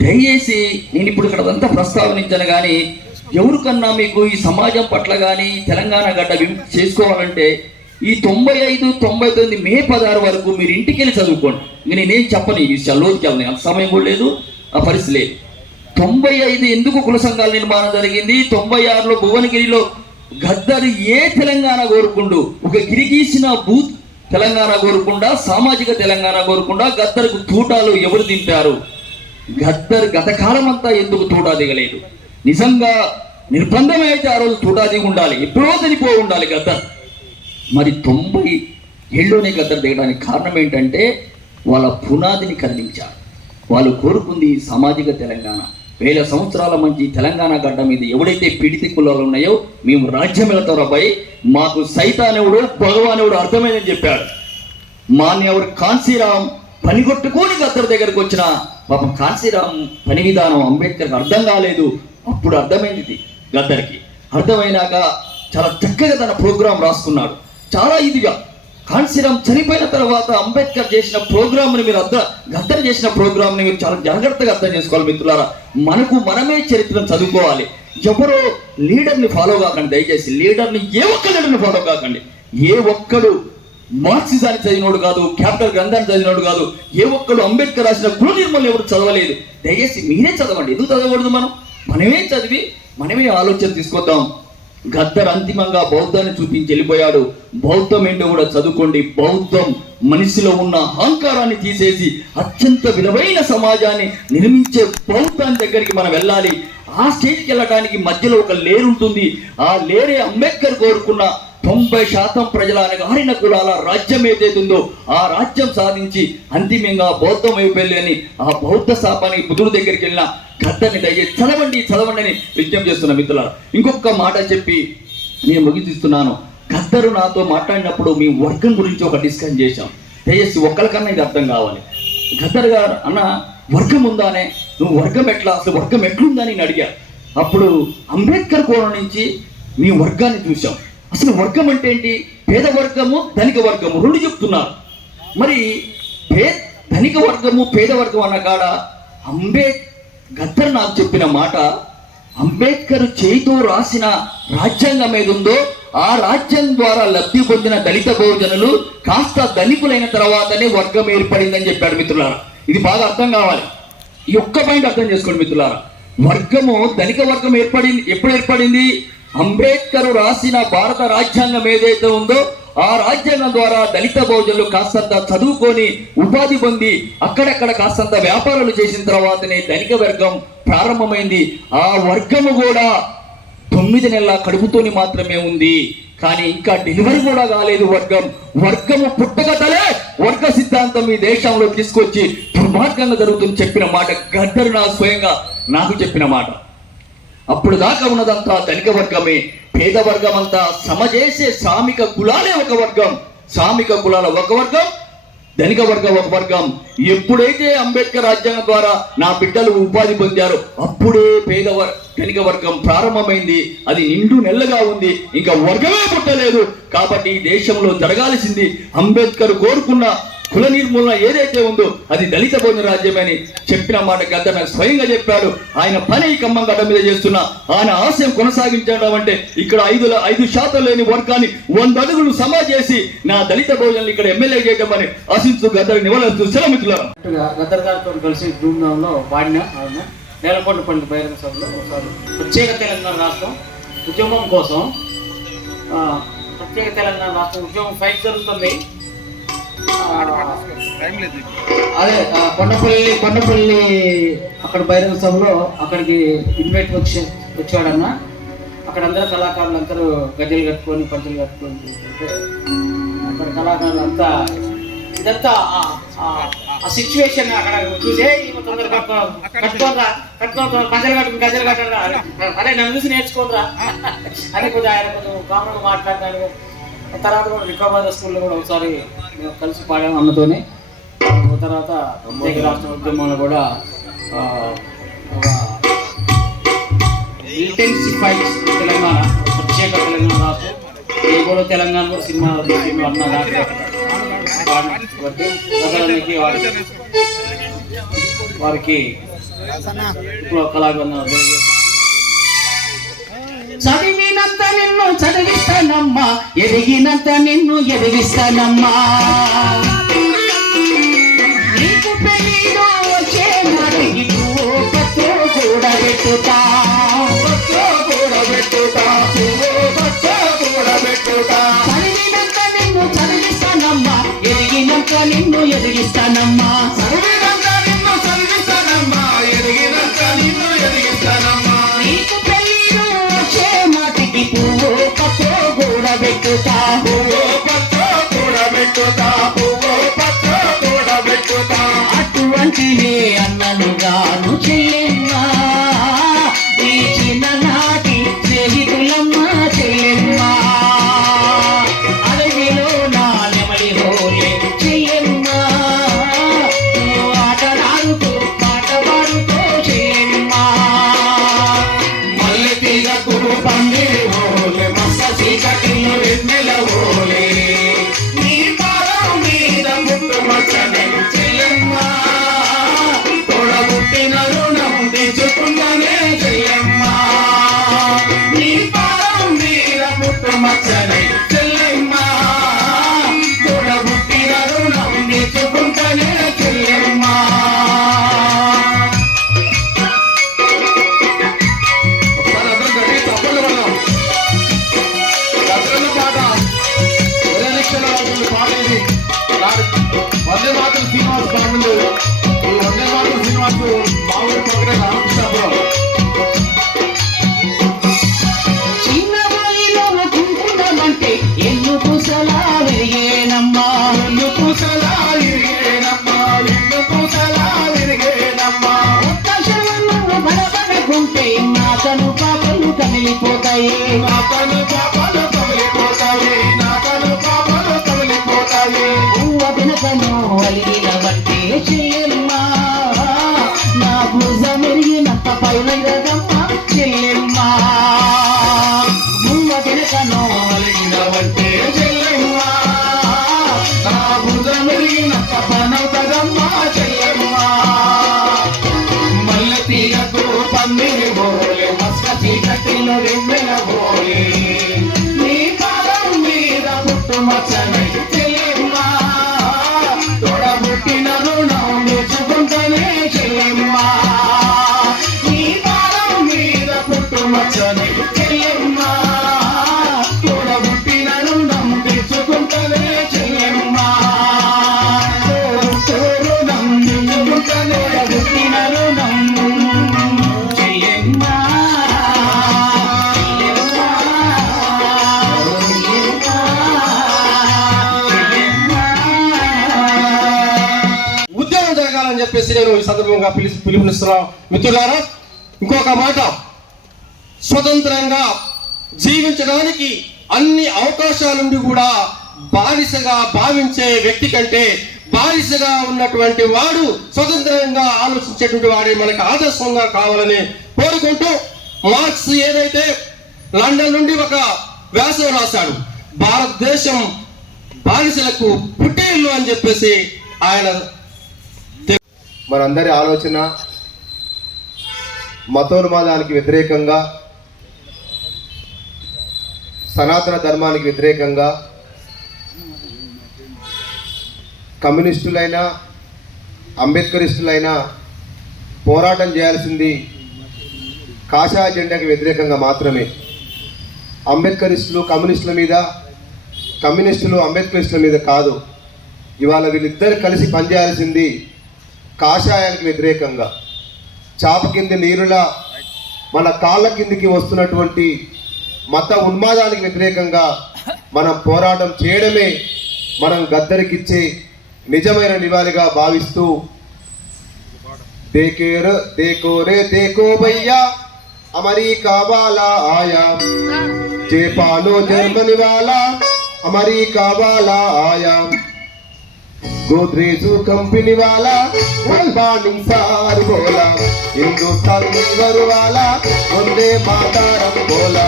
దయచేసి నేను ఇప్పుడు ఇక్కడ అంతా ప్రస్తావనించాను కానీ ఎవరికన్నా మీకు ఈ సమాజం పట్ల కానీ తెలంగాణ గడ్డ చేసుకోవాలంటే ఈ 95, 99 మే 16 వరకు మీరు ఇంటికి వెళ్ళి చదువుకోండి. ఇంక నేనేం చెప్పను ఈ విషయాలు, లోతుకి వెళ్ళను, అంత సమయం కూడా లేదు, ఆ పరిస్థితి లేదు. 95 ఎందుకు కుల సంఘాల నిర్మాణం జరిగింది, 96లో భువనగిరిలో గద్దరు ఏ తెలంగాణ కోరుకుండు, ఒక గిరిగీసిన బూత్ తెలంగాణ కోరుకుండా, సామాజిక తెలంగాణ కోరుకుండా గద్దరుకు తూటాలు ఎవరు దింపారు, గద్దరు గతకాలం అంతా ఎందుకు తూటా దిగలేదు? నిజంగా నిర్బంధమైతే ఆ రోజు తూటా దిగి ఉండాలి, ఎప్పుడో చనిపో ఉండాలి గద్దర్. మరి 90 ఏళ్ళలోనే గద్దరు దిగడానికి కారణం ఏంటంటే వాళ్ళ పునాదిని కదిలించారు. వాళ్ళు కోరుకుంది సామాజిక తెలంగాణ. 1000 సంవత్సరాల మంచి తెలంగాణ గడ్డ మీద ఎవడైతే పీడిత కులాలు ఉన్నాయో మేము రాజ్యం వెళతాం అబ్బాయి, మాకు సైతానెవడు భగవానుడు అర్థమైందని చెప్పాడు. మాన్యవరు కాన్సీరాం పని కొట్టుకొని గద్దర్ దగ్గరకు వచ్చిన పాపం కాన్సీరాం పని విధానం అంబేద్కర్కి అర్థం కాలేదు. అప్పుడు అర్థమైంది గద్దర్కి. అర్థమైనాక చాలా చక్కగా తన ప్రోగ్రాం రాసుకున్నాడు. చాలా ఇదిగా కాన్సీరాం చనిపోయిన తర్వాత అంబేద్కర్ చేసిన ప్రోగ్రామ్ని మీరు గద్దర్ చేసిన ప్రోగ్రామ్ని మీరు చాలా జాగ్రత్తగా అర్థం చేసుకోవాలి మిత్రులారా. మనమే చరిత్రను చదువుకోవాలి. ఎవరో లీడర్ని ఫాలో కాకండి దయచేసి. లీడర్ని ఏ ఒక్క లీడర్ని ఫాలో కాకండి. ఏ ఒక్కడు మార్క్సిజాన్ని చదివినోడు కాదు, క్యాపిటల్ గ్రంథాన్ని చదివినోడు కాదు, ఏ ఒక్కడు అంబేద్కర్ రాసిన కుల నిర్మూలన ఎవరు చదవలేదు. దయచేసి మీరే చదవండి. ఎందుకు చదవకూడదు? మనమే చదివి మనమే ఆలోచన తీసుకొద్దాం. గద్దర్ అంతిమంగా బౌద్ధాన్ని చూపించి వెళ్ళిపోయాడు. బౌద్ధం ఏంటో కూడా చదువుకోండి. బౌద్ధం మనిషిలో ఉన్న అహంకారాన్ని తీసేసి అత్యంత విలువైన సమాజాన్ని నిర్మించే బౌద్ధాన్ని దగ్గరికి మనం వెళ్ళాలి. ఆ స్టేజ్కి వెళ్ళడానికి మధ్యలో ఒక లేరు ఉంటుంది. ఆ లేరే అంబేద్కర్ కోరుకున్న 90% ప్రజల అనగారిన కులాల రాజ్యం ఏదైతుందో ఆ రాజ్యం సాధించి అంతిమంగా బౌద్ధం అయిపోయి ఆ బౌద్ధ శాపానికి బుద్ధుడి దగ్గరికి వెళ్ళిన గద్దర్ని దయచేసి చదవండి అని విజ్ఞప్తి చేస్తున్నా మిత్రులారా. ఇంకొక మాట చెప్పి నేను ముగిస్తున్నాను. గద్దరు నాతో మాట్లాడినప్పుడు మీ వర్గం గురించి ఒక డిస్కషన్ చేశాం. దయచేసి ఒక్కరికన్నా ఇది అర్థం కావాలి. గద్దర్ గారు అన్న వర్గం ఉందానే, నువ్వు వర్గం ఎట్లా, అసలు వర్గం ఎట్లుందని నేను అడిగా. అప్పుడు అంబేద్కర్ కోణం నుంచి మీ వర్గాన్ని చూసాం. అసలు వర్గం అంటే ఏంటి? పేద వర్గము, ధనిక వర్గము రెండు చెప్తున్నారు. మరి ధనిక వర్గము, పేద వర్గం అన్న కాడ గద్దర్ నాకు చెప్పిన మాట, అంబేద్కర్ చేతితో రాసిన రాజ్యాంగం ఏదుందో ఆ రాజ్యం ద్వారా లబ్ధి పొందిన దళిత బహుజనులు కాస్త ధనికులైన తర్వాతనే వర్గం ఏర్పడిందని చెప్పాడు మిత్రులారా. ఇది బాగా అర్థం కావాలి. ఈ ఒక్క పాయింట్ అర్థం చేసుకోండి మిత్రులారా. వర్గము, ధనిక వర్గం ఎప్పుడు ఏర్పడింది? అంబేద్కర్ రాసిన భారత రాజ్యాంగం ఏదైతే ఉందో ఆ రాజ్యాంగం ద్వారా దళిత బహుజనులు కాస్తంత చదువుకొని ఉపాధి పొంది అక్కడక్కడ కాస్తంత వ్యాపారాలు చేసిన తర్వాతనే ధనిక వర్గం ప్రారంభమైంది. ఆ వర్గము కూడా 9 నెలల కడుపుతోని మాత్రమే ఉంది, కానీ ఇంకా డెలివరీ కూడా కాలేదు. వర్గము పుట్టగతలే వర్గ సిద్ధాంతం ఈ దేశంలో తీసుకొచ్చి దుర్మార్గంగా జరుగుతుంది చెప్పిన మాట గద్దరు స్వయంగా నాకు చెప్పిన మాట. అప్పుడు దాకా ఉన్నదంతా ధనిక వర్గమే. పేద వర్గం అంతా శ్రమ చేసే శ్రామిక కులాలే ఒక వర్గం, శ్రామిక కులాల ఒక వర్గం, ధనిక వర్గం ఒక వర్గం. ఎప్పుడైతే అంబేద్కర్ రాజ్యాంగం ద్వారా నా బిడ్డలు ఉపాధి పొందారో అప్పుడే ధనిక వర్గం ప్రారంభమైంది. అది నిండు నెల్లగా ఉంది, ఇంకా వర్గమే పుట్టలేదు. కాబట్టి ఈ దేశంలో జరగాల్సింది అంబేద్కర్ కోరుకున్న కుల నిర్మూలన ఏదైతే ఉందో అది దళిత బహుజన రాజ్యమే అని చెప్పిన మాట గద్దర్ నాకు స్వయంగా చెప్పాడు. ఆయన పని ఖమ్మం గడ్డ మీద చేస్తున్నా ఆయన ఆశయం కొనసాగించడం అంటే ఇక్కడ 5% లేని వర్గాన్ని 100 అడుగులు సమా చేసి నా దళిత బహుజనులు ఇక్కడ ఎమ్మెల్యే చేయడం అని ఆశిస్తూ గద్దర్ నివాళులు సెలమిత్రులారా. గద్దర్ గారితో కలిసి ధూమ్ధాంలో వాడిన నేలకొండపల్లి బహిరంగ సభలో ఒకసారి ప్రత్యేక తెలంగాణ రాష్ట్రం ఉద్యమం కోసం ప్రత్యేక తెలంగాణ రాష్ట్రం ఉద్యమం ఫైట్ జరుగుతుంది. అదే కొండపల్లి అక్కడ బహిరంగ సభలో అక్కడికి ఇన్వైట్ వచ్చాడన్న. అక్కడ అందరూ కళాకారులు అందరూ గజ్జలు కట్టుకొని పంచలు కట్టుకొని అక్కడ కళాకారులు అంతా ఇదంతా ఆ సిచ్యువేషన్ అక్కడ చూసే తొందరగా కట్టుకోరా పంచలు కట్టుకుని గజ్జలు కట్టరా, అరే నన్ను చూసి నేర్చుకోరా అని కొంచెం ఆయన కొంచెం కామన్గా మాట్లాడినాడు. తర్వాత కూడా వికారాబాద్ స్కూల్లో కూడా ఒకసారి మేము కలిసి పాడాము అన్నతోనే. తర్వాత ప్రత్యేక రాష్ట్ర ఉద్యమంలో కూడా ఇంటెన్సిఫైడ్ తెలంగాణ, ప్రత్యేక తెలంగాణ రాష్ట్రం ఏ కూడా తెలంగాణ కూడా సినిమా అన్న వారికి కళాబంధం చదివినంత నిన్ను చదివిస్తానమ్మా, ఎదిగినంత నిన్ను ఎదిగిస్తానమ్మా. నీకు పెళ్ళిలో వచ్చే నాటికి పువ్వు పత్తో కూడబెట్టుతా, చదివినంత నిన్ను చదివిస్తానమ్మా, ఎదిగినంత నిన్ను ఎదిగిస్తానమ్మా. నీకు పెళ్ళిలో వచ్చే మాటికి పువ్వు పత్తో కూడబెట్టుతా, అటువంటి అన్నలుగాను చెల్లెమ్మా, ఈ చిన్ననాటి స్నేహితులమ్మా చెల్లెమ్మా. అడవిలో నా నెమలి హోలే చెల్లెమ్మా, ఆటలాడుతూ పాట పాడుతూ చెల్లెమ్మా. మల్లె తీగకు పందిరి హోలే, మస్త చీకటిలో వెన్నెల హోలే, నీ పాదం మీద ముట్టు మచ్చనే చెల్లెమ్మా. తోడబుట్టిన రుణం తెచ్చుకున్ననే చెల్లెమ్మా, నీ పాదం మీద ముట్టు మచ్చనే చెల్లెమ్మా. తోడబుట్టిన రుణం తెచ్చుకుంటనే చెల్లెమ్మా. వందే మాత్రం శ్రీనివాస్ పాటలు, ఈ వందే మాత్రం శ్రీనివాస్ మా ఊరి పక్కనే రామకృష్ణాపురం. చిన్న వయలో కుంకుమంటే ఎన్ను పూసలా విరిగేనమ్మా, ఎన్ను పూసలా విరిగేనమ్మా, ఎన్ను పూసలా విరిగేనమ్మా. ఒక్క శవను బలపడకుంటే నా కను పాపలు కమిలిపోతాయి, నా కను పాపలు కమిలిపోతాయి, నా కను పాపలు కమిలిపోతాయి. పువ్వ వెనకను అలిగిన వంటే చెల్లెమ్మా, నా భుజం ఎరిగినంత పైనమ్మా చెల్లెమ్మా. పువ్వ వెనకను అలిగిన వంటే చెల్లెమ్మా, నా భుజం ఎరిగినంత పనవుతదమ్మా చెల్లెమ్మా. మల్లె తీగకు పందిరి బోలే, మస్క చీకటిలో వెన్నెల బోలే, నీ పాదం మీద పుట్టు మచ్చనై చెల్లెమ్మా. తోడబుట్టిన రుణం తెచ్చుకుంటనే చెల్లెమ్మా, నీ పాదం మీద పుట్టు మచ్చనై చెల్లెమ్మా. తోడబుట్టిన రుణం తెచ్చుకుంటనే చెల్లెమ్మా. రుణం తెచ్చుకుంటనే బుట్టిన రుణం చెల్లెమ్మా. ఉద్యమం జరగాలని చెప్పేసి నేను ఈ సందర్భంగా పిలుపునిస్తున్నాను. మిత్రులారా, ఇంకొక మాట, స్వతంత్రంగా జీవించడానికి అన్ని అవకాశాలుండి కూడా బానిసగా భావించే వ్యక్తి కంటే బానిసగా ఉన్నటువంటి వాడు స్వతంత్రంగా ఆలోచించేటువంటి వాడే మనకు ఆదర్శంగా కావాలని కోరుకుంటూ, మార్క్స్ ఏదైతే లండన్ నుండి ఒక వ్యాసం రాశాడు, భారతదేశం బానిసలకు పుట్టిల్లు అని చెప్పేసి ఆయన. మనందరి ఆలోచన మతోన్మాదానికి వ్యతిరేకంగా, సనాతన ధర్మానికి వ్యతిరేకంగా కమ్యూనిస్టులైనా అంబేద్కరిస్టులైనా పోరాటం చేయాల్సింది కాషాయ జెండాకి వ్యతిరేకంగా మాత్రమే. అంబేద్కరిస్టులు కమ్యూనిస్టుల మీద, కమ్యూనిస్టులు అంబేద్కరిస్టుల మీద కాదు. ఇవాళ వీళ్ళిద్దరు కలిసి పనిచేయాల్సింది కాషాయానికి వ్యతిరేకంగా. చాప కింది నీరులా మన కాళ్ళ కిందికి వస్తున్నటువంటి మత ఉన్మాదానికి వ్యతిరేకంగా మనం పోరాటం చేయడమే మనం గద్దరికిచ్చే నిజమైన నివాళిగా భావిస్తూ, देखो रे देखो भैया अमेरिका वाला आया, जेपानो जर्मनी वाला अमेरिका वाला आया, गोदरेज कंपनी वाला गुड मॉर्निंग सर बोला, हिंदुस्तान लीवर वाला वंदे मातरम बोला.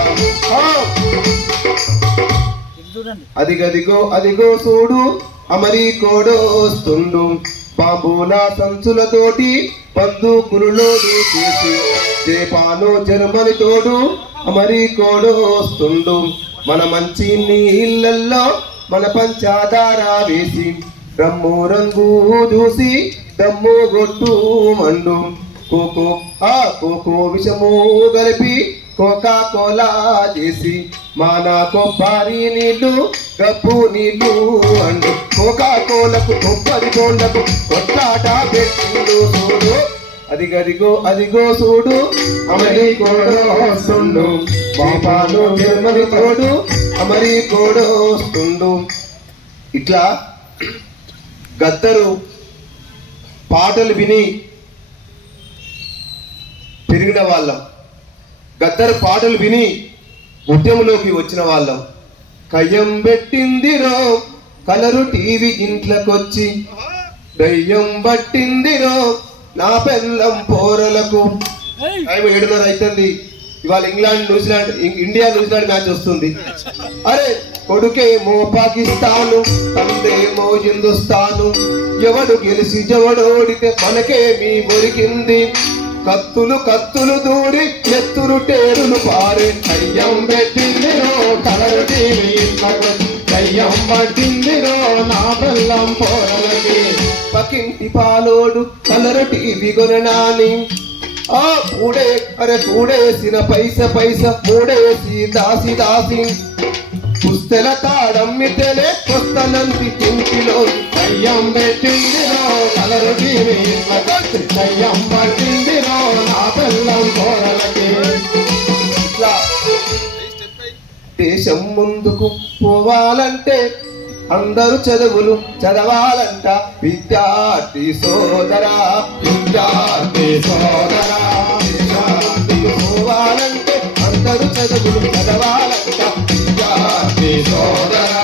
అదిగదిగో అదిగో చూడు అమెరికోడో వస్తుండు, బాంబుల సంచులతోటి బంధుకులులోడు చేసి జేపాను జర్మని తోడు అమరికోడు వస్తుండు మన మంచి నీళ్ళల్లో మన పంచాదార వేసి రమ్ము రంగు చూసి దమ్ము గొట్టు మండు కోకో విషము కలిపి కోకా కోలా చేసి మానా కొబ్బరి నీళ్ళు గప్పు నీళ్ళు అండు కోకా కోలకు కొబ్బరి కోళ్ళకు కొట్లాట పెట్టిండు చూడు అదిగో చూడు అమరి కోడొస్తుండు బాబాను జర్మని తోడు అమరి కోడొస్తుండు. ఇట్లా గద్దరు పాటలు విని పెరిగిన వాళ్ళం, గద్దరు పాటలు విని ఉద్యమంలోకి వచ్చిన వాళ్ళం. కయ్యం పెట్టిందిరో కలరు టీవీ ఇంట్లోకొచ్చి దయ్యం పట్టిందిరో నా పెళ్ళం పోరలకు. టైం 7:30 అవుతుంది. ఇవాళ ఇండియా న్యూజిలాండ్ మ్యాచ్ వస్తుంది. అరే కొడుకేమో పాకిస్తాను, తండ్రేమో హిందుస్థాను, ఎవడు గెలిచి ఎవడోడితే మనకేమీ ఒరికింది. కత్తులు దూరి ఎత్తురు టేరులు పారే కయ్యం పెట్టిందిరో కలరు టీవీ కయ్యం పట్టిందిరో నా బెల్లం పోరలకి. పకింటి పాలోడు కలరు టీవీ కొననాని ఆ కూడేసిన పైస మూడేసి దాసి పుస్తెల తాడమ్మితేనే కొస్తనంది ఇంటిలో కయ్యం పెట్టిందిరో కలరు టీవీ కయ్యం పట్టిందిరో నా బెల్లం పోరలకి. దేశం ముందుకు పోవాలంటే అందరూ చదువులు చదవాలంట విద్యార్థి సోదరా దేశానికి పోవాలంటే అందరూ చదువులు చదవాలంట విద్యార్థి సోదరా.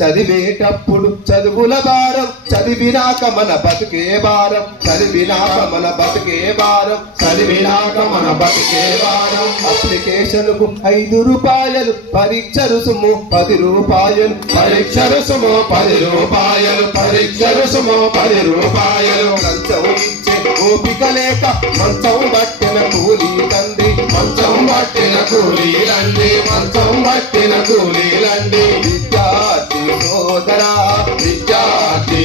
చదివేటప్పుడు చదువుల భారం, చదివినాక మన బతుకే భారం, చదివినాక మన బతుకే భారం. అప్లికేషన్కు 5 రూపాయలు, పరీక్ష రుసుము 10 రూపాయలు, లంచం ఇచ్చే ఓపిక లేక మంచం పట్టిన కూలీ రండి. విద్యార్థి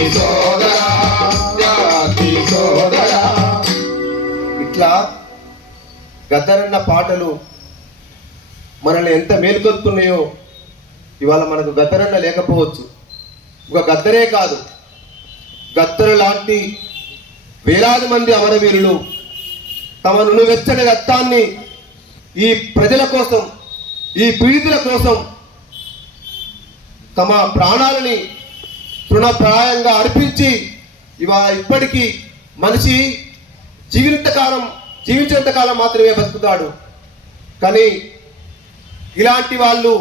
సోదరా. ఇట్లా గద్దరన్న పాటలు మనల్ని ఎంత మేలుకొల్పుతున్నాయో. ఇవాళ మనకు గద్దరన్న లేకపోవచ్చు. ఒక గద్దరే కాదు, గద్దరు లాంటి వేలాది మంది అమరవీరులు తమ నునువెచ్చని రక్తాన్ని ఈ ప్రజల కోసం, ఈ పీడితుల కోసం తమ ప్రాణాలని తృణప్రాయంగా అర్పించి ఇప్పటికీ మనిషి జీవించేంతకాలం మాత్రమే బతుకుతాడు. కానీ ఇలాంటి వాళ్ళు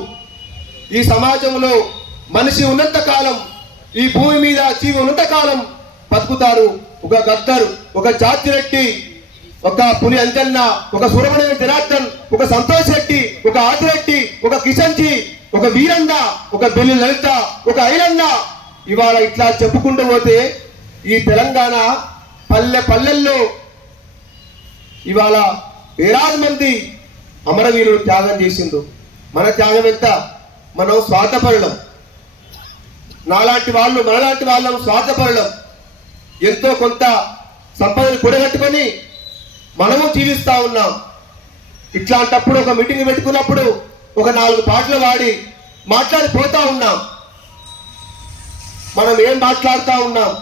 ఈ సమాజంలో మనిషి ఉన్నంతకాలం, ఈ భూమి మీద జీవి ఉన్నంతకాలం బతుకుతారు. ఒక గద్దరు, ఒక జాతిరెడ్డి, ఒక పులి అంజన్న, ఒక సుబ్రహ్మణ్యం జనార్దన్, ఒక సంతోష్ రెడ్డి, ఒక ఆదిరెడ్డి, ఒక కిషన్ జీ, ఒక వీరన్న, ఒక బెల్లి లలిత, ఒక ఐలన్న, ఇవాళ ఇట్లా చెప్పుకుంటూ పోతే ఈ తెలంగాణ పల్లెల్లో ఇవాళ వేలాది మంది అమరవీరులు త్యాగం చేసిండ్రు. మన త్యాగం ఎంత? మనం స్వార్థపరులం. మనలాంటి వాళ్ళం స్వార్థపరులం. ఎంతో కొంత సంపదను కూడగట్టుకొని మనము జీవిస్తా ఉన్నాం. ఇట్లాంటప్పుడు ఒక మీటింగ్ పెట్టుకున్నప్పుడు ఒక 4 పాటలు మాట్లాడిపోతా ఉన్నాం. మనం ఏం మాట్లాడుతూ ఉన్నాం,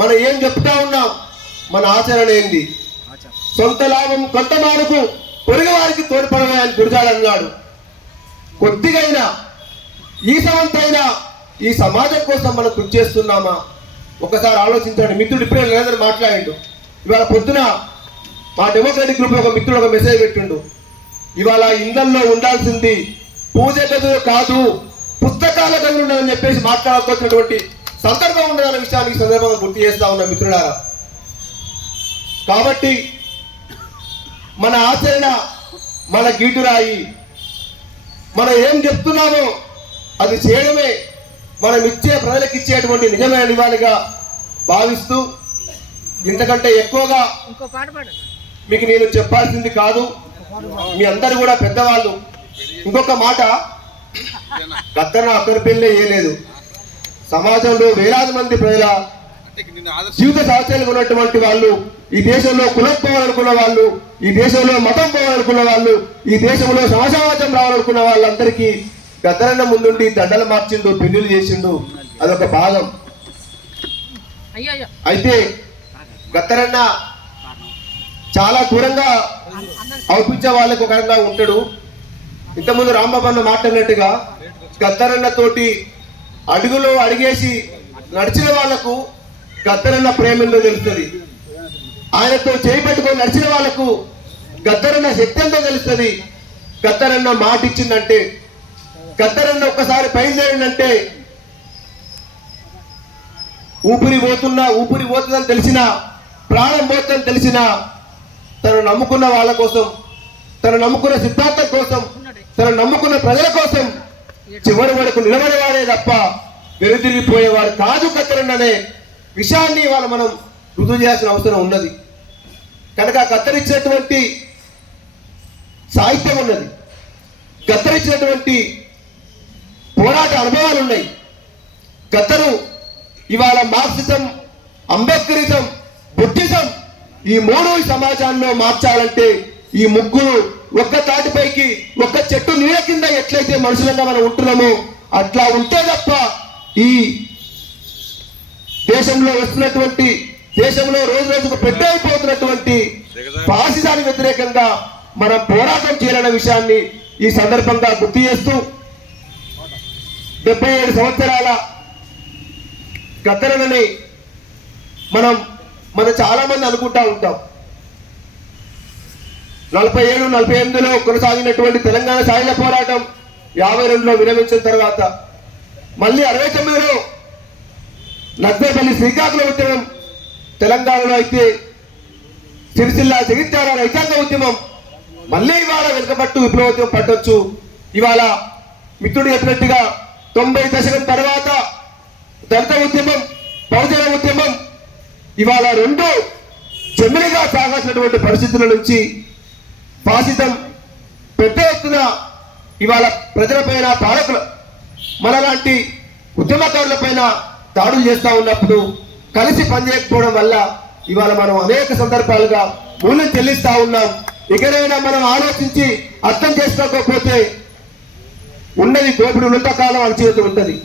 మనం ఏం చెప్తా ఉన్నాం, మన ఆచరణ ఏంది? సొంత లాభం కొంత మారకు పొరుగు వారికి తోడ్పడమే అని గురజాడన్నాడు. కొద్దిగైనా ఈ సమంతైనా ఈ సమాజం కోసం మనం కృషి చేస్తున్నామా? ఒకసారి ఆలోచించండి. మిత్రుడు ఇప్పుడే నరేంద్ర మాట్లాడిండు. ఇవాళ పొద్దున మా డెమోక్రటిక్ గ్రూప్ ఒక మిత్రుడు ఒక మెసేజ్ పెట్టిండు. ఇవాళ ఇళ్లల్లో ఉండాల్సింది పూజ గదులు కాదు, పుస్తకాల గదులు ఉండదని చెప్పేసి మాట్లాడుకోవాల్సినటువంటి సందర్భం ఉండదన్న విషయానికి సందర్భంగా గుర్తు చేస్తా ఉన్న మిత్రులారా. కాబట్టి మన ఆచరణ మన గీటురాయి. మనం ఏం చెప్తున్నామో అది చేయడమే మనం ప్రజలకు ఇచ్చేటువంటి నిజమైన నివాళిగా భావిస్తూ ఇంతకంటే ఎక్కువగా మీకు నేను చెప్పాల్సింది కాదు. మీ అందరు కూడా పెద్దవాళ్ళు. ఇంకొక మాట, గద్దర్ అక్కడి పెళ్ళే వేయలేదు. సమాజంలో వేలాది మంది ప్రజల జీవిత సహచర్యాలు ఉన్నటువంటి వాళ్ళు, ఈ దేశంలో కులం పోవాలనుకున్న వాళ్ళు, ఈ దేశంలో మతం పోవాలనుకున్న వాళ్ళు, ఈ దేశంలో సమాజం రావాలనుకున్న వాళ్ళందరికీ గద్దరన్న ముందుండి దండలు మార్చిండు, పెళ్లిళ్ళు చేసిండు. అదొక భాగం. అయితే గద్దరన్న చాలా దూరంగా అవుపించే వాళ్ళకు ఒక రకంగా ఉంటాడు. ఇంతకుముందు రాంబాబు అన్న మాట్లాడినట్టుగా గద్దరన్న తోటి అడుగులో అడిగేసి నడిచిన వాళ్లకు గద్దరన్న ప్రేమలో తెలుస్తుంది. ఆయనతో చేయిపెట్టుకొని నడిచిన వాళ్లకు గద్దరన్న శక్తి ఎంతో తెలుస్తుంది. గద్దరన్న మాట ఇచ్చిందంటే, గద్దరన్న ఒక్కసారి బయలుదేరిందంటే ఊపిరి పోతుందని తెలిసిన, ప్రాణం పోతుందని తెలిసిన, తను నమ్ముకున్న వాళ్ళ కోసం, తను నమ్ముకున్న సిద్ధాంతం కోసం, తను నమ్ముకున్న ప్రజల కోసం చివరి వరకు నిలబడేవాడే తప్ప వెనుతిరిగిపోయేవాడు కాదు గద్దరన్ననే విషయాన్ని ఇవాళ మనం రుజువు చేయాల్సిన అవసరం ఉన్నది. కనుక గద్దరిచ్చినటువంటి సాహిత్యం ఉన్నది, గద్దరిచ్చినటువంటి పోరాట అనుభవాలు ఉన్నాయి. గద్దరు ఇవాళ మార్క్సిజం, అంబేద్కరిజం, బుద్ధిజం ఈ మూడు సమాజాల్లో మార్చాలంటే ఈ ముగ్గురు ఒక్క తాటిపైకి, ఒక్క చెట్టు నీడ కింద ఎట్లయితే మనుషులంగా మనం ఉంటున్నామో అట్లా ఉంటే తప్ప ఈ దేశంలో వస్తున్నటువంటి, దేశంలో రోజు రోజుకు పెద్ద అయిపోతున్నటువంటి ఫాసిజానికి వ్యతిరేకంగా మనం పోరాటం చేయాలనే విషయాన్ని ఈ సందర్భంగా గుర్తు చేస్తూ 77 సంవత్సరాల గద్దరన్నని మనం చాలా మంది అనుకుంటా ఉంటాం. 47, 48లో కొనసాగినటువంటి తెలంగాణ సాయుధ పోరాటం 52లో విరమించిన తర్వాత మళ్ళీ 69లో నద్దపల్లి శ్రీకాకుళం ఉద్యమం, తెలంగాణలో అయితే సిరిసిల్ల జగిత్యాల రైతాంగ ఉద్యమం, మళ్ళీ ఇవాళ వెనుకబట్టు విప్లవోద్యమం పట్టొచ్చు. ఇవాళ మిత్రుడు చెప్పినట్టుగా 90 దశకం తర్వాత దళిత ఉద్యమం, బహుజన ఉద్యమం ఇవాళ రెండు చెమ్మిలిగా సాగాల్సినటువంటి పరిస్థితుల నుంచి ఫాసిజం పెద్ద ఎత్తున ఇవాళ ప్రజలపైన, పాలకుల మనలాంటి ఉద్యమకారులపైన దాడులు చేస్తూ ఉన్నప్పుడు కలిసి పనిచేయకపోవడం వల్ల ఇవాళ మనం అనేక సందర్భాలుగా మూల్యం చెల్లిస్తూ ఉన్నాం. ఇకనైనా మనం ఆలోచించి అర్థం చేసుకోకపోతే ఉన్నది దోపిడి ఉన్నంతకాలం అణచివేత ఉంటుంది.